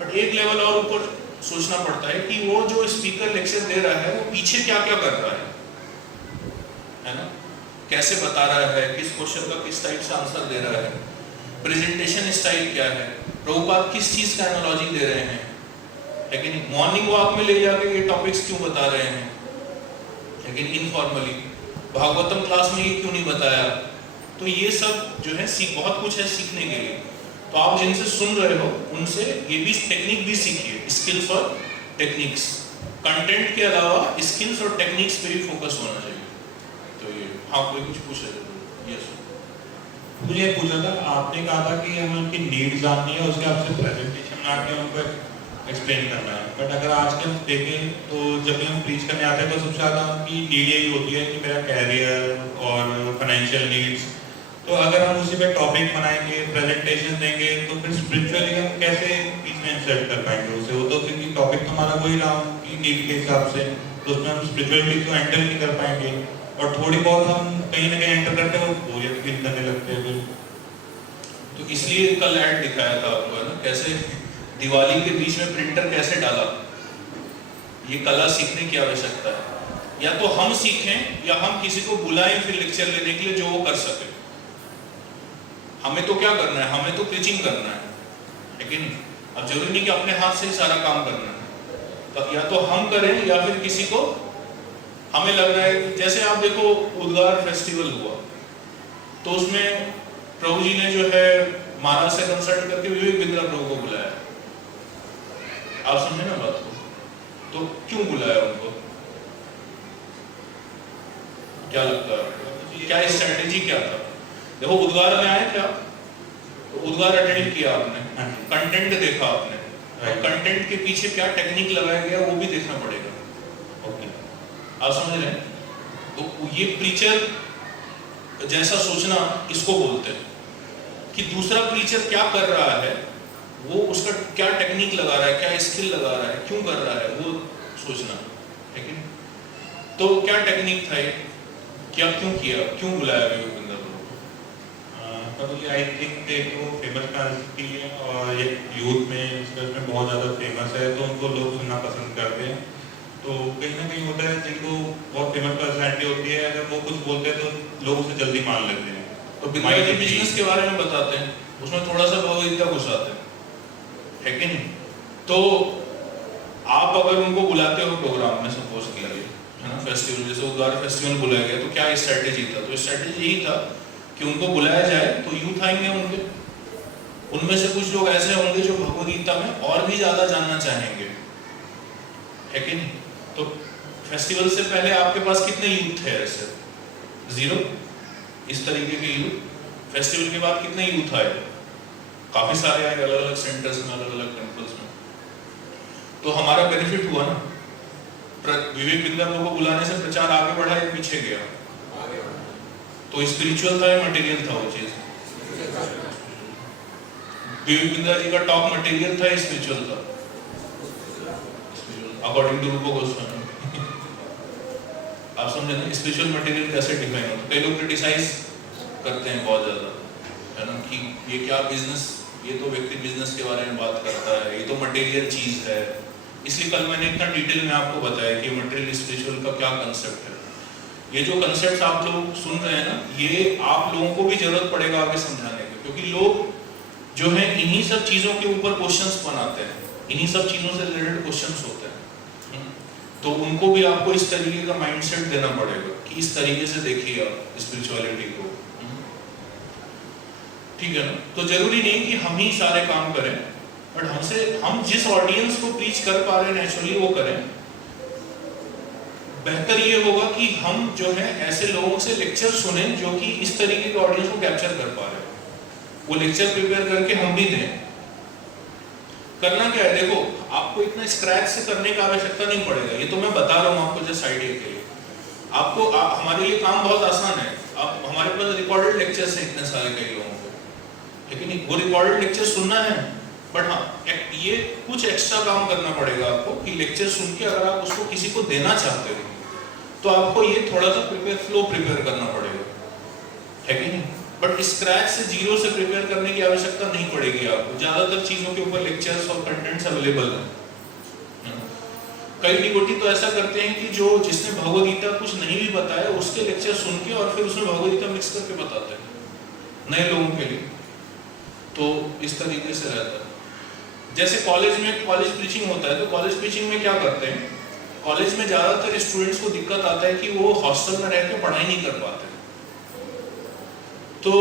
बट एक लेवल और ऊपर सोचना पड़ता है कि वो जो स्पीकर लेक्चर दे रहा है वो पीछे क्या क्या कर रहा है ना, कैसे बता रहा है, किस क्वेश्चन का किस टाइप से आंसर दे रहा है, प्रेजेंटेशन स्टाइल क्या है, प्रभुपाद किस चीज का एनालॉजी दे रहे हैं, लेकिन मॉर्निंग वॉक में ले जाके ये टॉपिक्स क्यों बता रहे हैं, लेकिन इनफॉर्मली भागवतम क्लास में ये क्यों नहीं बताया। तो ये सब जो है बहुत कुछ है सीखने के लिए। तो आप जिनसे सुन रहे हो उनसे ये भी टेक्निक भी सीखिए, स्किल्स और टेक्निक्स, कंटेंट के अलावा स्किल्स और टेक्निक्स पे भी फोकस होना चाहिए। तो ये हाँ, कोई कुछ पूछ रहे थे? यस, मुझे ये पूछना था, आपने कहा था कि हमें उनकी नीड जाननी है, उसके आपसे प्रेजेंटेशन बना के उनको एक्सप्लेन करना है। बट अगर आज के हम देखें तो जब भी हम प्रीच करने आते हैं तो सबसे ज़्यादा उनकी नीड यही होती है कि मेरा कैरियर और फाइनेंशियल नीड्स। तो अगर हम उसी पे टॉपिक बनाएंगे, प्रेजेंटेशन देंगे, तो फिर स्पिरिचुअली हम कैसे बीच में इंसर्ट कर पाएंगे उसे? वो तो क्योंकि टॉपिक तो हमारा वही रहा कि नीड के हिसाब से, तो उसमें हम स्पिरिचुअलिटी तो एंटर नहीं कर पाएंगे, और थोड़ी बहुत हम कहीं ना कहीं एंटर करते हैं और बोरियत फील करने लगते हैं। तो इसलिए कल ऐड दिखाया था आपको, है ना, कैसे दिवाली के बीच में प्रिंटर कैसे डाला। ये कला सीखने की आवश्यकता है, या तो हम सीखें या हम किसी को बुलाएं फिर लेक्चर लेने के लिए जो वो कर सके। हमें तो क्या करना है, हमें तो प्रीचिंग करना है, लेकिन अब जरूरी नहीं कि अपने हाथ से ही सारा काम करना है। तो या तो हम करें या फिर किसी को, हमें लग रहा है जैसे आप देखो उद्गार फेस्टिवल हुआ तो उसमें प्रभु जी ने जो है महाराज से कंसल्ट करके विवेक बिंद्रा प्रभु को बुलाया। आप समझे ना बात को? तो क्यों बुलाया उनको? क्या लगता है, क्या स्ट्रेटेजी क्या था? देखो उद्गार में आए क्या, तो उद्गार अटेंड किया आपने, कंटेंट देखा आपने, कंटेंट के पीछे क्या टेक्निक लगाया गया वो भी देखना पड़ेगा। ओके, आप समझ रहे हैं? तो ये प्रीचर जैसा सोचना इसको बोलते हैं कि दूसरा प्रीचर क्या कर रहा है, वो उसका क्या टेक्निक लगा रहा है, क्या स्किल लगा रहा है, क्यों कर रहा है, वो सोचना। लेकिन तो क्या टेक्निक था ये, क्या क्यों किया, क्यों बुलाया विवेक बिंद्रा प्रभु जी? आई थिंक वो फेमस पर्सनालिटी है और ये यूथ में इसमें बहुत ज़्यादा फेमस है, तो उनको लोग सुनना पसंद करते हैं। तो कहीं ना कहीं होता है जिनको बहुत फेमस पर्सनालिटी होती है, अगर वो कुछ बोलते हैं तो लोग उसे जल्दी मान लेते हैं। तो बिंद्रा जी बिजनेस के बारे में बताते हैं, उसमें थोड़ा सा भगवद्गीता घुसाते है कि नहीं? तो आप अगर उनको बुलाते हो प्रोग्राम में, सपोज कीजिए, है ना, फेस्टिवल जैसे उद्गार फेस्टिवल बुलाया गया, तो क्या स्ट्रेटेजी था? तो स्ट्रेटेजी यही था कि उनको बुलाया जाए तो यूथ आएंगे उनके, उनमें से कुछ लोग ऐसे होंगे जो भगवद्गीता में और भी ज्यादा जानना चाहेंगे, है कि नहीं? तो फेस्टिवल से पहले आपके पास कितने यूथ थे ऐसे? 0। इस तरीके के यूथ। फेस्टिवल के बाद कितने यूथ आए? काफी सारे आए, अलग अलग सेंटर्स में, अलग अलग टेम्पल्स में। तो हमारा बेनिफिट हुआ ना, विवेक बिंद्रा को बुलाने से प्रचार आगे बढ़ा या पीछे गया? तो स्पिरिचुअल था या मटेरियल था वो चीज? विवेक बिंद्रा जी का टॉक मटेरियल था या स्पिरिचुअल था? अकॉर्डिंग टू रूप गोस्वामी। आप समझे ना, स्पिरिचुअल मटेरियल कैसे डिफाइन होता है? कई लोग क्रिटिसाइज करते हैं बहुत ज्यादा, है ना, कि ये क्या बिजनेस, ये तो व्यक्ति बिजनेस के बारे में बात करता है, ये तो मटेरियल चीज है। इसलिए कल मैंने इतना डिटेल में आपको बताया कि मटेरियल स्पिरिचुअल का क्या कंसेप्ट है। ये जो कंसेप्ट आप लोग सुन रहे हैं ना, ये आप लोगों को भी जरूरत पड़ेगा आगे समझाने की, क्योंकि लोग जो है इन्हीं सब चीजों के ऊपर क्वेश्चंस बनाते हैं, इन्हीं सब चीजों से रिलेटेड क्वेश्चंस होते हैं। तो उनको भी आपको इस तरीके का माइंडसेट देना पड़ेगा कि इस तरीके से देखिए आप स्पिरिचुअलिटी को, ठीक है ना? तो जरूरी नहीं कि हम ही सारे काम करें, बट हम जिस ऑडियंस को प्रीच कर पा रहे हैं नेचुरली वो करें। बेहतर ये होगा कि हम जो है ऐसे लोगों से लेक्चर सुने जो कि इस तरीके के ऑडियंस को कैप्चर कर पा रहे हैं, वो लेक्चर प्रिपेयर करके हम भी दें। करना क्या है, देखो आपको इतना स्क्रैच से करने की आवश्यकता नहीं पड़ेगा, ये तो मैं बता रहा हूँ आपको जस्ट आइडिया के लिए। आपको हमारे लिए काम बहुत आसान है। आप हमारे पास रिकॉर्डेड लेक्चर्स हैं इतने सारे कई लोगों को, लेकिन वो रिकॉर्डेड लेक्चर सुनना है, बट हाँ ये कुछ एक्स्ट्रा काम करना पड़ेगा आपको कि लेक्चर सुन के अगर आप उसको किसी को देना चाहते हो तो आपको ये थोड़ा सा फ्लो प्रिपेयर करना पड़ेगा, है कि नहीं। बट स्क्रैच से जीरो से प्रिपेयर करने की आवश्यकता नहीं पड़ेगी आपको, ज्यादातर चीजों के ऊपर लेक्चर्स और कंटेंट्स अवेलेबल हैं। कई डिवोटी तो ऐसा करते हैं कि जो जिसने भगवद गीता कुछ नहीं भी बताया उसके लेक्चर सुन के और फिर उसमें भगवद गीता मिक्स करके बताते हैं नए लोगों के लिए, तो इस तरीके से रहता है। जैसे कॉलेज में कॉलेज प्रीचिंग होता है, तो कॉलेज प्रीचिंग में क्या करते हैं, कॉलेज में ज्यादातर स्टूडेंट्स को दिक्कत आता है कि वो हॉस्टल में रह के पढ़ाई नहीं कर पाते, तो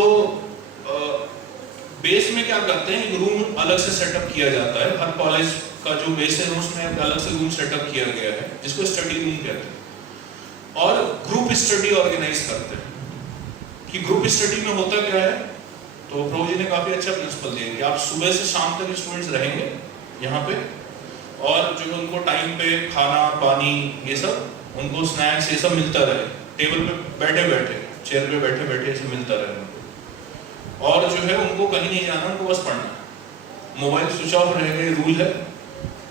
बेस में क्या करते हैं, रूम अलग से सेटअप किया जाता है। हर कॉलेज का जो बेस है उसमें अलग से रूम सेटअप किया गया है जिसको स्टडी रूम कहते हैं, और ग्रुप स्टडी ऑर्गेनाइज करते हैं। कि ग्रुप स्टडी में होता क्या है, तो प्रभु जी ने काफी अच्छा प्रिंसिपल दिया कि आप सुबह से शाम तक स्टूडेंट्स रहेंगे यहाँ पे, और जो उनको टाइम पे खाना पानी ये सब उनको स्नैक्स ये सब मिलता रहे, टेबल पे बैठे बैठे चेयर पे बैठे बैठे ऐसे मिलता रहे उनको, और जो है उनको कहीं नहीं जाना, उनको बस पढ़ना, मोबाइल स्विच ऑफ रहेगा, ये रूल है।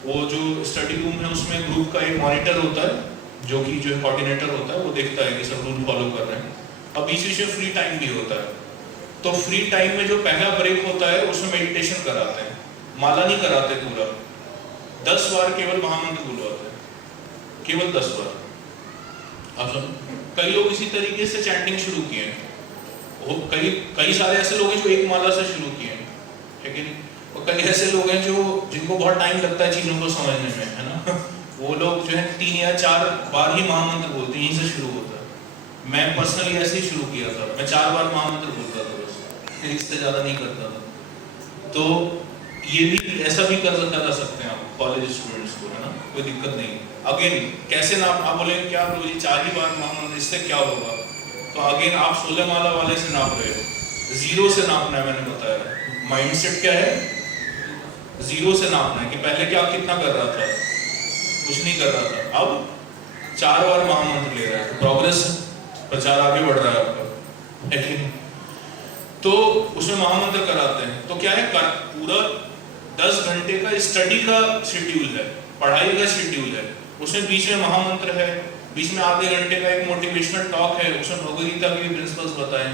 वो जो स्टडी रूम है उसमें ग्रुप का एक मॉनिटर होता है जो कि जो कोऑर्डिनेटर होता है, वो देखता है कि सब रूल फॉलो कर रहे हैं। अब बीच बीच में फ्री टाइम भी होता है, तो फ्री टाइम में जो पहला ब्रेक होता है उसमें मेडिटेशन कराते हैं, माला नहीं कराते पूरा, 10 बार केवल महामंत्र बुलवाते हैं, केवल 10 बार। आप समझ, कई लोग इसी तरीके से चैंटिंग शुरू किए हैं, वो कई सारे ऐसे लोग हैं जो एक माला से शुरू किए हैं, लेकिन और कई ऐसे लोग हैं जो जिनको बहुत टाइम लगता है चीजों को समझने में, है ना वो लोग जो है 3 या 4 बार ही महामंत्र बोलते हैं, यहीं से शुरू होता है। मैं पर्सनली ऐसे ही शुरू किया था, मैं 4 बार महामंत्र बोलता था बस, इससे ज्यादा नहीं करता था। तो ये भी ऐसा भी कर सकते हैं आप कॉलेज स्टूडेंट्स को, है ना, कोई दिक्कत नहीं। अगेन कैसे ना आप बोलेंगे क्या बोलो जी 4 ही बार महामंत्र, इससे क्या होगा, तो अगेन आप 16 माला वाले से नाप रहे हो, 0 से नापना है। मैंने बताया माइंडसेट क्या है, 0 से नापना है कि पहले क्या कितना कर रहा था, कुछ नहीं कर रहा था, अब 4 बार महामंत्र ले रहा है, तो प्रोग्रेस, प्रचार आगे बढ़ रहा है आपका, है कि नहीं। तो उसमें महामंत्र कराते हैं, तो क्या है पूरा 10 घंटे का स्टडी का शेड्यूल है, पढ़ाई का शेड्यूल है, उसमें बीच में महामंत्र है, बीच में आधे घंटे का एक मोटिवेशनल टॉक है, उसमें भगवद गीता के प्रिंसिपल्स बताएं,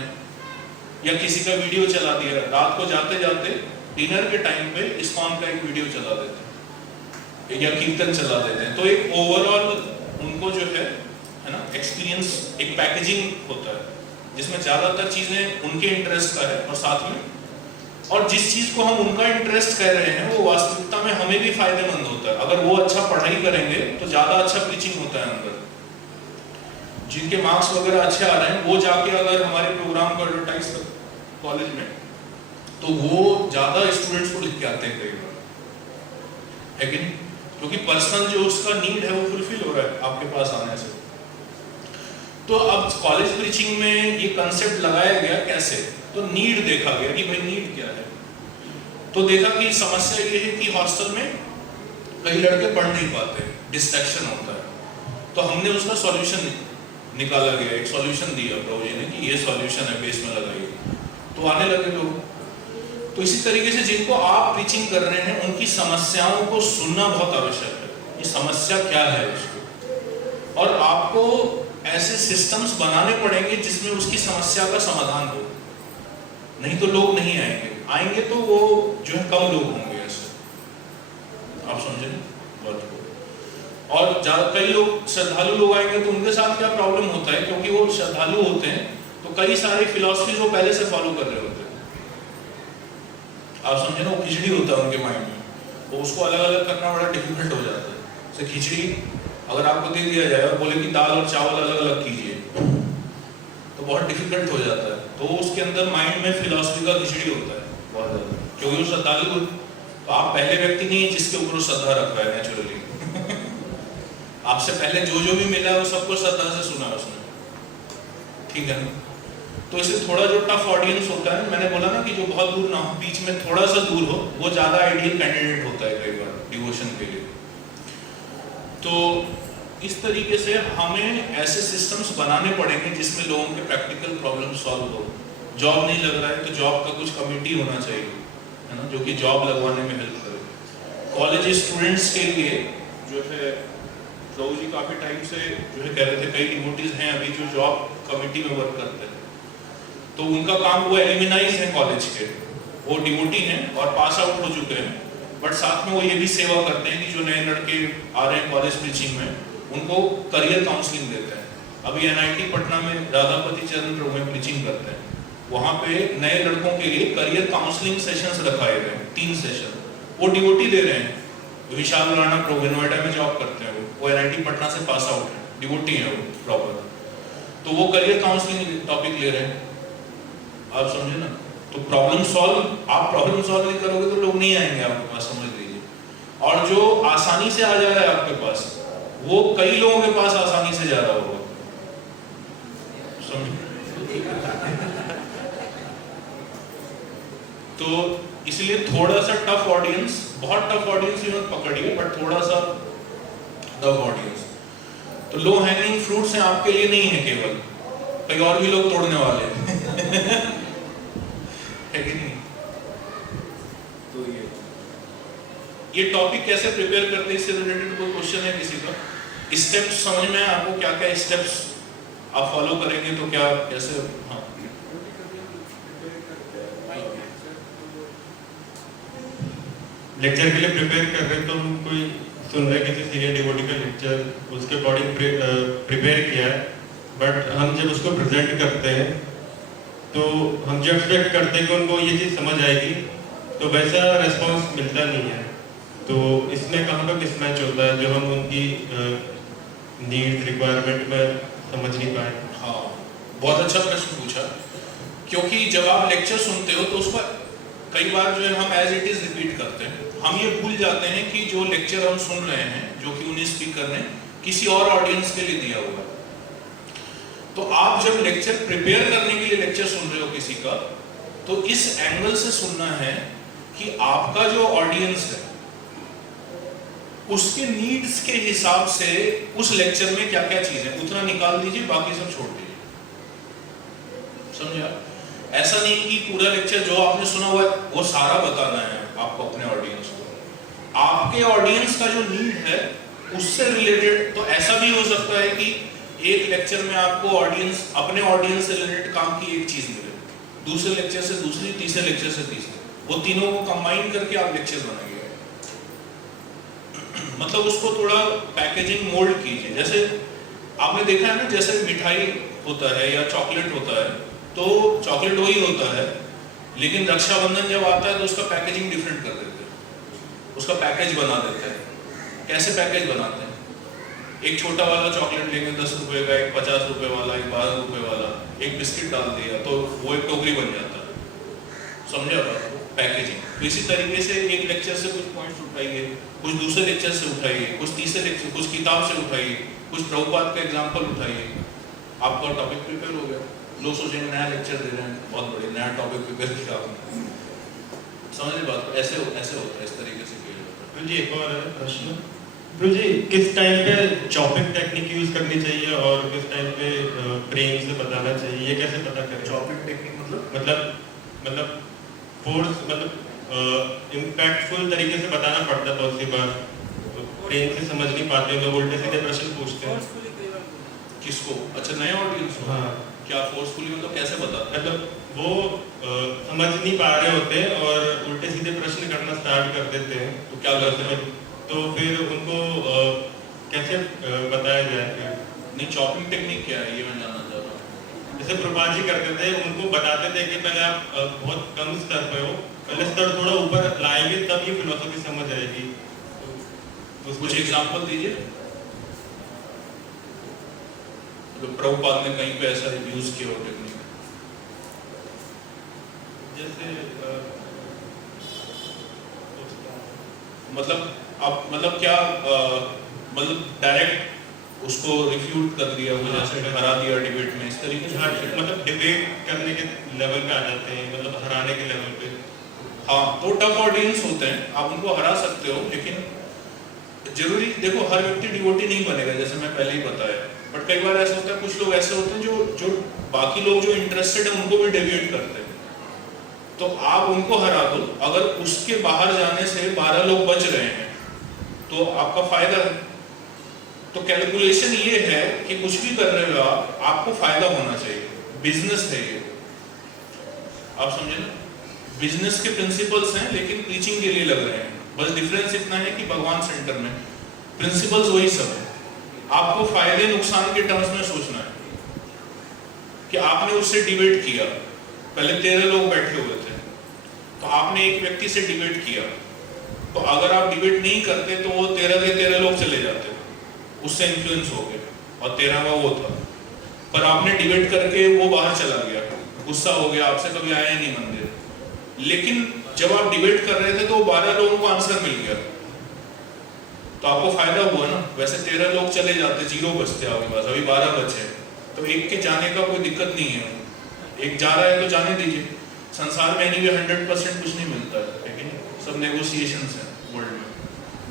या किसी का वीडियो चला दिया, रात को जाते जाते डिनर के टाइम पे इस्कॉन का एक वीडियो चला देते हैं या कीर्तन चला देते हैं, तो एक ओवरऑल उनको जो है ना एक्सपीरियंस, एक पैकेजिंग होता है जिसमें ज्यादातर चीजें उनके इंटरेस्ट का है, और साथ में और जिस चीज को हम उनका इंटरेस्ट कह रहे हैं वो वास्तविकता में हमें भी फायदेमंद होता है। अगर वो अच्छा पढ़ाई करेंगे तो ज्यादा अच्छा प्रीचिंग होता है अंदर, जिनके मार्क्स वगैरह अच्छे आ रहे हैं वो जाके अगर हमारे प्रोग्राम को एडवर्टाइज कर कॉलेज में, तो वो ज्यादा स्टूडेंट्स को लिख के आते हैं कई बार, है कि नहीं, क्योंकि पर्सनल जो उसका नीड है वो फुलफिल हो रहा है आपके पास आने से। तो अब कॉलेज प्रीचिंग में ये कंसेप्ट लगाया गया कैसे, तो नीड देखा गया कि भाई नीड क्या है, तो देखा कि समस्या ये है कि हॉस्टल में कई लड़के पढ़ नहीं पाते, डिस्ट्रैक्शन होता है, तो हमने उसका सॉल्यूशन निकाला गया, एक सॉल्यूशन दिया प्रभु जी ने कि ये सॉल्यूशन है, बेस में लगाइए, तो आने लगे लोग। तो इसी तरीके से जिनको आप प्रीचिंग कर रहे हैं उनकी समस्याओं को सुनना बहुत आवश्यक है, ये समस्या क्या है उसको, और आपको ऐसे सिस्टम्स बनाने पड़ेंगे जिसमें उसकी समस्या का समाधान हो, नहीं तो लोग नहीं आएंगे, आएंगे तो वो जो है कम लोग होंगे ऐसे, आप समझे बात को। और कई लोग श्रद्धालु लोग आएंगे तो उनके साथ क्या प्रॉब्लम होता है, क्योंकि वो श्रद्धालु होते हैं तो कई सारे फिलॉसफीज वो पहले से फॉलो कर रहे होते हैं, आप समझे ना, वो खिचड़ी होता है उनके माइंड में, वो उसको अलग अलग करना बड़ा डिफिकल्ट हो जाता है। जैसे खिचड़ी अगर आपको दे दिया जाए और बोले कि दाल और चावल अलग अलग कीजिए तो बहुत डिफिकल्ट हो जाता है, तो उसके अंदर माइंड में फिलॉसफी का खिचड़ी होता है बहुत ज्यादा, क्योंकि वो श्रद्धालु, तो आप पहले व्यक्ति नहीं है जिसके ऊपर श्रद्धा रख रहा है नेचुरली आपसे पहले जो जो भी मिला है वो सबको श्रद्धा से सुना उसने, ठीक है ना। तो इसे थोड़ा जो टफ ऑडियंस होता है, मैंने बोला ना कि जो बहुत दूर ना हो, बीच में थोड़ा सा दूर हो, वो ज़्यादा आइडियल कैंडिडेट होता है कई बार डिवोशन के लिए। तो इस तरीके से हमें ऐसे सिस्टम्स बनाने पड़ेंगे जिसमें लोगों के प्रैक्टिकल प्रॉब्लम सॉल्व हो। जॉब नहीं लग रहा है तो जॉब का कुछ कमिटी होना चाहिए, है ना, जो कि जॉब लगवाने में हेल्प करे। कॉलेज स्टूडेंट्स के लिए जो है, प्रभु जी काफ़ी टाइम से जो है कह रहे थे, कई डिवोटीज हैं अभी जो जॉब कमिटी में वर्क करते हैं, तो उनका काम, वो एलिमिनाइज है कॉलेज के, वो डिवोटी हैं और पास आउट हो चुके हैं, बट साथ में वो ये भी सेवा करते हैं कि जो नए लड़के आ रहे हैं कॉलेज प्रीचिंग में, उनको करियर काउंसलिंग देते हैं। अभी NIT पटना में राधापति चरण प्रभु में प्रीचिंग करते हैं, वहाँ पे नए लड़कों के लिए करियर काउंसलिंग सेशंस रखाए गए, 3 सेशन, वो डिवोटी दे रहे हैं। विशाल राणा प्रभु नोएडा में जॉब करते हैं, वो NIT पटना से पास आउट है, डिवोटी है वो प्रॉपर, तो वो करियर काउंसलिंग टॉपिक ले रहे हैं। आप समझे ना, तो प्रॉब्लम सॉल्व, आप प्रॉब्लम सॉल्व नहीं करोगे तो लोग नहीं आएंगे आपके पास, समझ लीजिए। और जो आसानी से आ जा रहा है आपके पास, वो कई लोगों के पास आसानी से जा रहा होगा, समझे। तो इसलिए थोड़ा सा टफ ऑडियंस, बहुत टफ ऑडियंस ही मत पकड़िए, बट थोड़ा सा टफ ऑडियंस। तो लो हैंगिंग फ्रूट्स हैं आपके लिए, नहीं है केवल, कई और भी लोग तोड़ने वाले हैं है कि नहीं। तो ये टॉपिक कैसे प्रिपेयर करते हैं, इससे रिलेटेड कोई क्वेश्चन है किसी का? स्टेप्स समझ में आपको, क्या क्या स्टेप्स आप फॉलो करेंगे तो क्या, कैसे? हाँ, लेक्चर के लिए प्रिपेयर कर रहे हैं तो हम कोई सुन रहे किसी सीनियर डिवोटी का लेक्चर, उसके अकॉर्डिंग प्रिपेयर किया है, बट हम जब उसको प्रेजेंट करते हैं तो हम जो एक्सपेक्ट करते हैं कि उनको ये चीज़ समझ आएगी, तो वैसा रेस्पॉन्स मिलता नहीं है। तो इसमें कहाँ पर मिसमैच होता है जो हम उनकी नीड्स रिक्वायरमेंट में समझ नहीं पाए। हाँ, बहुत अच्छा प्रश्न पूछा, क्योंकि जब आप लेक्चर सुनते हो तो उसका कई बार जो है हम एज इट इज रिपीट करते हैं। हम ये भूल जाते हैं कि जो लेक्चर हम सुन रहे हैं, जो कि उन्हीं स्पीकर ने किसी और ऑडियंस के लिए दिया हुआ है। तो आप जब लेक्चर प्रिपेयर करने के लिए लेक्चर सुन रहे हो किसी का, तो इस एंगल से सुनना है कि आपका जो ऑडियंस है उसके नीड्स के हिसाब से उस लेक्चर में क्या क्या चीज है, उतना निकाल दीजिए, बाकी सब छोड़ दीजिए। समझा? ऐसा नहीं कि पूरा लेक्चर जो आपने सुना हुआ है वो सारा बताना है आपको अपने ऑडियंस को। आपके ऑडियंस का जो नीड है उससे रिलेटेड, तो ऐसा भी हो सकता है कि एक लेक्चर में आपको ऑडियंस, अपने ऑडियंस से रिलेटेड काम की एक चीज मिले, दूसरे लेक्चर से दूसरी, तीसरे लेक्चर से तीसरी, वो तीनों को कंबाइन करके आप लेक्चर बनाइए। मतलब उसको थोड़ा पैकेजिंग मोल्ड कीजिए। जैसे आपने देखा है ना, जैसे मिठाई होता है या चॉकलेट होता है, तो चॉकलेट वही होता है, लेकिन रक्षाबंधन जब आता है तो उसका पैकेजिंग डिफरेंट कर देते हैं, उसका पैकेज बना देते हैं। कैसे पैकेज बनाते हैं? एक छोटा वाला चॉकलेट लेंगे 10 रुपए का, एक 50 रुपए वाला, एक 12 रुपए वाला, एक बिस्किट डाल दिया तो वो एक टोकरी बन जाता है। समझा बात? पैकेजिंग। तो इसी तरीके से एक लेक्चर से कुछ पॉइंट्स उठाइए, कुछ दूसरे लेक्चर से उठाइए, कुछ तीसरे लेक्चर, कुछ किताब से उठाइए, कुछ प्रभुपाद का एग्जाम्पल उठाइए, आपका टॉपिक प्रिपेयर हो गया। लोग सोचेंगे नया लेक्चर दे रहे हैं, बहुत बड़े नया टॉपिक प्रिपेयर किया आपने। समझ बात? ऐसे होता है, इस तरीके से किया जाता है। जी एक और प्रश्न, जी किस टाइम पे चॉपिंग टेक्निक यूज करनी चाहिए और किस टाइम पे प्रेम से बताना चाहिए, ये कैसे पता करें? चॉपिंग टेक्निक मतलब फोर्स, मतलब इम्पैक्टफुल तरीके से बताना पड़ता है बहुत सी बार, तो प्रेम से समझ नहीं पाते लोग, उल्टे सीधे प्रश्न पूछते हैं। किसको? अच्छा, नए ऑडियंस को। हाँ, क्या फोर्सफुली मतलब कैसे बताते हैं? मतलब वो समझ नहीं पा रहे होते और उल्टे सीधे प्रश्न करना स्टार्ट कर देते हैं, तो क्या करते हैं? तो फिर उनको कैसे बताया जाए फिर? नहीं, चॉपिंग टेक्निक क्या है ये मैं जानना चाह रहा हूँ। जैसे प्रभुपाद जी करते थे, उनको बताते थे कि पहले आप बहुत कम स्तर पे हो, पहले स्तर थोड़ा ऊपर लाएंगे तब ये फिलोसफी समझ आएगी। तो कुछ एग्जांपल दीजिए, तो प्रभुपाद ने कहीं पे ऐसा यूज किया हो टेक्निक। जैसे मतलब आप, मतलब क्या, मतलब डायरेक्ट उसको रिफ्यूट कर दिया, वो जैसे हरा दिया डिबेट में, इस तरीके से। हाँ, मतलब डिबेट करने के लेवल पे आ जाते हैं, मतलब हराने के लेवल पे। हाँ, तो टफ ऑडियंस होते हैं, आप उनको हरा सकते हो, लेकिन जरूरी देखो हर व्यक्ति डिवोटी नहीं बनेगा, जैसे मैं पहले ही बताया। बट कई बार ऐसा होता है, कुछ लोग ऐसे होते हैं जो बाकी लोग जो इंटरेस्टेड है उनको भी डेविएट करते हैं, तो आप उनको हरा दो। अगर उसके बाहर जाने से 12 लोग बच रहे हैं तो आपका फायदा है। तो कैलकुलेशन ये है कि कुछ भी कर रहे हो आप, आपको फायदा होना चाहिए, बिजनेस है ये, आप समझे ना। बिजनेस के प्रिंसिपल्स हैं लेकिन प्रीचिंग के लिए लग रहे हैं, बस डिफरेंस इतना है कि भगवान सेंटर में प्रिंसिपल्स वही सब है। आपको फायदे नुकसान के टर्म्स में सोचना है कि आपने उससे डिबेट किया, पहले 13 लोग बैठे हुए थे, तो आपने एक व्यक्ति से डिबेट किया, तो अगर आप डिबेट नहीं करते तो वो 13 के 13 लोग चले जाते, उससे इन्फ्लुएंस हो गए और 13वां वो था। पर आपने डिबेट करके वो बाहर चला गया, गुस्सा हो गया, आपसे कभी आया ही नहीं मंदिर। लेकिन जब आप डिबेट कर रहे थे तो 12 लोगों को आंसर मिल गया, तो आपको फायदा हुआ ना। वैसे 13 लोग चले जाते, 0 बचते आपके पास, अभी 12 बचे, तो एक के जाने का कोई दिक्कत नहीं है। एक जा रहा है तो जाने दीजिए। संसार में नहीं भी 100% कुछ नहीं मिलता है, लेकिन सब नेगोशिएशंस हैं वर्ल्ड में।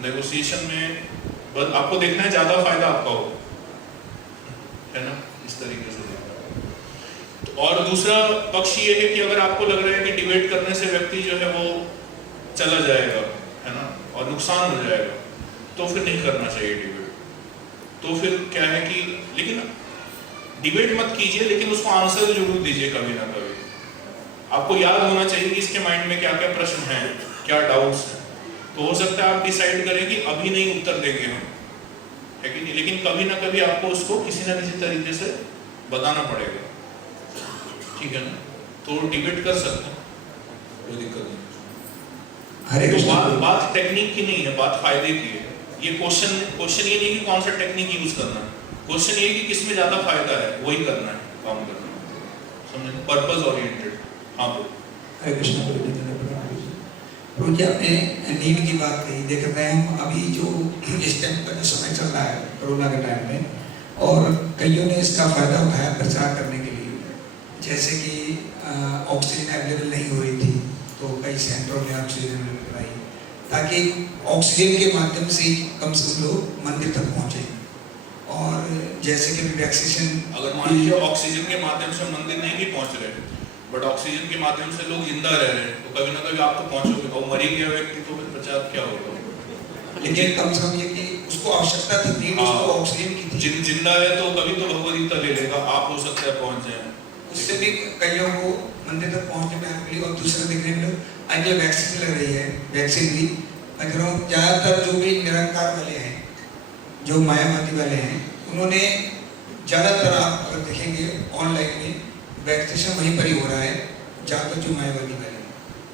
नेगोशिएशन में बस आपको देखना है ज्यादा फायदा आपका हो, है ना, इस तरीके से देखना। और दूसरा पक्ष ये है कि अगर आपको लग रहा है कि डिबेट करने से व्यक्ति जो है वो चला जाएगा, है ना, और नुकसान हो जाएगा, तो फिर नहीं करना चाहिए डिबेट। तो फिर क्या है कि, लेकिन डिबेट मत कीजिए, लेकिन उसको आंसर जरूर दीजिए कभी ना कभी। आपको याद होना चाहिए कि इसके माइंड में क्या क्या प्रश्न हैं, क्या डाउट्स हैं। तो हो सकता है आप डिसाइड करें कि अभी नहीं उत्तर देंगे हम, है कि नहीं, लेकिन कभी ना कभी आपको उसको किसी ना किसी तरीके से बताना पड़ेगा, ठीक है ना। तो डिबेट कर सकते हैं, कोई दिक्कत नहीं। हरे तो कृष्ण। बात टेक्निक की नहीं है, बात फायदे की है। ये क्वेश्चन ये नहीं कि कौन सा टेक्निक यूज करना है, क्वेश्चन ये कि किसमें ज्यादा फायदा है, वही करना है, काम करना है, समझे, पर्पस ओरिएंटेड। हाँ बोलो। हरे कृष्ण। प्रभु जी, आपने नींद की बात कही। देख रहे हैं हम अभी जो इस टाइम का जो समय चल रहा है कोरोना के टाइम में, और कईयों ने इसका फायदा उठाया प्रचार करने के लिए। जैसे कि ऑक्सीजन अवेलेबल नहीं हो रही थी, तो कई सेंटरों में ऑक्सीजन अवेलेबल कराई, ताकि ऑक्सीजन के माध्यम से कम से कम लोग मंदिर तक पहुँचे। और जैसे कि वैक्सीनेशन, अगर मान लीजिए ऑक्सीजन के माध्यम से मंदिर नहीं भी पहुंच रहे, बट ऑक्सीजन के माध्यम से लोग जिंदा रह रहे हैं, तो कभी ना कभी आप तो पहुंचोगे। और मरी गया व्यक्ति तो फिर प्रचार क्या होगा। लेकिन कम से कम ये कि उसको आवश्यकता थी, नीड उसको ऑक्सीजन की थी। जिंदा है तो कभी तो भगवदगीता ले लेगा, आप हो सकता है पहुंच जाए, उससे भी कईयों को मंदिर तक पहुंचने में मिली। और दूसरा देखने में आज जो वैक्सीन लग रही है, वैक्सीन भी मैं कह रहा हूँ ज़्यादातर जो भी निरंकार वाले हैं, जो मायावादी वाले हैं, उन्होंने ज़्यादातर आप अगर देखेंगे ऑनलाइन में वैक्सीनेशन वहीं पर ही हो रहा है। ज़्यादातर जो मायावादी वाले हैं,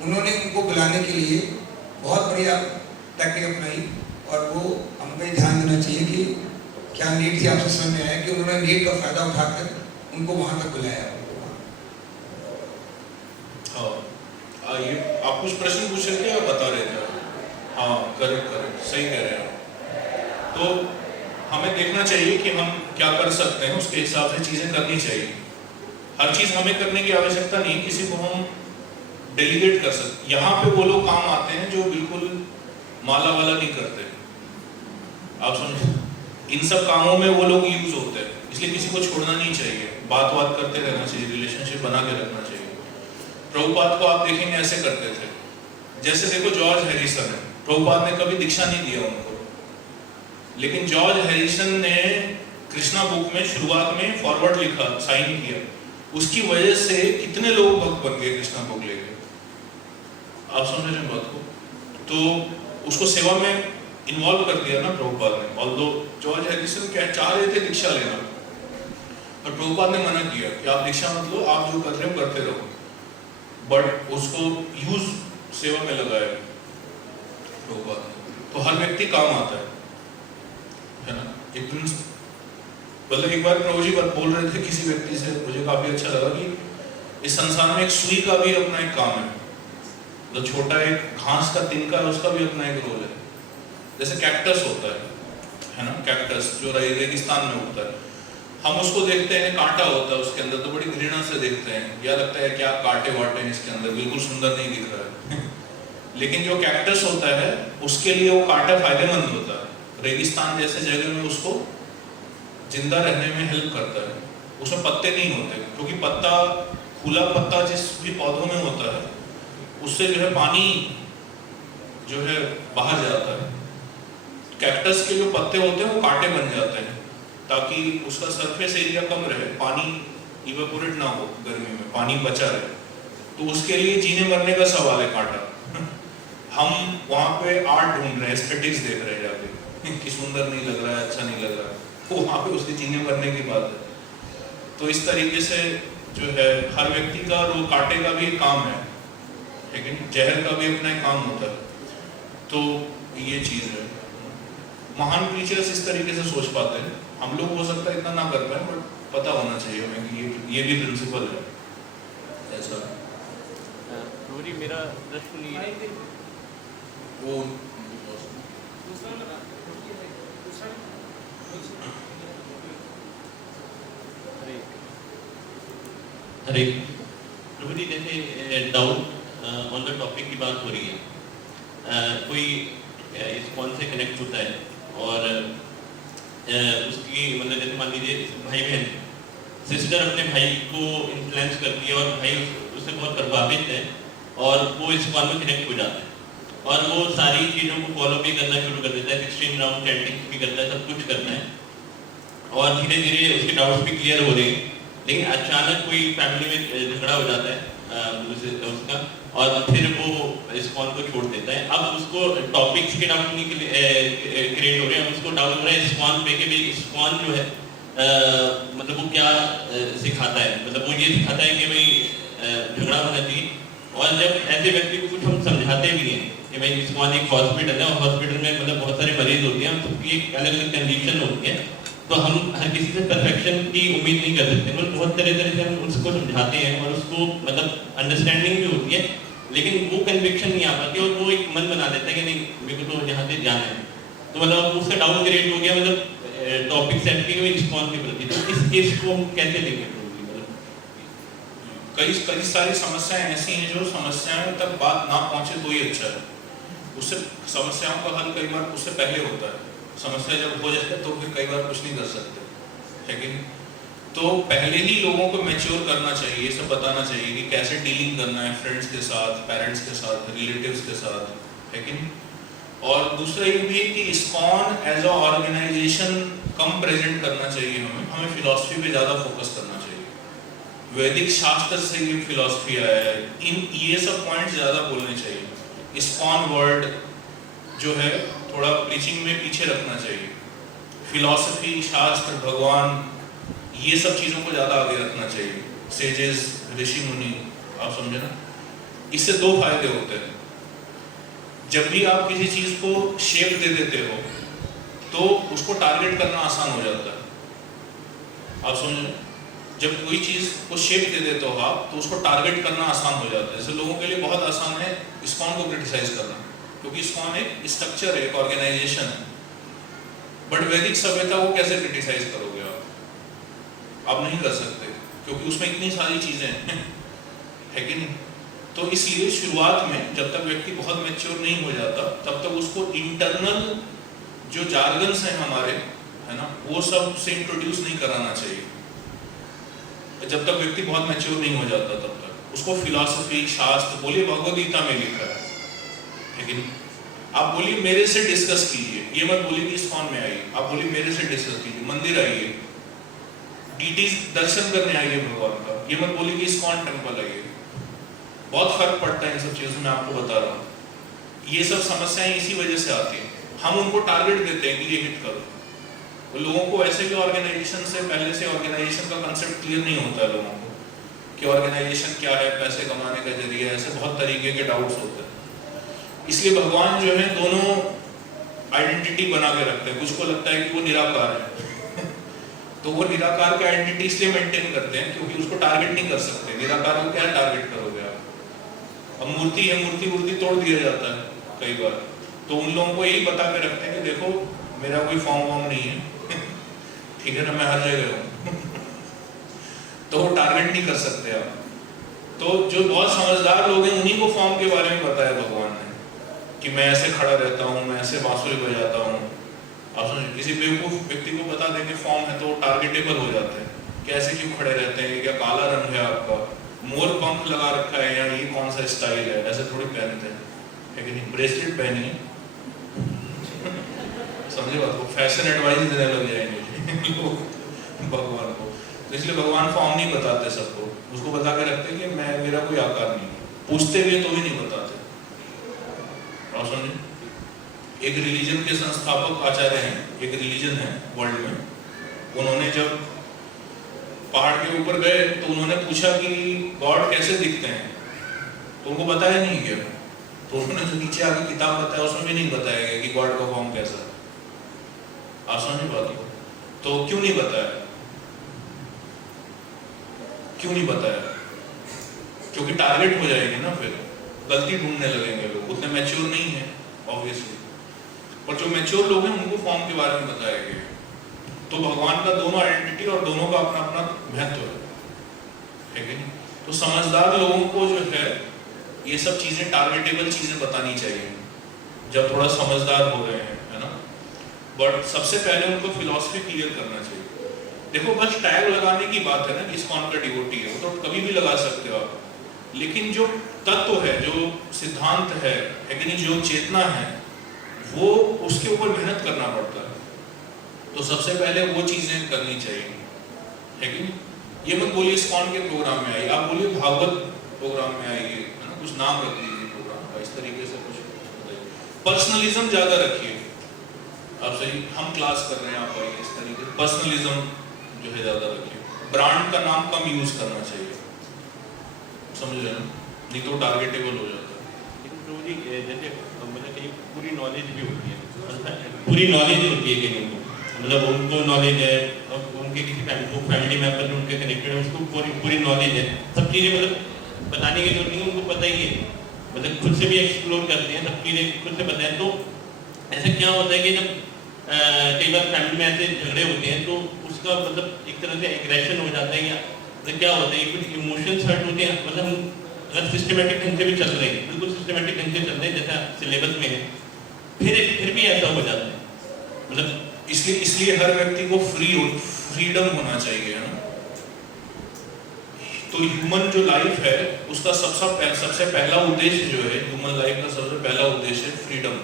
उन्होंने उनको बुलाने के लिए बहुत बढ़िया टेक्निक अपनाई। और वो हमको ध्यान देना चाहिए कि क्या नीड थी, आपसे समझ में आया कि उन्होंने नीड का फायदा उठाकर उनको वहाँ तक बुलाया। हाँ, ये आप कुछ प्रश्न पूछ रहे थे या बता रहे थे? हाँ, करेक्ट, सही कह रहे हैं। तो हमें देखना चाहिए कि हम क्या कर सकते हैं, उसके हिसाब से चीजें करनी चाहिए। हर चीज हमें करने की आवश्यकता नहीं, किसी को हम डेलीगेट कर सकते। यहाँ पे वो लोग काम आते हैं जो बिल्कुल माला वाला नहीं करते, आप समझे। इन सब कामों में वो लोग यूज होते हैं, इसलिए किसी को छोड़ना नहीं चाहिए, बात करते रहना चाहिए, रिलेशनशिप बना के रखना चाहिए। प्रभुपाद को आप देखेंगे ऐसे करते थे। जैसे देखो जॉर्ज हैरिसन है, प्रभुपाद ने कभी दीक्षा नहीं दिया उनको, लेकिन जॉर्ज हैरिसन ने कृष्णा बुक में शुरुआत में फॉरवर्ड लिखा, साइन किया, उसकी वजह से कितने लोग भक्त बन गए कृष्णा बुक लेके, आप समझ रहे हैं बात को। तो उसको सेवा में इन्वॉल्व कर दिया ना प्रभुपाद ने। ऑल्दो जॉर्ज हैरिसन क्या चाह रहे थे दीक्षा लेना, और प्रभुपाद ने मना किया कि आप दीक्षा मत लो, आप जो कर रहे हो करते रहो, बट उसको यूज सेवा में लगाया प्रभुपाद ने। तो हर व्यक्ति काम आता है ना। एक मतलब एक बार प्रभु जी बात बोल रहे थे किसी व्यक्ति से, मुझे काफी अच्छा लगा कि इस संसार में एक सुई का भी अपना एक काम है, तो छोटा एक घास का तिनका है, उसका भी अपना एक रोल है। जैसे कैक्टस होता है है ना, कैक्टस जो रेगिस्तान में उगता है, हम उसको देखते हैं कांटा होता है उसके अंदर, तो बड़ी घृणा से देखते हैं, या लगता है क्या कांटे वाटे हैं इसके अंदर, बिल्कुल सुंदर नहीं दिख रहा है लेकिन जो कैक्टस होता है उसके लिए वो कांटा फायदेमंद होता है, रेगिस्तान जैसे जगह में उसको जिंदा रहने में हेल्प करता है। उसमें पत्ते नहीं होते, क्योंकि पत्ता, खुला पत्ता जिस भी पौधों में होता है उससे जो है पानी जो है बाहर जाता है। कैक्टस के जो पत्ते होते हैं वो कांटे बन जाते हैं ताकि उसका सरफेस एरिया कम रहे, पानी इवेपोरेट ना हो गर्मी में, पानी बचा रहे, तो उसके लिए जीने मरने का सवाल है कांटा। हम वहाँ पे आर्ट ढूंढ रहे हैं, एस्थेटिक्स देख रहे हैं जाके कि सुंदर नहीं लग रहा है, अच्छा नहीं लग रहा है, तो वहाँ पे उसके जीने मरने की बात है। तो इस तरीके से जो है हर व्यक्ति का और वो कांटे का भी काम है, लेकिन जहर का भी अपना एक काम होता है। तो ये चीज है, महान क्रिएचर्स इस तरीके से सोच पाते हैं, हम लोग हो सकता है इतना ना कर पाए, बट पता होना चाहिए हमें कि ये भी प्रिंसिपल है ऐसा। रोरी मेरा प्रश्न ये वो हरे प्रभु जी, जैसे डाउट ऑन द टॉपिक की बात हो रही है, कोई इस्कॉन से कनेक्ट होता है और उसकी मतलब जैसे मान लीजिए भाई बहन, सिस्टर अपने भाई को इन्फ्लुएंस करती है और भाई उससे बहुत प्रभावित है और वो इस्कॉन में कनेक्ट हो जाता है और वो सारी चीज़ों को फॉलो भी करना शुरू कर देता है, 16 राउंड चैंटिंग भी करता है, सब कुछ करता है और धीरे धीरे उसके डाउट्स भी क्लियर हो रहे हैं। लेकिन अचानक कोई फैमिली में झगड़ा हो जाता है उसका और फिर वो इस्कॉन को छोड़ देता है। अब उसको टॉपिक्स के डाउट नहीं क्रिएट हो रहे हैं, उसको डाउट हो रहा है इस्कॉन पे कि भाई इस्कॉन जो है मतलब वो क्या सिखाता है, मतलब वो ये सिखाता है कि भाई झगड़ा होना चाहिए। और जब ऐसे व्यक्ति को कुछ हम समझाते भी हैं कि भाई इस्कॉन एक हॉस्पिटल है और हॉस्पिटल में मतलब बहुत सारे मरीज होते हैं, सबकी एक अलग अलग कंडीशन होती है, तो हम हर किसी से परफेक्शन की उम्मीद नहीं कर सकते, मतलब बहुत तरह तरह से हम उसको समझाते हैं और उसको मतलब अंडरस्टैंडिंग भी होती है, लेकिन वो कन्विक्शन नहीं आ पाती और वो एक मन बना देता है कि नहीं मेरे को तो यहाँ से जाना है, तो मतलब उसका डाउन क्रिएट हो गया, मतलब टॉपिक सेट की हुई रिस्पॉन्स के प्रति। तो इस केस को हम कैसे लेंगे? कई सारी समस्याएं ऐसी हैं जो समस्याएं तक बात ना पहुंचे तो ही अच्छा है, उससे समस्याओं का हल कई बार उससे पहले होता है, समस्या जब हो जाए तो फिर कई बार कुछ नहीं कर सकते, लेकिन तो पहले ही लोगों को मैच्योर करना चाहिए, सब बताना चाहिए कि कैसे डीलिंग करना है फ्रेंड्स के साथ, पेरेंट्स के साथ, रिलेटिव्स के साथ, लेकिन और दूसरा ये भी है कि इस्कॉन एज अ ऑर्गेनाइजेशन कम प्रेजेंट करना चाहिए, हमें फिलॉसफी पे ज़्यादा फोकस करना चाहिए। वैदिक शास्त्र से ये फिलॉसफी आया है, ये सब पॉइंट ज़्यादा बोलने चाहिए। इस्कॉन वर्ड जो है थोड़ा प्रीचिंग में पीछे रखना चाहिए, फिलॉसफी, शास्त्र, भगवान, ये सब चीज़ों को ज़्यादा आगे रखना चाहिए। सेजेस, ऋषि मुनि, आप समझे ना, इससे दो फायदे होते हैं। जब भी आप किसी चीज़ को शेप दे देते हो तो उसको टारगेट करना आसान हो जाता है, आप समझे, जब कोई चीज़ को शेप दे देते हो आप तो उसको टारगेट करना आसान हो जाता है। जैसे लोगों के लिए बहुत आसान है इस्कॉन को क्रिटिसाइज करना, क्योंकि इस्कॉन एक स्ट्रक्चर है, एक ऑर्गेनाइजेशन है, बट वैदिक सभ्यता को कैसे क्रिटिसाइज करोगे आप नहीं कर सकते, क्योंकि उसमें इतनी सारी चीजें है कि नहीं। तो इसलिए शुरुआत में जब तक व्यक्ति बहुत मैच्योर नहीं हो जाता तब तक उसको इंटरनल जो जार्गन्स हैं हमारे, है ना, वो सब से इंट्रोड्यूस नहीं कराना चाहिए। जब तक व्यक्ति बहुत मैच्योर नहीं हो जाता तब तक उसको फिलॉसफी, शास्त्र, बोलिए भगवद गीता में लिखा है, लेकिन आप बोलिए मेरे से डिस्कस कीजिए, ये मत बोलिए कि इस्कॉन में आइए, आप बोलिए मेरे से डिस्कस कीजिए, मंदिर आइए, डीटीज दर्शन करने आइए भगवान का, ये मत बोलिए कि इस्कॉन टेम्पल आइए। बहुत फर्क पड़ता है इन सब चीजों में, आपको बता रहा हूँ। ये सब समस्याएं इसी वजह से आती है, हम उनको टारगेट देते हैं कि ये हिट करो। तो लोगों को ऐसे भी ऑर्गेनाइजेशन से पहले से ऑर्गेनाइजेशन का कंसेप्ट क्लियर नहीं होता है लोगों को कि ऑर्गेनाइजेशन क्या है, पैसे कमाने का जरिया, ऐसे बहुत तरीके के डाउट्स होते हैं। इसलिए भगवान जो है दोनों आइडेंटिटी बना के रखते हैं। कुछ को लगता है कि वो निराकार है तो वो निराकार का आइडेंटिटी इसलिए मेंटेन करते हैं क्योंकि उसको टारगेट नहीं कर सकते। निराकार को क्या टारगेट करोगे आप? अब मूर्ति है, मूर्ति तोड़ दिया जाता है कई बार, तो उन लोगों को यही बता के रखते हैं कि देखो मेरा कोई फॉर्म वॉर्म नहीं है ठीक है ना, मैं हर जगह हूँ तो वो टारगेट नहीं कर सकते आप। तो जो बहुत समझदार लोग हैं उन्हीं को फॉर्म के बारे में बताया भगवान ने कि मैं ऐसे खड़ा रहता हूँ, मैं ऐसे बांसुरी बजाता हूँ। आप समझिए किसी बेवकूफ व्यक्ति को बता दें कि फॉर्म है तो वो टारगेटेबल हो जाते हैं, कैसे क्यों खड़े रहते हैं, क्या काला रंग है आपका, मोर पंख लगा रखा है या ये कौन सा स्टाइल है, ऐसे थोड़ी पहनते हैं, है कि नहीं। ब्रेसलेट पहनिए समझे बात को, फैशन एडवाइस देने लग जाएंगे लोग भगवान को। तो इसलिए भगवान फॉर्म नहीं बताते सबको, उसको बता के रखते कि मैं मेरा कोई आकार नहीं, पूछते भी तो भी नहीं बताते। आप समझे, एक रिलीजन के संस्थापक आचार्य हैं, एक रिलीजन है वर्ल्ड में, उन्होंने जब पहाड़ के ऊपर गए तो उन्होंने पूछा कि गॉड कैसे दिखते हैं, तो उनको बताया नहीं गया। तो उन्होंने जो नीचे आके किताब बताया उसमें भी नहीं बताया गया कि गॉड का फॉर्म कैसा है। आप समझ बात को, तो क्यों नहीं बताया, क्यों नहीं बताया? क्योंकि टारगेट हो जाएंगे ना, फिर गलती ढूंढने लगेंगे लोग, उतने मैच्योर नहीं है ऑब्वियसली। पर जो मैच्योर लोग हैं उनको फॉर्म के बारे में बताया गया। तो भगवान का दोनों आइडेंटिटी और दोनों का अपना अपना महत्व है कि नहीं। तो समझदार लोगों को जो है ये सब चीजें, टारगेटेबल चीजें बतानी चाहिए जब थोड़ा समझदार हो रहे हैं, है ना। बट सबसे पहले उनको फिलॉसफी क्लियर करना चाहिए। देखो बस टैग लगाने की बात है ना कि इस्कॉन का डिवोटी है, तो कभी भी लगा सकते हो आप, लेकिन जो तत्व है, जो सिद्धांत है कि नहीं, जो चेतना है, वो उसके ऊपर मेहनत करना पड़ता है। तो सबसे पहले वो चीजें करनी चाहिए, है कि नहीं। ये मत बोलिए इस्कॉन के प्रोग्राम में आइए, आप बोलिए भागवत प्रोग्राम में आइए, है ना, कुछ नाम रख लीजिए प्रोग्राम का, इस तरीके से कुछ बताइए। पर्सनलिज्म ज्यादा रखिए आप, सही हम क्लास कर रहे हैं आप आइए, इस तरीके से पर्सनलिज्म जो है ज्यादा रखिए। ब्रांड का नाम कम यूज करना चाहिए, समझ रहे हैं, नहीं तो टारगेटेबल हो जाता है। लेकिन प्रभु जी जैसे मतलब कहीं पूरी नॉलेज भी होती है, पूरी नॉलेज होती है कहीं को, मतलब उनको नॉलेज है, उनके किसी फैमिली मेंबर में उनके कनेक्टेड है, उसको पूरी नॉलेज है, सब चीज़ें मतलब बताने की जरूरत नहीं है, उनको पता ही है, मतलब खुद से भी एक्सप्लोर करते हैं, सब चीज़ें खुद से पता है। तो ऐसा क्या होता है कि जब कई बार फैमिली में ऐसे झगड़े होते हैं तो उसका मतलब एक तरह से एग्रेशन हो जाता है, या मतलब क्या होता है कुछ इमोशंस हर्ट होते हैं, मतलब अगर सिस्टमेटिक ढंग से भी चल रहे हैं, बिल्कुल सिस्टमेटिक ढंग से चल रहे हैं जैसा सिलेबस में है, फिर भी ऐसा हो जाता है। मतलब इसलिए हर व्यक्ति को फ्रीडम होना चाहिए, है ना। तो ह्यूमन जो लाइफ है उसका सबसे पहला उद्देश्य जो है, ह्यूमन लाइफ का सबसे पहला उद्देश्य है फ्रीडम।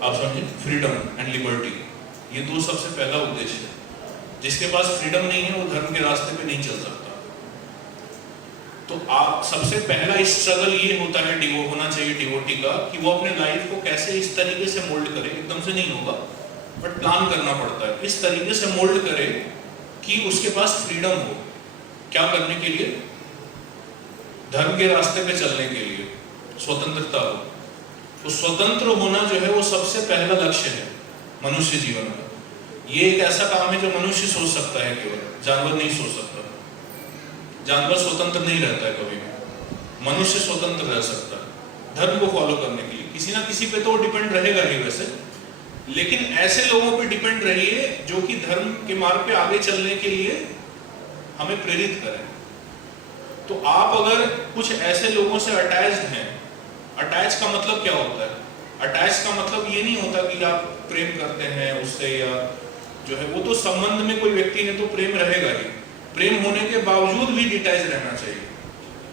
आप समझे, फ्रीडम एंड लिबर्टी, ये दो सबसे पहला उद्देश्य है। जिसके पास फ्रीडम नहीं है वो धर्म के रास्ते पे नहीं चल सकता। तो आप सबसे पहला स्ट्रगल ये होता है होना चाहिए डिवोटी का, कि वो अपने लाइफ को कैसे इस तरीके से मोल्ड करे, एकदम से नहीं होगा बट प्लान करना पड़ता है, इस तरीके से मोल्ड करे कि उसके पास फ्रीडम हो। क्या करने के लिए? धर्म के रास्ते पे चलने के लिए स्वतंत्रता हो। तो स्वतंत्र होना जो है वो सबसे पहला लक्ष्य है मनुष्य जीवन का। ये एक ऐसा काम है जो मनुष्य सोच सकता है, केवल जानवर नहीं सोच सकता। जानवर स्वतंत्र नहीं रहता है कभी भी, मनुष्य स्वतंत्र रह सकता है धर्म को फॉलो करने के लिए। किसी ना किसी पे तो डिपेंड रहेगा ही वैसे, लेकिन ऐसे लोगों पे डिपेंड रहिए जो कि धर्म के मार्ग पे आगे चलने के लिए हमें प्रेरित करें। तो आप अगर कुछ ऐसे लोगों से अटैच्ड हैं, अटैच का मतलब क्या होता है? अटैच का मतलब ये नहीं होता कि आप प्रेम करते हैं उससे, या जो है वो तो संबंध में कोई व्यक्ति है तो प्रेम रहेगा ही, प्रेम होने के बावजूद भी डिटैच रहना चाहिए।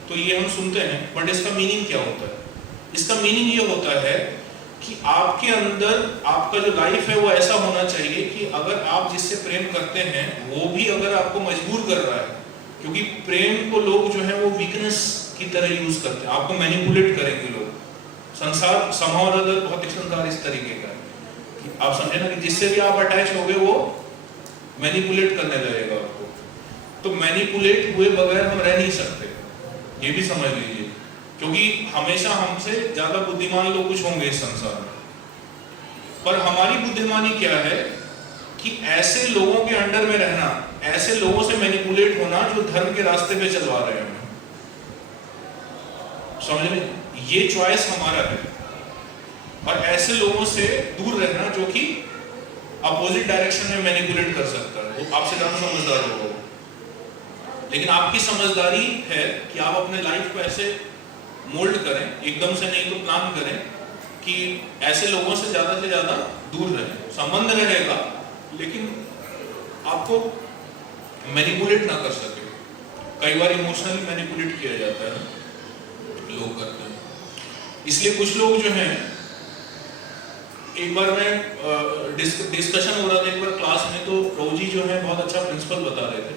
तो ये हम सुनते हैं, बट इसका मीनिंग क्या होता है? इसका मीनिंग ये होता है कि आपके अंदर आपका जो लाइफ है वो ऐसा होना चाहिए कि अगर आप जिससे प्रेम करते हैं वो भी अगर आपको मजबूर कर रहा है, क्योंकि प्रेम को लोग जो है वो वीकनेस की तरह यूज करते हैं, आपको मैनिपुलेट करेंगे लोग। संसार समाज भौतिक संसार इस तरीके का है कि आप समझे ना कि जिससे भी आप अटैच हो गए वो मैनिपुलेट करने लगेगा आपको। तो मैनिपुलेट हुए बगैर हम रह नहीं सकते, ये भी समझ लीजिए, क्योंकि हमेशा हमसे ज्यादा बुद्धिमान लोग कुछ होंगे इस संसार में। पर हमारी बुद्धिमानी क्या है कि ऐसे लोगों के अंडर में रहना, ऐसे लोगों से मैनिपुलेट होना जो धर्म के रास्ते पे चलवा रहे हैं, समझ रहे? ये चॉइस हमारा है। और ऐसे लोगों से दूर रहना जो कि अपोजिट डायरेक्शन में मैनिपुलेट कर सकता है, वो आपसे ज्यादा समझदार होगा। लेकिन आपकी समझदारी है कि आप अपने लाइफ को ऐसे मोल्ड करें, एकदम से नहीं तो प्लान करें कि ऐसे लोगों से ज्यादा दूर रहें। संबंध रहेगा लेकिन आपको मैनिपुलेट ना कर सके। कई बार इमोशनली मैनिपुलेट किया जाता है, लोग करते हैं। इसलिए कुछ लोग जो हैं, एक बार मैं डिस्कशन हो रहा था एक बार क्लास में, तो प्रभु जी जो है बहुत अच्छा प्रिंसिपल बता रहे थे।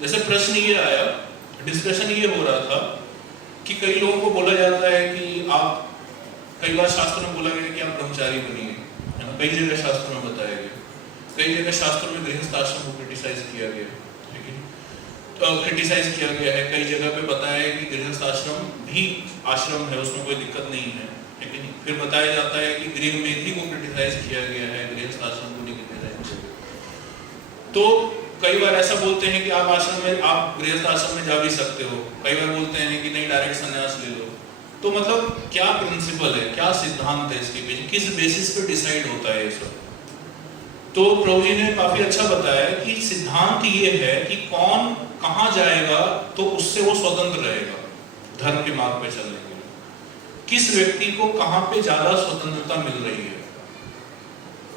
जैसे प्रश्न ये आया, डिस्कशन ये हो रहा था कि कई लोगों को बोला जाता है कि आप, कई बार शास्त्र में बोला गया कि आप ब्रह्मचारी बनिए, है ना, कई जगह शास्त्र में बताया गया, कई जगह शास्त्र में गृहस्थ आश्रम को क्रिटिसाइज किया गया, ठीक है, तो क्रिटिसाइज किया गया है। कई जगह पे बताया है कि गृहस्थ आश्रम भी आश्रम है, उसमें कोई दिक्कत नहीं है, ठीक है। फिर बताया जाता है कि गृह मेथी को क्रिटिसाइज किया गया है, गृहस्थ आश्रम को नहीं क्रिटिसाइज किया गया। तो कई बार ऐसा बोलते हैं कि आप आश्रम में, आप गृहस्थ आश्रम में जा भी सकते हो, कई बार बोलते हैं कि नहीं डायरेक्ट संन्यास ले लो। तो मतलब क्या प्रिंसिपल है, क्या सिद्धांत है इसके पीछे, किस बेसिस पे डिसाइड होता है ये सब? तो प्रभु जी ने काफी अच्छा बताया कि सिद्धांत ये है कि कौन कहां जाएगा तो उससे वो स्वतंत्र रहेगा धर्म के मार्ग पे चलने के लिए। किस व्यक्ति को कहां पे ज्यादा स्वतंत्रता मिल रही है,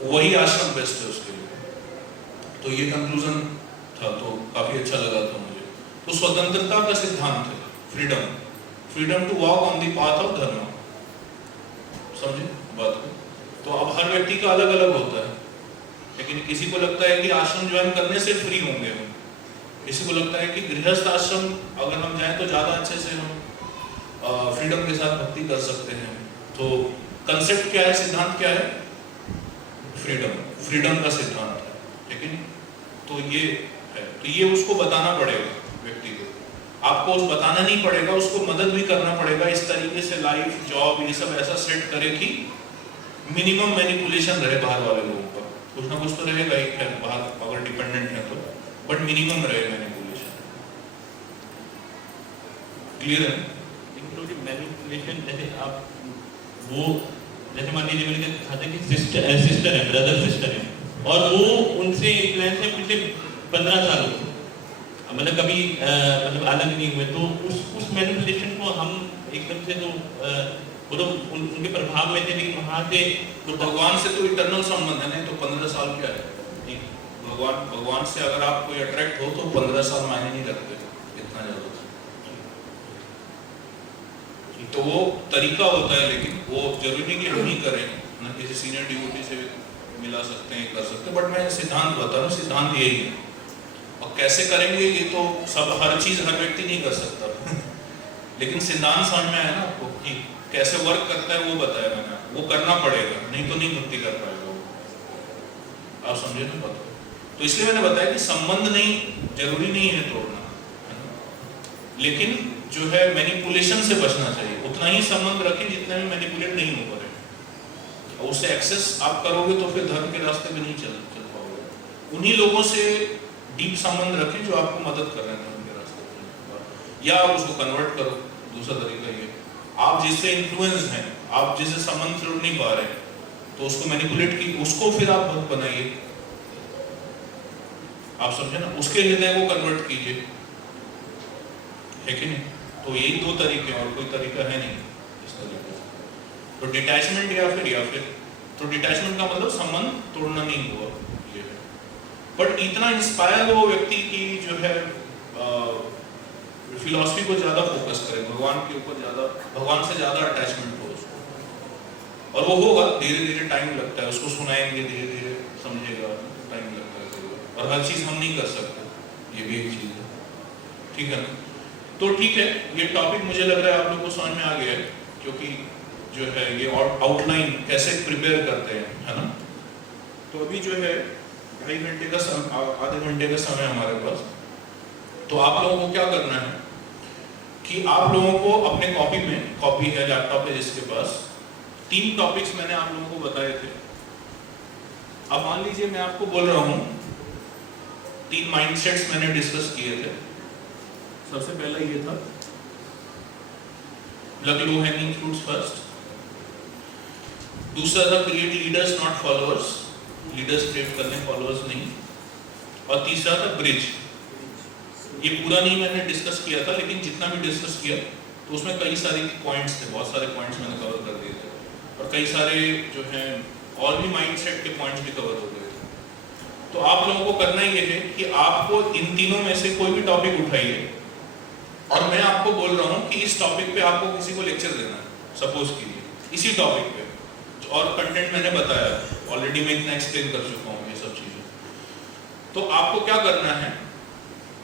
वही आश्रम बेस्ट है उसके लिए। तो ये कंक्लूजन था, तो काफी अच्छा लगा था मुझे। तो स्वतंत्रता का सिद्धांत है freedom, freedom to walk on the path of dharma. समझे बात को? तो अब हर व्यक्ति का अलग अलग होता है, लेकिन किसी को लगता है कि आश्रम ज्वाइन करने से फ्री होंगे हम, किसी को लगता है कि गृहस्थ आश्रम अगर हम जाएं तो ज्यादा अच्छे से हम फ्रीडम के साथ भक्ति कर सकते हैं। तो कंसेप्ट क्या है, सिद्धांत क्या है? फ्रीडम, फ्रीडम का सिद्धांत है, ठीक है। तो ये है, तो ये उसको बताना पड़ेगा व्यक्ति को, आपको उस बताना नहीं पड़ेगा, उसको मदद भी करना पड़ेगा। इस तरीके से लाइफ, जॉब, ये सब ऐसा सेट करे कि मिनिमम मैनिपुलेशन रहे बाहर वाले लोगों का। कुछ ना कुछ तो रहेगा ही, खैर बाहर अगर डिपेंडेंट है तो, बट मिनिमम रहे मैनिपुलेशन। क्लियर है? इंक्लूडिंग मैनिपुलेशन, जैसे आप वो, जैसे मान लीजिए मैंने कहा था कि सिस्टर है, ब्रदर सिस्टर है, और वो उनसे इन्फ्लुएंस है पिछले 15 सालों से, मतलब कभी मतलब अलग नहीं हुए। तो उस मैनिपुलेशन को हम एकदम से तो वो तो उनके प्रभाव में थे, लेकिन वहाँ से तो भगवान से तो इटर्नल संबंध है, नहीं तो 15 साल क्या है? भगवान से अगर आप कोई अट्रैक्ट हो तो 15 साल मायने नहीं रखते इतना ज्यादा। तो वो तरीका होता है, लेकिन वो जरूरी नहीं कि हम ही करें ना, किसी सीनियर डिवोटी से मिला सकते हैं, कर सकते हैं। बट मैं सिद्धांत बता रहा हूँ, सिद्धांत यही है। और कैसे करेंगे ये तो सब, हर चीज हर व्यक्ति नहीं कर सकता लेकिन सिद्धांत समझ में आया ना आपको कि कैसे वर्क करता है, वो बताया मैंने। वो करना पड़ेगा, नहीं तो नहीं भक्ति कर पाएगा वो। आप समझे ना बात? तो इसलिए मैंने बताया कि संबंध नहीं, जरूरी नहीं है तोड़ना, है ना? लेकिन जो है मैनिपुलेशन से बचना चाहिए। उतना ही संबंध रखें जितना में मैनिपुलेट नहीं हो पाए, और उससे एक्सेस आप करोगे तो फिर धर्म के रास्ते पे नहीं चल पाओगे। उन्हीं लोगों से डीप संबंध रखें जो आपको मदद कर रहे हैं धर्म के रास्ते पे, या आप उसको कन्वर्ट करो। दूसरा तरीका ये, आप जिससे इन्फ्लुएंस हैं, आप जिससे संबंध जोड़ नहीं पा रहे, तो उसको मैनिपुलेट की, उसको फिर आप भक्त बनाइए। आप समझे ना? उसके हृदय को कन्वर्ट कीजिए, है कि नहीं? तो यही दो तरीके हैं, और कोई तरीका है नहीं इस तरीके से। तो डिटैचमेंट या फिर तो डिटैचमेंट का मतलब संबंध तोड़ना नहीं हुआ, ये है। बट इतना इंस्पायर हो व्यक्ति की जो है फिलॉसफी को ज्यादा फोकस करे, भगवान के ऊपर ज्यादा, भगवान से ज्यादा अटैचमेंट हो उसको, और वो होगा। धीरे धीरे टाइम लगता है, उसको सुनाएंगे, धीरे धीरे समझेगा, टाइम लगता है। और हर चीज हम नहीं कर सकते, ये भी एक चीज है, ठीक है ना? तो ठीक है, ये टॉपिक मुझे लग रहा है आप लोगों को समझ में आ गया है, क्योंकि जो है ये आउटलाइन कैसे प्रिपेयर करते हैं, है ना? तो अभी जो है 2.5 घंटे का आधे घंटे का समय हमारे पास। तो आप लोगों को क्या करना है कि आप लोगों को अपने कॉपी है, लैपटॉप है जिसके पास, 3 टॉपिक्स मैंने आप लोगों को बताए थे। अब मान लीजिए मैं आपको बोल रहा हूँ 3 माइंडसेट्स मैंने डिस्कस किए थे। सबसे पहला ये था, plug low hanging fruits first. दूसरा था create leaders not followers, leaders create करने फॉलोअर्स नहीं। और तीसरा था ब्रिज। ये पूरा नहीं मैंने डिस्कस किया था, लेकिन जितना भी डिस्कस किया तो उसमें कई सारे पॉइंट्स थे, बहुत सारे पॉइंट्स मैंने कवर कर दिए थे, और कई सारे जो हैं और भी माइंडसेट के पॉइंट्स भी कवर हो गए थे। तो आप लोगों को करना ये है कि आपको इन तीनों में से कोई भी टॉपिक उठाइए, और मैं आपको बोल रहा हूँ कि इस टॉपिक पे आपको किसी को लेक्चर देना है, सपोज कीजिए इसी टॉपिक पे, और कंटेंट मैंने बताया ऑलरेडी, मैं इतना एक्सप्लेन कर चुका हूँ ये सब चीजें। तो आपको क्या करना है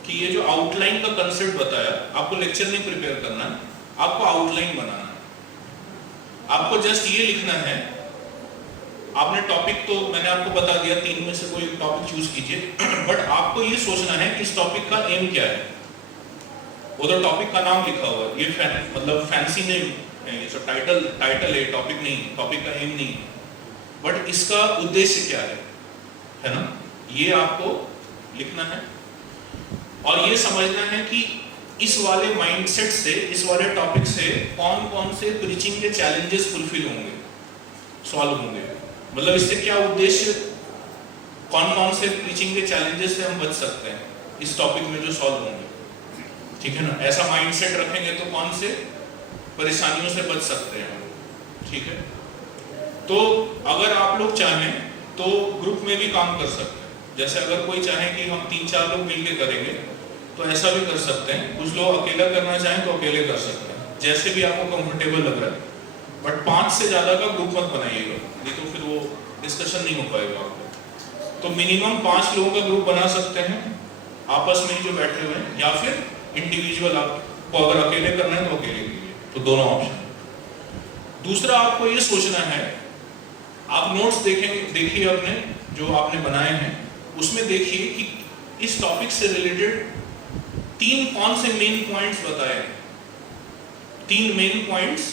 कि ये जो आउटलाइन का कंसेप्ट बताया, आपको लेक्चर नहीं प्रिपेयर करना है, आपको आउटलाइन बनाना है। आपको जस्ट ये लिखना है, आपने टॉपिक तो मैंने आपको बता दिया, 3 में से कोई टॉपिक चूज कीजिए, बट आपको ये सोचना है कि इस टॉपिक का एम क्या है। वो तो टॉपिक का नाम लिखा हुआ है, ये मतलब फैंसी नेम है, ये सब टाइटल है, टॉपिक नहीं, टॉपिक का एम नहीं, बट इसका उद्देश्य क्या है ना, ये आपको लिखना है। और ये समझना है कि इस वाले माइंडसेट से, इस वाले टॉपिक से कौन कौन से प्रीचिंग के चैलेंजेस फुलफिल होंगे, सॉल्व होंगे, मतलब इससे क्या उद्देश्य, कौन कौन से प्रीचिंग के चैलेंजेस से हम बच सकते हैं इस टॉपिक में जो सॉल्व होंगे, ठीक है ना। ऐसा माइंडसेट रखेंगे तो कौन से परेशानियों से बच सकते हैं, ठीक है। तो अगर आप लोग चाहें तो ग्रुप में भी काम कर सकते हैं, जैसे अगर कोई चाहे कि हम 3-4 लोग मिलकर करेंगे तो ऐसा भी कर सकते हैं, कुछ लोग अकेला करना चाहें तो अकेले कर सकते हैं, जैसे भी आपको कंफर्टेबल लग रहा है, बट 5 से ज्यादा का ग्रुप मत बनाइएगा, नहीं तो फिर वो डिस्कशन नहीं हो पाएगा आपको। तो मिनिमम 5 लोगों का ग्रुप बना सकते हैं आपस में ही जो बैठे हुए हैं, या फिर इंडिविजुअल आपको अगर अकेले करना है तो अकेले कीजिए, तो दोनों ऑप्शन। दूसरा आपको ये सोचना है, आप नोट्स देखिए अपने जो आपने बनाए हैं, उसमें देखिए कि इस टॉपिक से रिलेटेड 3 कौन से मेन पॉइंट्स बताए, 3 मेन पॉइंट्स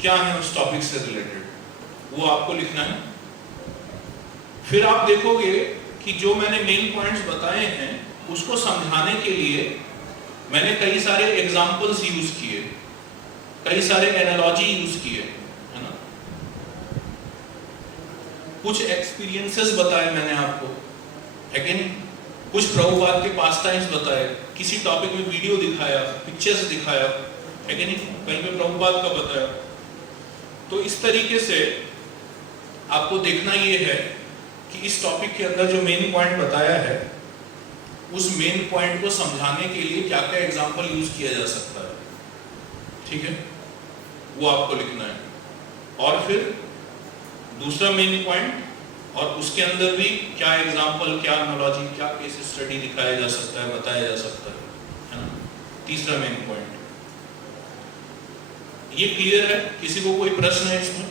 क्या है उस टॉपिक से रिलेटेड, वो आपको लिखना है। फिर आप देखोगे कि जो मैंने मेन पॉइंट्स बताए हैं उसको समझाने के लिए मैंने कई सारे एग्जांपल्स यूज किए, कई सारे एनालॉजी यूज किए, है ना, कुछ एक्सपीरियंसेस बताए मैंने आपको, है कि नहीं, कुछ प्रभुपाद के पास टाइम्स बताए, किसी टॉपिक में वीडियो दिखाया, पिक्चर्स दिखाया, है कि नहीं, कहीं पे प्रभुपाद का बताया। तो इस तरीके से आपको देखना ये है कि इस टॉपिक के अंदर जो मेन पॉइंट बताया है, उस मेन पॉइंट को समझाने के लिए क्या क्या एग्जांपल यूज किया जा सकता है, ठीक है, वो आपको लिखना है। और फिर दूसरा मेन पॉइंट, और उसके अंदर भी क्या एग्जांपल, क्या एनालॉजी, क्या केस स्टडी दिखाया जा सकता है, बताया जा सकता है ना। तीसरा मेन पॉइंट ये क्लियर है? किसी को कोई प्रश्न है इसमें,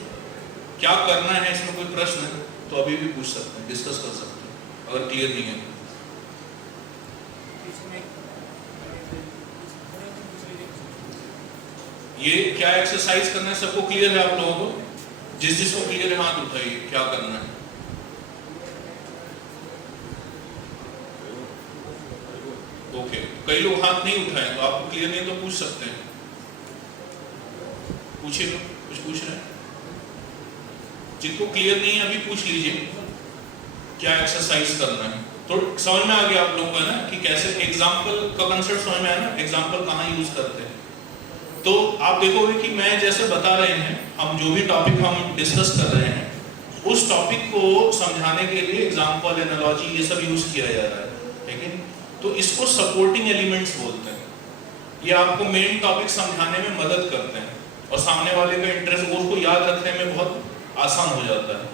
क्या करना है इसमें, कोई प्रश्न है तो अभी भी पूछ सकते हैं, डिस्कस कर सकते हैं अगर क्लियर नहीं है। ये क्या एक्सरसाइज करना है, सबको क्लियर है आप लोगों को? जिसको क्लियर है हाथ उठाइए, क्या करना है। ओके, कई लोग हाथ नहीं उठाए, तो आपको क्लियर नहीं तो पूछ सकते हैं, पूछिए, तो कुछ पूछ रहे हैं। जिनको क्लियर नहीं है अभी पूछ लीजिए क्या एक्सरसाइज करना है। तो समझ में आ गया आप लोगों को, है ना, कि कैसे एग्जाम्पल का कंसेप्ट समझ में आया ना, एग्जाम्पल कहाँ यूज करते हैं। तो आप देखोगे कि मैं जैसे बता रहे हैं, हम जो भी टॉपिक हम डिस्कस कर रहे हैं, उस टॉपिक को समझाने के लिए एग्जाम्पल, एनालॉजी, ये सब यूज किया जा रहा है, ठीक है। तो इसको सपोर्टिंग एलिमेंट्स बोलते हैं। ये आपको मेन टॉपिक समझाने में मदद करते हैं, और सामने वाले का इंटरेस्ट, उसको याद रखने में बहुत आसान हो जाता है।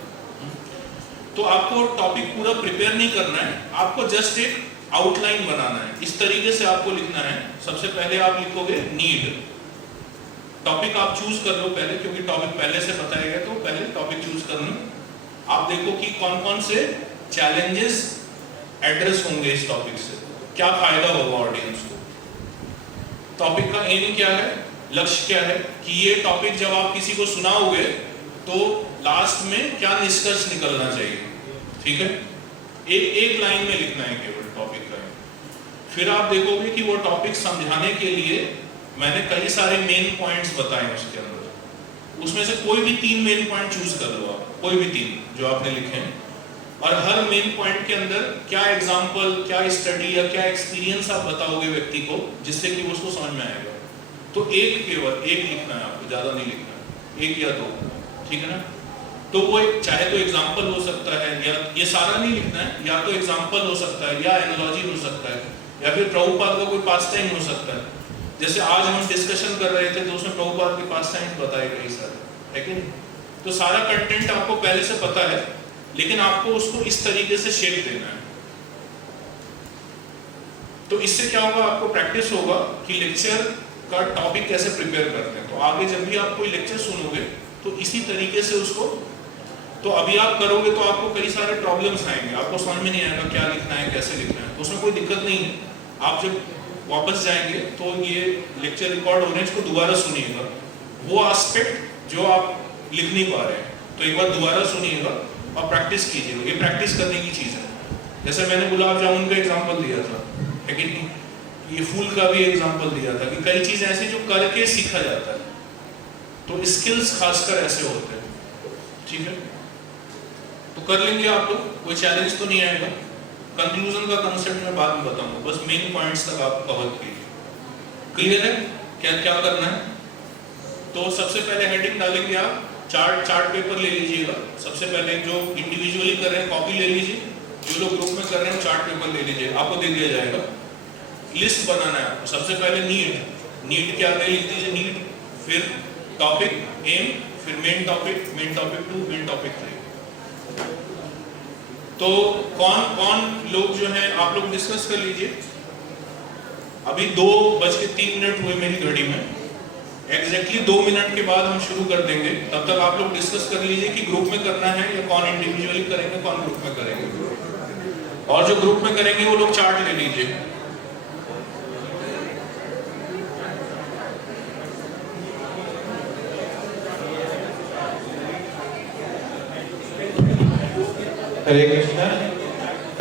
तो आपको टॉपिक पूरा प्रिपेयर नहीं करना है, आपको जस्ट एक आउटलाइन बनाना है। इस तरीके से आपको लिखना है। सबसे पहले आप लिखोगे नीड, टॉपिक आप चूज कर लो पहले, क्योंकि टॉपिक पहले से बताया गया, तो पहले टॉपिक चूज करना। आप देखो कि कौन कौन से चैलेंजेस एड्रेस होंगे इस टॉपिक से, क्या फायदा होगा ऑडियंस को, टॉपिक का एम क्या है, लक्ष्य क्या है, कि ये टॉपिक जब आप किसी को सुनाओगे तो लास्ट में क्या निष्कर्ष निकलना चाहिए, ठीक है। एक लाइन में लिखना है केवल टॉपिक का। फिर आप देखोगे कि वो टॉपिक समझाने के लिए मैंने कई सारे मेन पॉइंट्स बताए उसके अंदर, उसमें से कोई भी 3 मेन पॉइंट चूज कर लो आप, कोई भी 3 जो आपने लिखे हैं, और हर मेन पॉइंट के अंदर क्या एग्जाम्पल, क्या स्टडी या क्या एक्सपीरियंस आप बताओगे व्यक्ति को जिससे कि वो उसको समझ में आएगा। तो केवल एक लिखना है आपको, ज्यादा नहीं लिखना है, 1 या 2, ठीक है ना। तो वो चाहे तो एग्जाम्पल हो सकता है, या ये सारा नहीं लिखना है, या तो एग्जाम्पल हो सकता है, या एनालॉजी हो सकता है, या फिर प्रभुपाद का कोई पास टाइम हो सकता है। जैसे आज हम डिस्कशन कर रहे थे तो उसमें प्रभुपाद के पास टाइम बताए कई सारे, है कि नहीं। तो सारा कंटेंट आपको पहले से पता है, लेकिन आपको उसको इस तरीके से शेप देना है। तो इससे क्या होगा, आपको प्रैक्टिस होगा कि लेक्चर का टॉपिक कैसे प्रिपेयर करते हैं। तो आगे जब भी आप कोई लेक्चर सुनोगे तो इसी तरीके से उसको, तो अभी आप करोगे तो आपको कई सारे प्रॉब्लम्स आएंगे, आपको समझ में नहीं आएगा क्या लिखना है, कैसे लिखना है। तो उसमें कोई दिक्कत नहीं है। आप जब वापस जाएंगे तो ये लेक्चर रिकॉर्ड होने इसको दोबारा सुनिएगा, वो एस्पेक्ट जो आप लिख नहीं पा रहे हैं तो एक बार दोबारा सुनिएगा और प्रैक्टिस कीजिएगा। ये प्रैक्टिस करने की चीज़ है। जैसे मैंने गुलाब जामुन का एग्जाम्पल दिया था, है कि नहीं, ये फूल का भी एग्जाम्पल दिया था कि कई चीज़ें ऐसी जो करके सीखा जाता है। तो स्किल्स खासकर ऐसे होते हैं, ठीक है। तो कर लेंगे आप लोग, कोई चैलेंज तो नहीं आएगा। कंक्लूजन का कंसेप्ट मैं बाद में बताऊंगा, बस मेन पॉइंट्स तक आप कवर कीजिए। क्लियर है क्या क्या करना है। तो सबसे पहले हेडिंग डालेंगे आप, चार्ट पेपर ले लीजिएगा। सबसे पहले जो इंडिविजुअली कर रहे हैं कॉपी ले लीजिए, जो लोग ग्रुप में कर रहे हैं चार्ट पेपर ले लीजिए, आपको दे दिया जाएगा। लिस्ट बनाना है आपको। सबसे पहले नीड क्या है लिख दीजिए, नीड, फिर टॉपिक, एम, फिर मेन टॉपिक 2, मेन टॉपिक 3। तो कौन लोग जो हैं आप लोग डिस्कस कर लीजिए। अभी 2:03 हुए मेरी घड़ी में, एग्जैक्टली 2 मिनट के बाद हम शुरू कर देंगे। तब तक आप लोग डिस्कस कर लीजिए कि ग्रुप में करना है या कौन इंडिविजुअली करेंगे, कौन ग्रुप में करेंगे। और जो ग्रुप में करेंगे वो लोग चार्ट ले लीजिए। हरे कृष्णा।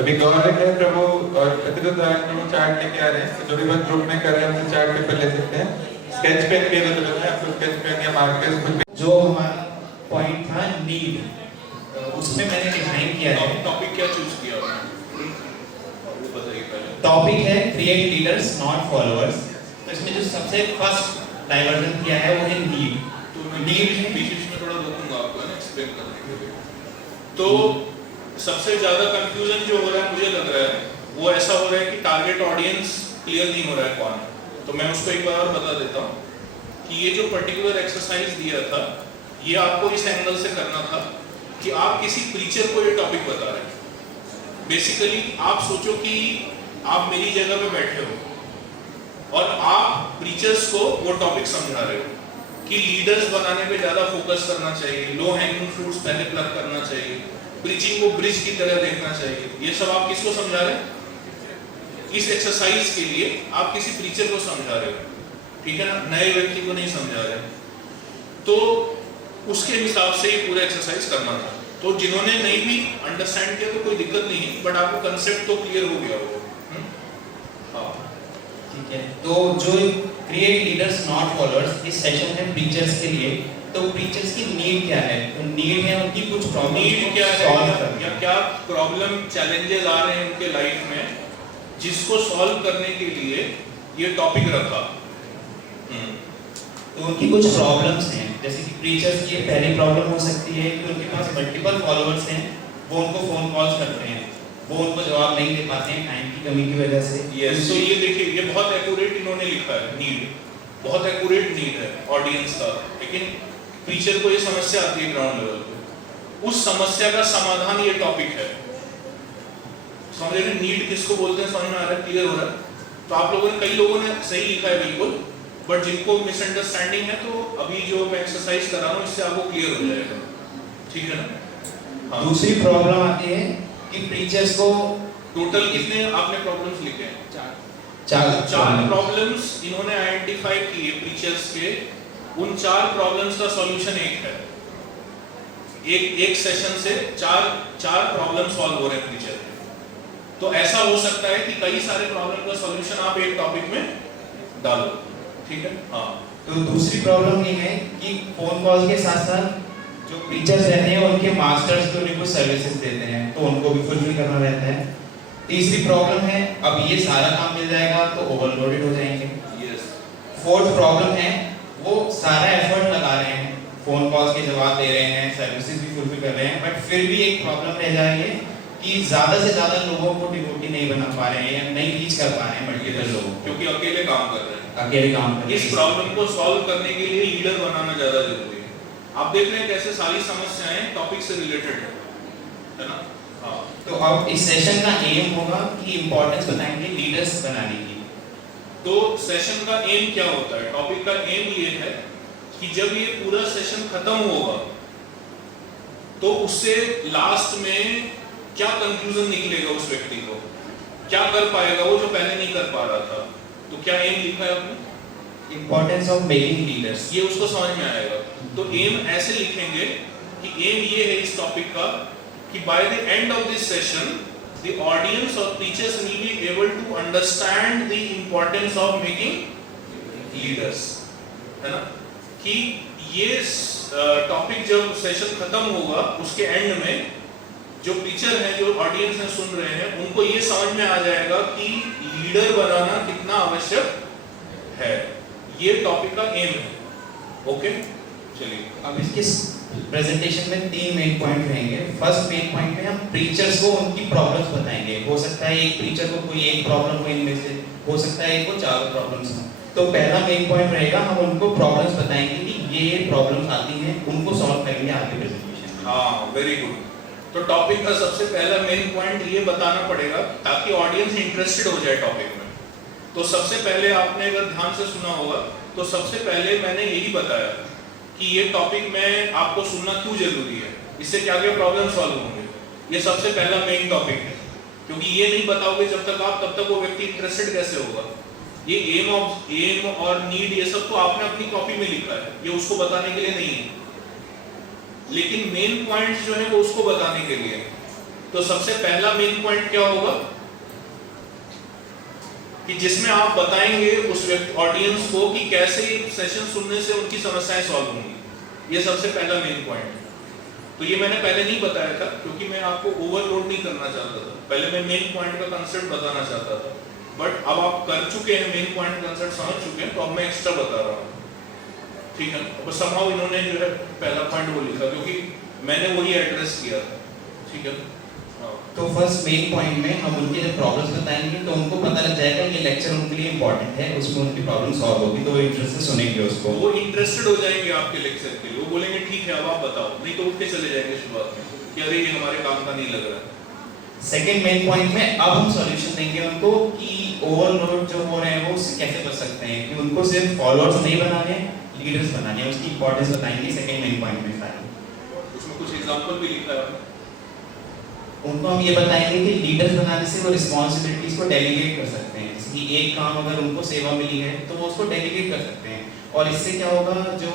अभी गौरव है प्रभु और प्रतिरुद्धान प्रभु चार्ट लेके आ रहे हैं, तो जो भी बात ग्रुप में कर रहे हैं हम चार्ट पेपर ले सकते हैं। स्केच पेन भी अवेलेबल है, आपको स्केच पेन या मार्कर्स। जो हमारा पॉइंट था नीड, उसमें मैंने डिफाइन किया है। टॉपिक क्या चूज किया आपने, वो बताइए पहले। टॉपिक है क्रिएट लीडर्स नॉट फॉलोअर्स। तो इसमें जो सबसे फर्स्ट डाइवर्जन किया है वो है नीड। तो मैं बीच में थोड़ा रोकूंगा आपको ना एक्सप्लेन करने के लिए। तो सबसे ज्यादा कंफ्यूजन जो हो रहा है मुझे लग रहा है वो ऐसा हो रहा है कि टारगेट ऑडियंस क्लियर नहीं हो रहा है कौन है। तो मैं उसको एक बार और बता देता हूँ कि ये जो पर्टिकुलर एक्सरसाइज दिया था ये आपको इस एंगल से करना था कि आप किसी प्रीचर को ये टॉपिक बता रहे हैं। बेसिकली आप सोचो कि आप मेरी जगह पे बैठे हो और आप प्रीचर्स को वो टॉपिक समझा रहे हो कि लीडर्स बनाने पे ज्यादा फोकस करना चाहिए, लो हैंगिंग फ्रूट्स पहले प्लग करना चाहिए, प्रीचिंग को ब्रिज की तरह देखना चाहिए। ये सब आप किसको समझा रहे हैं? इस एक्सरसाइज के लिए आप किसी प्रीचर को समझा रहे हो, ठीक है ना, नए व्यक्ति को नहीं समझा रहे। तो उसके हिसाब से ये पूरा एक्सरसाइज करना था। तो जिन्होंने नहीं भी अंडरस्टैंड किया तो कोई दिक्कत नहीं है, बट आपको कंसेप्ट तो क्लियर हो गया होगा। हाँ ठीक है। तो जो क्रिएट लीडर्स नॉट फॉलोअर्स इस सेशन है प्रीचर्स के लिए। तो प्रीचर्स की नीड क्या है? तो नीड है उनकी कुछ प्रॉब्लम क्या है या क्या प्रॉब्लम चैलेंजेस आ रहे हैं उनके लाइफ में जिसको सॉल्व करने के लिए ये टॉपिक रखा। तो उनकी कुछ प्रॉब्लम्स हैं, जैसे कि प्रीचर्स की पहली प्रॉब्लम हो सकती है कि उनके पास मल्टीपल फॉलोअर्स हैं, वो उनको फोन कॉल्स करते हैं, वो उनको जवाब नहीं दे पाते हैं टाइम की कमी की वजह से। यस, तो ये देखिए ये बहुत एक्यूरेट इन्होंने लिखा है, नीड बहुत एक्यूरेट नीड है ऑडियंस का। लेकिन प्रीचर को ये समस्या आती है ग्राउंड लेवल पे, उस समस्या का समाधान ये टॉपिक है। समझ रहे हैं नीड किसको बोलते हैं, समझ में आ रहा है, क्लियर हो रहा है। तो आप लोगों ने कई लोगों ने सही लिखा है बिल्कुल, बट जिनको मिसअंडरस्टैंडिंग है तो अभी जो मैं एक्सरसाइज कर रहा हूँ इससे आपको क्लियर हो जाएगा, ठीक है ना। हाँ। दूसरी प्रॉब्लम आती है कि प्रीचर्स को टोटल कितने आपने प्रॉब्लम्स लिखे हैं? चार प्रॉब्लम्स इन्होंने आइडेंटिफाई किए प्रीचर्स के। उन 4 प्रॉब्लम्स का सॉल्यूशन एक है। एक सेशन से चार प्रॉब्लम सॉल्व हो रहे हैं प्रीचर के। तो ऐसा हो सकता है कि कई सारे प्रॉब्लम का सॉल्यूशन आप एक टॉपिक में डालो, ठीक है। हाँ तो दूसरी प्रॉब्लम ये है कि फोन कॉल के साथ साथ जो प्रीचर्स रहते हैं उनके मास्टर्स को उनको सर्विसेज देते हैं, तो उनको भी फुलफिल करना रहता है। तीसरी प्रॉब्लम है, अब ये सारा काम मिल जाएगा तो ओवरलोडेड हो जाएंगे। फोर्थ प्रॉब्लम है, वो सारा एफर्ट लगा रहे हैं, फोन कॉल्स के जवाब दे रहे हैं, सर्विसेज भी फुलफिल कर रहे हैं, बट फिर भी एक प्रॉब्लम रह जा रही है कि ज्यादा से ज्यादा लोगों को डिवोटी नहीं बना पा रहे हैं या नहीं रीच कर पा रहे हैं मल्टीपल लोगों को, क्योंकि अकेले काम कर रहे हैं। अकेले काम कर रहे हैं। इस प्रॉब्लम को सॉल्व करने के लिए लीडर बनाना ज्यादा जरूरी है। आप देख रहे हैं कैसे सारी समस्याएं टॉपिक से रिलेटेड है ना। हाँ, तो अब इस सेशन का एम होगा कि इंपॉर्टेंस बताएंगे लीडर्स बनाने की। तो सेशन का एम क्या होता है? टॉपिक का एम ये है कि जब ये पूरा सेशन खत्म होगा तो उससे लास्ट में क्या कंक्लूजन निकलेगा, उस व्यक्ति को क्या कर पाएगा वो जो पहले नहीं कर पा रहा था। तो क्या एम लिखा है आपने? इंपॉर्टेंस ऑफ मेकिंग लीडर्स, ये उसको समझ में आएगा। तो एम ऐसे लिखेंगे कि एम ये है इस टॉपिक का कि by the end of this session the audience or teachers will be able to understand the importance of making leaders, है ना। कि ये टॉपिक जब सेशन खत्म होगा उसके एंड में जो टीचर हैं, जो ऑडियंस में सुन रहे हैं, उनको ये समझ में आ जाएगा कि लीडर बनाना कितना आवश्यक है। ये टॉपिक का एम है। ओके, चलिए अब इसके प्रेजेंटेशन में 3 मेन पॉइंट रहेंगे। फर्स्ट मेन पॉइंट में हम प्रीचर्स को उनकी प्रॉब्लम्स बताएंगे। हो सकता है एक प्रीचर को कोई एक प्रॉब्लम हो, इनमें से हो सकता है एक को 4 प्रॉब्लम्स हो। तो पहला मेन पॉइंट रहेगा, हम उनको प्रॉब्लम्स बताएंगे कि ये प्रॉब्लम्स आती हैं, उनको सॉल्व करेंगे आगे प्रेजेंटेशन। हाँ, वेरी गुड। तो टॉपिक का सबसे पहला मेन पॉइंट ये बताना पड़ेगा ताकि ऑडियंस इंटरेस्टेड हो जाए टॉपिक में। तो सबसे पहले आपने अगर ध्यान से सुना होगा तो सबसे पहले मैंने यही बताया कि ये टॉपिक में आपको सुनना क्यों जरूरी है, इससे क्या क्या प्रॉब्लम सॉल्व होंगे। ये सबसे पहला मेन टॉपिक है, क्योंकि ये नहीं बताओगे जब तक आप, तब तक वो व्यक्ति इंटरेस्टेड कैसे होगा। ये एम और नीड ये सब तो आपने अपनी कॉपी में लिखा है, ये उसको बताने के लिए नहीं है, लेकिन मेन पॉइंट जो है वो उसको बताने के लिए। तो सबसे पहला मेन पॉइंट क्या होगा कि जिसमें आप बताएंगे उस ऑडियंस को कि कैसे सेशन सुनने से उनकी समस्याएं सॉल्व होंगी। ये सबसे पहला मेन पॉइंट है। तो ये मैंने पहले नहीं बताया था क्योंकि मैं आपको ओवरलोड नहीं करना चाहता था। पहले मैं मेन पॉइंट का कंसेप्ट बताना चाहता था, बट अब आप कर चुके हैं, मेन पॉइंट कंसेप्ट समझ चुके हैं, तो अब मैं एक्स्ट्रा बता रहा हूँ, ठीक है। अब समहाउ इन्होंने जो है पहला पॉइंट वो लिखा क्योंकि मैंने वही एड्रेस किया था, ठीक है। तो फर्स्ट मेन पॉइंट में हम उनके जब प्रॉब्लम्स बताएंगे तो उनको पता लग जाएगा ये लेक्चर उनके लिए इंपॉर्टेंट है, उसमें उनकी प्रॉब्लम सॉल्व होगी, तो वो इंटरेस्ट से सुनेंगे उसको। वो इंटरेस्टेड हो जाएंगे आपके लेक्चर के लिए, वो बोलेंगे ठीक है अब आप बताओ, नहीं तो उठ के चले जाएंगे शुरुआत में कि अरे ये हमारे काम का नहीं लग रहा। सेकेंड मेन पॉइंट में अब हम सॉल्यूशन देंगे उनको कि ओवरलोड जो हो रहे हैं वो उससे कैसे बच सकते हैं, कि उनको सिर्फ फॉलोअर्स नहीं बनाने, लीडर्स बनाने, उसकी इंपॉर्टेंस बताएंगे सेकेंड मेन पॉइंट में। उसमें कुछ एग्जांपल भी लिखा है आपने। उनको हम ये बताएंगे कि लीडर्स बनाने से वो रिस्पॉन्सिबिलिटीज को डेलीगेट कर सकते हैं, जैसे कि एक काम अगर उनको सेवा मिली है तो वो उसको डेलीगेट कर सकते हैं, और इससे क्या होगा जो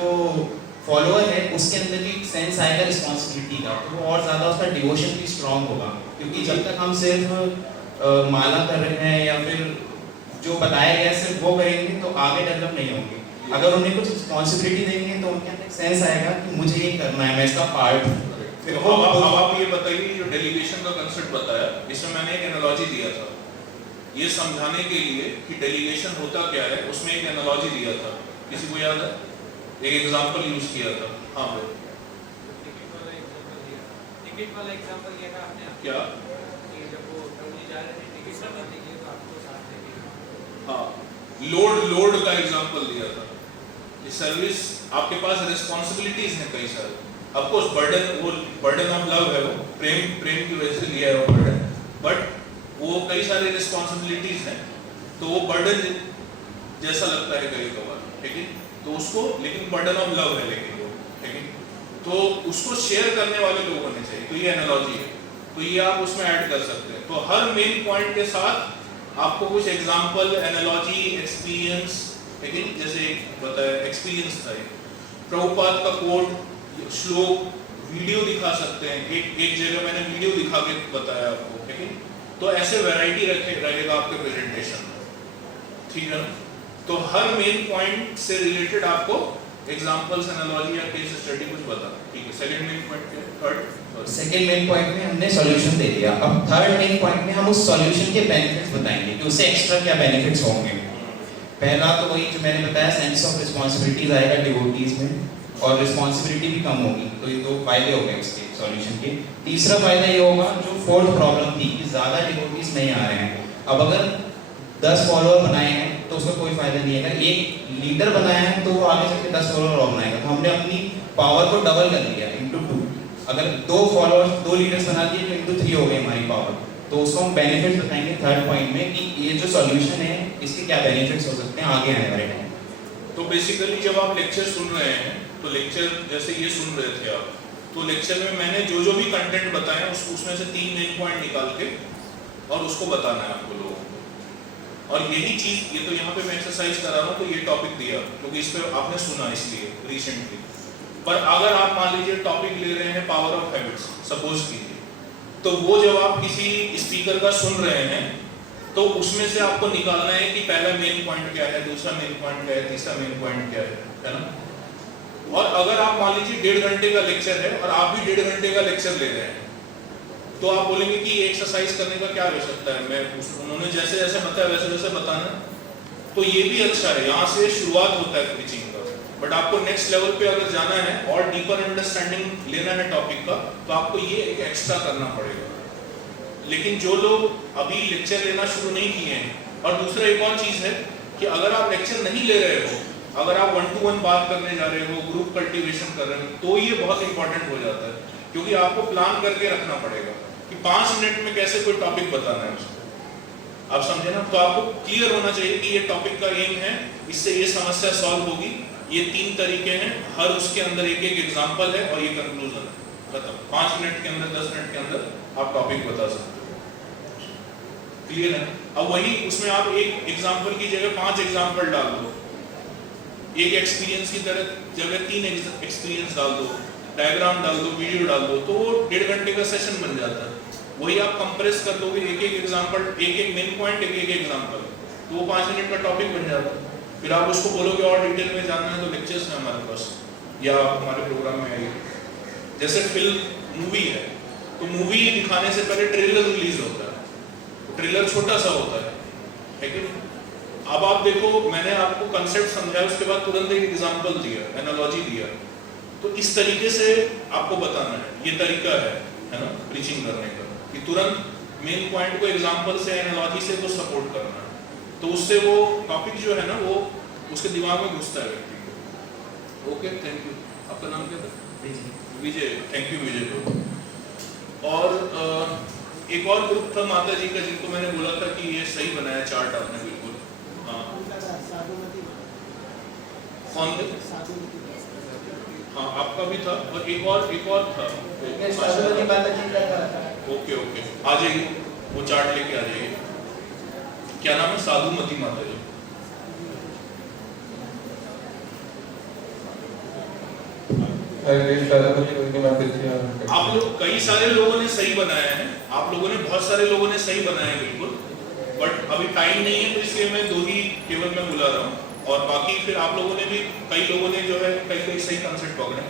फॉलोअर है उसके अंदर भी सेंस आएगा रिस्पॉन्सिबिलिटी का, तो वो और ज़्यादा उसका डिवोशन भी स्ट्रॉन्ग होगा। क्योंकि जब तक हम सिर्फ माला कर रहे हैं या फिर जो बताया गया सिर्फ वो करेंगे तो आगे डेवलप नहीं होंगे। अगर उन्हें कुछ रिस्पॉन्सिबिलिटी देंगे तो उनके अंदर सेंस आएगा कि मुझे ये करना है, मैं इसका पार्ट हूँ। अब आप ये बताइए जो डेलीगेशन का कंसेप्ट बताया, इसमें मैंने एक एनालॉजी दिया था ये समझाने के लिए कि डेलीगेशन होता क्या है। उसमें एक एनालॉजी दिया था, किसी को याद है? एक एग्जांपल यूज किया था। हाँ भाई, टिकट वाला एग्जांपल दिया था आपने। क्या? कि जब वो ट्रेवल जा रहे थे टिकट नंबर देखिए तो आपको साथ लेके। हाँ, लोड का एग्जांपल दिया था कि सर्विस आपके पास रिस्पॉन्सिबिलिटीज हैं कई सारे। Of course burden of love है, वो प्रेम की वजह से लिया है वो बर्डन, बट वो कई सारी रिस्पॉन्सिबिलिटीज हैं, तो वो बर्डन जैसा लगता है कई कभार, ठीक है। तो उसको, लेकिन बर्डन ऑफ लव है, लेकिन वो, ठीक है, तो उसको शेयर करने वाले लोग होने चाहिए। तो ये एनालॉजी है, तो ये आप उसमें ऐड कर सकते हैं। तो हर मेन पॉइंट के साथ आपको कुछ एग्जाम्पल, एनालॉजी, एक्सपीरियंस, ठीक है, जैसे बताया एक्सपीरियंस था, प्रभुपाद का कोट, श्लोक, वीडियो दिखा सकते हैं। एक जगह मैंने वीडियो दिखा के बताया आपको, ठीक है। तो ऐसे वैरायटी रहेगा आपके प्रेजेंटेशन में, ठीक है ना। तो हर मेन पॉइंट से रिलेटेड आपको एग्जांपल्स, एनालॉजी या केस स्टडी कुछ बता। ठीक है, सेकंड मेन पॉइंट क्या है? थर्ड सेकेंड मेन पॉइंट में हमने सॉल्यूशन दे दिया। अब थर्ड मेन पॉइंट में हम उस सॉल्यूशन के बेनिफिट्स बताएंगे कि उससे एक्स्ट्रा क्या बेनिफिट्स होंगे। पहला तो वही जो मैंने बताया, सेंस ऑफ रिस्पांसिबिलिटीज आएगा डिवोटीज में, और रिस्पांसिबिलिटी भी कम होगी। तो ये दो फायदे हो गए उसके सॉल्यूशन के। तीसरा फायदा ये होगा, जो फोर्थ प्रॉब्लम थी कि ज्यादा डिवोटीज नहीं आ रहे हैं। अब अगर 10 फॉलोअर बनाए हैं तो उसका कोई फायदा नहीं है। अगर एक लीडर बनाया है तो वो आगे चल के 10 फॉलोअर और बनाएगा। तो हमने अपनी पावर को डबल कर दिया, इंटू 2। अगर 2 फॉलोअर्स 2 लीडर्स बना दिए तो इंटू 3 हो गई हमारी पावर। तो उसको हम बेनिफिट्स बताएंगे थर्ड पॉइंट में कि ये जो सॉल्यूशन है इसके क्या बेनिफिट्स हो सकते हैं आगे आने वाले टाइम। तो बेसिकली जब आप लेक्चर सुन रहे हैं, तो लेक्चर जैसे ये सुन रहे थे आप, तो लेक्चर में मैंने जो जो भी कंटेंट बताया उसमें से 3 मेन पॉइंट निकाल के और उसको बताना है आपको लोगों को। और यही चीज, ये तो यहाँ पे मैं एक्सरसाइज करा रहा हूँ, तो ये टॉपिक दिया क्योंकि इस पे आपने सुना इसलिए रिसेंटली। पर अगर आप मान लीजिए टॉपिक ले रहे हैं पावर ऑफ हैबिट्स, सपोज कीजिए, तो वो जब आप किसी स्पीकर का सुन रहे हैं तो उसमें से आपको निकालना है कि पहला मेन पॉइंट क्या है, दूसरा मेन पॉइंट क्या है, तीसरा मेन पॉइंट क्या है ना। और अगर आप मान लीजिए 1.5 घंटे का लेक्चर है और आप भी 1.5 घंटे का लेक्चर ले रहे हैं, तो आप बोलेंगे कि एक्सरसाइज करने का क्या आवश्यकता है, मैं उन्होंने जैसे जैसे बताया वैसे वैसे बताना। तो ये भी अच्छा है, यहाँ से शुरुआत होता है टीचिंग का। बट आपको नेक्स्ट लेवल पे अगर जाना है और डीपर अंडरस्टैंडिंग लेना है टॉपिक का, तो आपको ये एक एक्स्ट्रा करना पड़ेगा। लेकिन जो लोग अभी लेक्चर लेना शुरू नहीं किए हैं, और दूसरा एक और चीज है कि अगर आप लेक्चर नहीं ले रहे हो, अगर आप 1-to-1 बात करने जा रहे हो, ग्रुप कल्टीवेशन कर रहे हो, तो ये बहुत इंपॉर्टेंट हो जाता है, क्योंकि आपको प्लान करके रखना पड़ेगा कि 5 मिनट में कैसे कोई टॉपिक बताना है उसको। आप समझे ना? तो आपको क्लियर होना चाहिए कि ये टॉपिक का एम है, इससे ये समस्या सॉल्व होगी, ये 3 तरीके हैं, हर उसके अंदर एक एक एग्जांपल है और ये कंक्लूजन है, खत्म। 5 मिनट के अंदर, 10 मिनट के अंदर आप टॉपिक बता सकते हो। क्लियर है? अब वही उसमें आप एक एग्जांपल की जगह 5 एग्जांपल डाल दो, एक एक्सपीरियंस की जगह 3 एक्सपीरियंस डाल दो, डायग्राम डाल दो, वीडियो डाल दो, तो वो 1.5 घंटे का सेशन बन जाता है। वही आप कंप्रेस कर दोगे, एक एक एग्जांपल, एक एक मेन पॉइंट, एक एक एग्जांपल, तो वो 5 मिनट का टॉपिक बन जाता है। फिर आप उसको बोलोगे और डिटेल में जानना है तो लेक्चर्स हैं हमारे पास, या आप हमारे प्रोग्राम में आइए। जैसे फिल्म मूवी है, तो मूवी दिखाने से पहले ट्रेलर रिलीज होता है, ट्रेलर छोटा सा होता है कि नहीं? अब आप देखो, मैंने आपको कंसेप्ट समझाया, उसके बाद तुरंत एक एग्जांपल दिया, एनालॉजी दिया, तो इस तरीके से आपको बताना है। ये तरीका है ना प्रीचिंग करने का, कि तुरंत मेन पॉइंट को एग्जांपल से, एनालॉजी से तो सपोर्ट करना है, तो उससे वो टॉपिक जो है ना वो उसके दिमाग में घुसता है व्यक्ति को। Okay, thank you. आपका नाम क्या था? विजय। थैंक यू विजय को। और एक और ग्रुप था माता जी का, जिनको मैंने बोला था कि ये सही बनाया चार्ट आपने, बिल्कुल। हाँ, कौन थे? हाँ, आपका भी था, और एक और था। ओके ओके, आ जाइए, वो चार्ट लेके आ जाइए। क्या नाम है? साधुमती माता जी। आप लोग, कई सारे लोगों ने सही बनाया है, आप लोगों ने, बहुत सारे लोगों ने सही बनाया है, बिल्कुल। बट अभी टाइम नहीं है, तो इसलिए मैं 2 ही केवल मैं बुला रहा हूँ, और बाकी फिर आप लोगों ने भी, कई लोगों ने जो है कई सही कंसेप्ट पकड़े,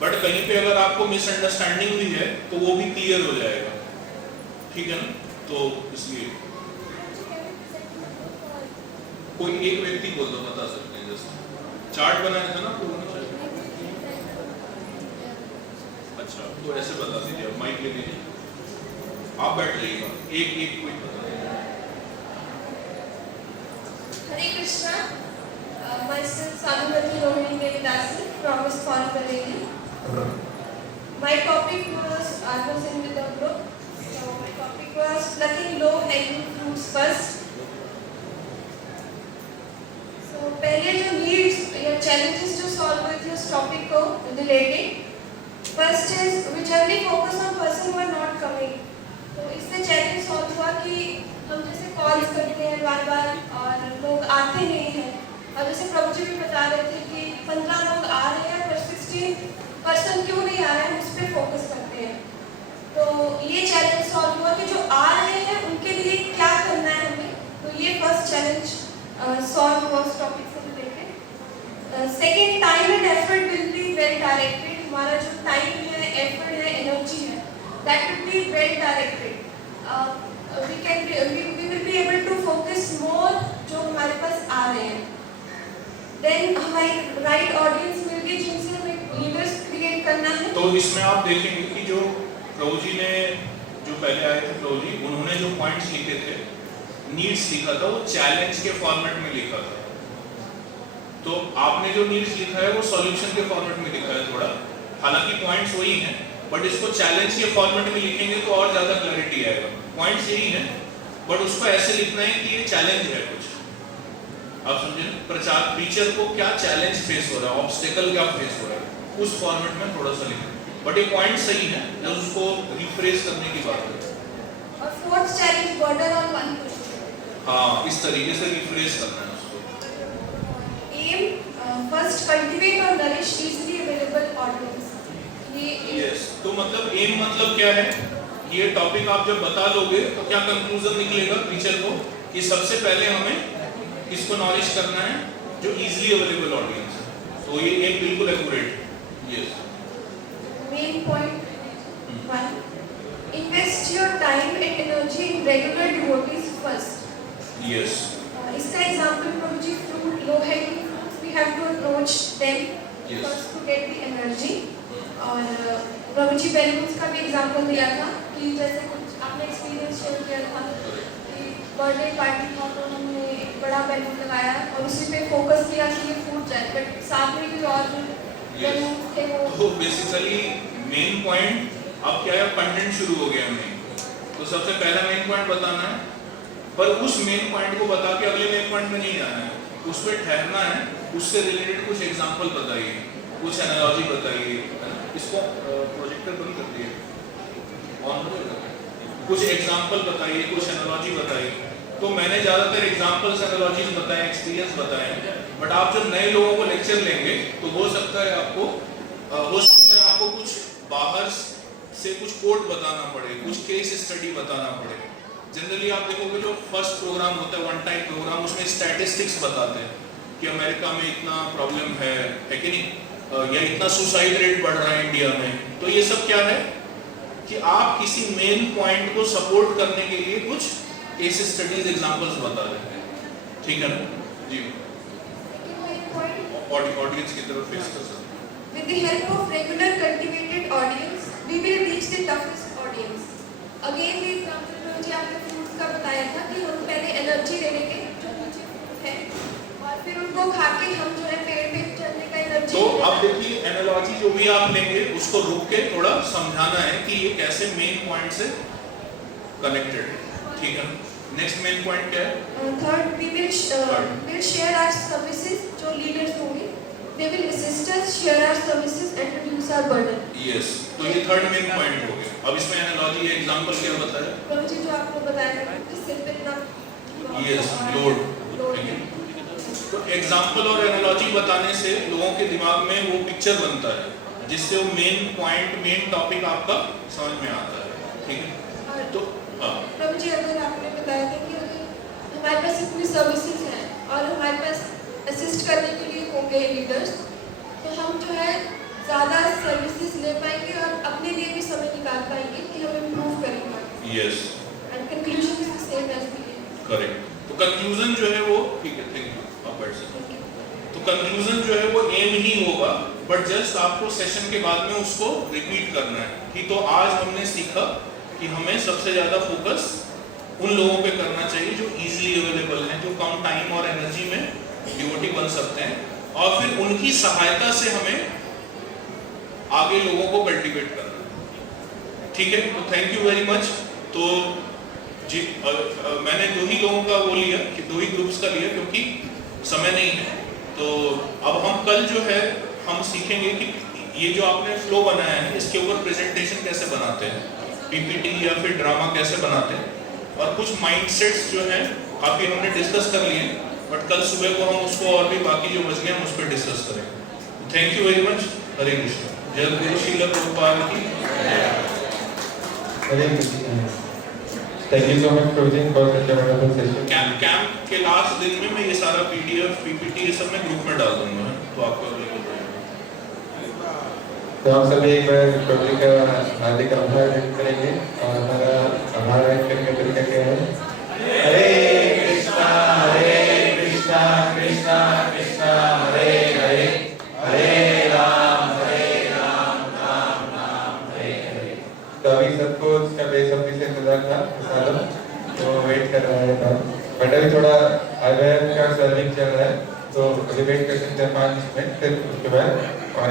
बट कहीं पे अगर आपको मिसअंडरस्टैंडिंग भी है तो वो भी क्लियर हो जाएगा, ठीक है ना? तो इसलिए कोई एक व्यक्ति बोल दो, बता सकते हैं। जैसे चार्ट बनाया था ना आप लोगों ने, अच्छा, तो ऐसे बता दीजिए, आप माइक ले लीजिए, आप बैठ जाइएगा, एक एक कोई बता दीजिए। हरे Krishna, myself Sadhumati Rohini Devidasi from ISKCON Bareilly. My topic was, I was in with the group, so my topic was plucking low hanging fruits first. So पहले जो needs या challenges जो solve हुए थे उस topic को related, first is we generally focus on person who are not coming. तो इससे challenge solve हुआ कि हम जैसे calls करते हैं बार-बार और लोग आते नहीं हैं, और जैसे प्रभु जी भी बता रहे थे कि 15 लोग आ रहे हैं पर 16% क्यों नहीं आ रहे हैं, उस पर फोकस करते हैं। तो ये चैलेंज सॉल्व हुआ कि जो आ रहे हैं उनके लिए क्या करना है हमें, तो ये first challenge solve those topics से related. Second, time and effort will be well directed. हमारा जो time है, effort है, energy है, that will be well directed. We will be able to focus more जो हमारे पास आ रहे हैं. Then हमारी right audience मिल गई जिनसे हमें leaders create करना है. तो इसमें आप देखेंगे कि जो प्रभु जी ने जो पहले आए थे प्रभु जी, उन्होंने जो पॉइंट्स लिखे थे, नीड्स लिखा था, वो चैलेंज के फॉर्मेट में लिखा था. तो आपने जो नीड्स लिखा है वो सॉल्यूशन के फॉर्मेट में लिखा है थोड़ा, हालांकि पॉइंट्स वही हैं, बट इसको चैलेंज के फॉर्मेट में लिखेंगे तो और ज्यादा क्लैरिटी आएगा. पॉइंट्स यही हैं, बट उसको ऐसे लिखना है कि ये चैलेंज है कुछ. आप समझे, प्रचार टीचर को क्या चैलेंज फेस हो रहा है, ऑब्स्टेकल क्या फेस हो रहा है, उस फॉर्मेट में थोड़ा सा लिखें. बट ये पॉइंट सही है जब उसको रिफ्रेश करने की बात है. और fourth challenge border on one question. हाँ, इस तरीके से रिफ्रेश करना है उसको. एम फर्स्ट कल्टीवेट और nourish easily available audience. Yes, तो मतलब एम मतलब क्या है, ये टॉपिक आप जब बता लोगे तो क्या कंक्लूजन निकलेगा टीचर को कि सबसे पहले हमें इसको नॉलेज करना है जो इजीली अवेलेबल ऑडियंस है. तो ये एम बिल्कुल accurate. Yes. Main point 1. Invest your time and energy in regular devotees first. Yes. इसका example Prabhu ji fruit, low hanging fruits, we have to approach them Yes. first to get the energy. और प्रभु जी balloons का भी example दिया था कि जैसे कुछ आपने experience share किया था कि birthday party था तो हमने एक बड़ा balloon लगाया और उसी पे focus किया कि ये फूट जाए, but साथ में भी और तो बेसिकली मेन पॉइंट अब क्या है, कंटेंट शुरू हो गया मेन. तो सबसे पहला मेन पॉइंट बताना है, पर उस मेन पॉइंट को बता के अगले मेन पॉइंट में नहीं जाना है, उस पर ठहरना है, उससे रिलेटेड कुछ एग्जांपल बताइए, कुछ एनालॉजी बताइए. इसको प्रोजेक्टर बंद कर दिए, ऑन करो. कुछ एग्जांपल बताइए, कुछ एनालॉजी बताइए. तो मैंने ज्यादातर एग्जांपल्स, एनालॉजीज बताए, एक्सपीरियंस बताए, बट आप जब नए लोगों को लेक्चर लेंगे तो हो सकता है आपको कुछ बाहर से कुछ कोड बताना पड़े, कुछ केस स्टडी बताना पड़े. जनरली आप देखोगे जो फर्स्ट प्रोग्राम होता है, वन टाइम प्रोग्राम, उसमें स्टैटिस्टिक्स बताते हैं कि अमेरिका में इतना प्रॉब्लम है कि नहीं, या इतना सुसाइड रेट बढ़ रहा है इंडिया में. तो ये सब क्या है कि आप किसी मेन पॉइंट को सपोर्ट करने के लिए कुछ केस स्टडीज, एग्जांपल्स बता रहे हैं. ठीक है ना जी. ऑडियंस की तरफ फेस कर सकते. With the help of regular cultivated audience, we will reach the toughest audience. Again, the example जो आपने fruits का बताया था कि हम पहले एनर्जी ले लेंगे जो नीचे fruit है और फिर उनको खा के हम जो है पेड़ पे चढ़ने का एनर्जी. तो अब देखिए एनालॉजी जो भी आप लेंगे उसको रुक के थोड़ा समझाना है कि ये कैसे मेन पॉइंट से कनेक्टेड है. ठीक है. नेक्स्ट मेन पॉइंट क्या है? Third, we will share our services. जो leaders होंगे, they will assist us, share our services and reduce our burden. Yes. तो ये थर्ड मेन पॉइंट हो गया. अब इसमें एनालॉजी, एग्जांपल क्या बताया? प्रभु जी जो आपने बताया था कि सिर पे इतना यस, लोड. तो एग्जांपल और एनालॉजी बताने से लोगों के दिमाग में वो पिक्चर बनता है जिससे वो मेन पॉइंट, मेन टॉपिक आपका समझ में आता है. ठीक है. तो प्रभु जी अगर आपने बताया था कि हमारे पास इतनी सर्विसेज हैं और हमारे पास असिस्ट करने के लिए होंगे लीडर्स, तो हम जो है ज़्यादा सर्विसेज ले पाएंगे और अपने लिए भी समय निकाल पाएंगे कि हम इम्प्रूव करेंगे. Yes. And conclusion is the same as the correct. तो कंक्लूजन जो है वो ठीक है. Thank you. आप बैठ सकते हैं. तो कंक्लूजन जो है वो एम ही होगा, बट जस्ट आपको सेशन के बाद में उसको रिपीट करना है कि तो आज हमने सीखा कि हमें सबसे ज्यादा फोकस उन लोगों पे करना चाहिए जो इजीली अवेलेबल हैं, जो कम टाइम और एनर्जी में डिवोटी बन सकते हैं, और फिर उनकी सहायता से हमें आगे लोगों को कल्टीवेट करना है. ठीक है. तो थैंक यू वेरी मच. तो जी मैंने दो ही लोगों का वो लिया कि दो ही ग्रुप्स का लिया क्योंकि समय नहीं है. तो अब हम कल जो है हम सीखेंगे कि ये जो आपने फ्लो बनाया है इसके ऊपर प्रेजेंटेशन कैसे बनाते हैं, पीपीटी या फिर ड्रामा कैसे बनाते हैं, और कुछ माइंडसेट्स जो हैं काफ़ी हमने डिस्कस कर लिए, बट कल सुबह को हम उसको और भी बाकी जो बच गए हम उस पर डिस्कस करेंगे. Thank you very much. Hare Krishna. जय गुरु श्रील प्रभुपाद की. Hare Krishna. Thank you so much, Prabhuji, for such a wonderful session. Camp के लास्ट दिन में मैं ये सारा PDF PPT ये सब मैं ग्रुप में डाल दूंगा, तो आपको अवेलेबल रहेगा। तो हम सभी एक बार प्रभु का हार्दिक आभार व्यक्त करेंगे और हमारा आभार व्यक्त करने का तरीका क्या है? हरे कृष्णा कृष्णा कृष्णा हरे हरे, हरे राम राम राम हरे हरे। तो अभी सबको उसका बेसब्री से इंतजार था, सालों तो वेट कर रहा है था, बट अभी थोड़ा आधार का सर्विंग चल रहा है, तो अभी वेट कर सकते हैं 5 मिनट, फिर उसके बाद और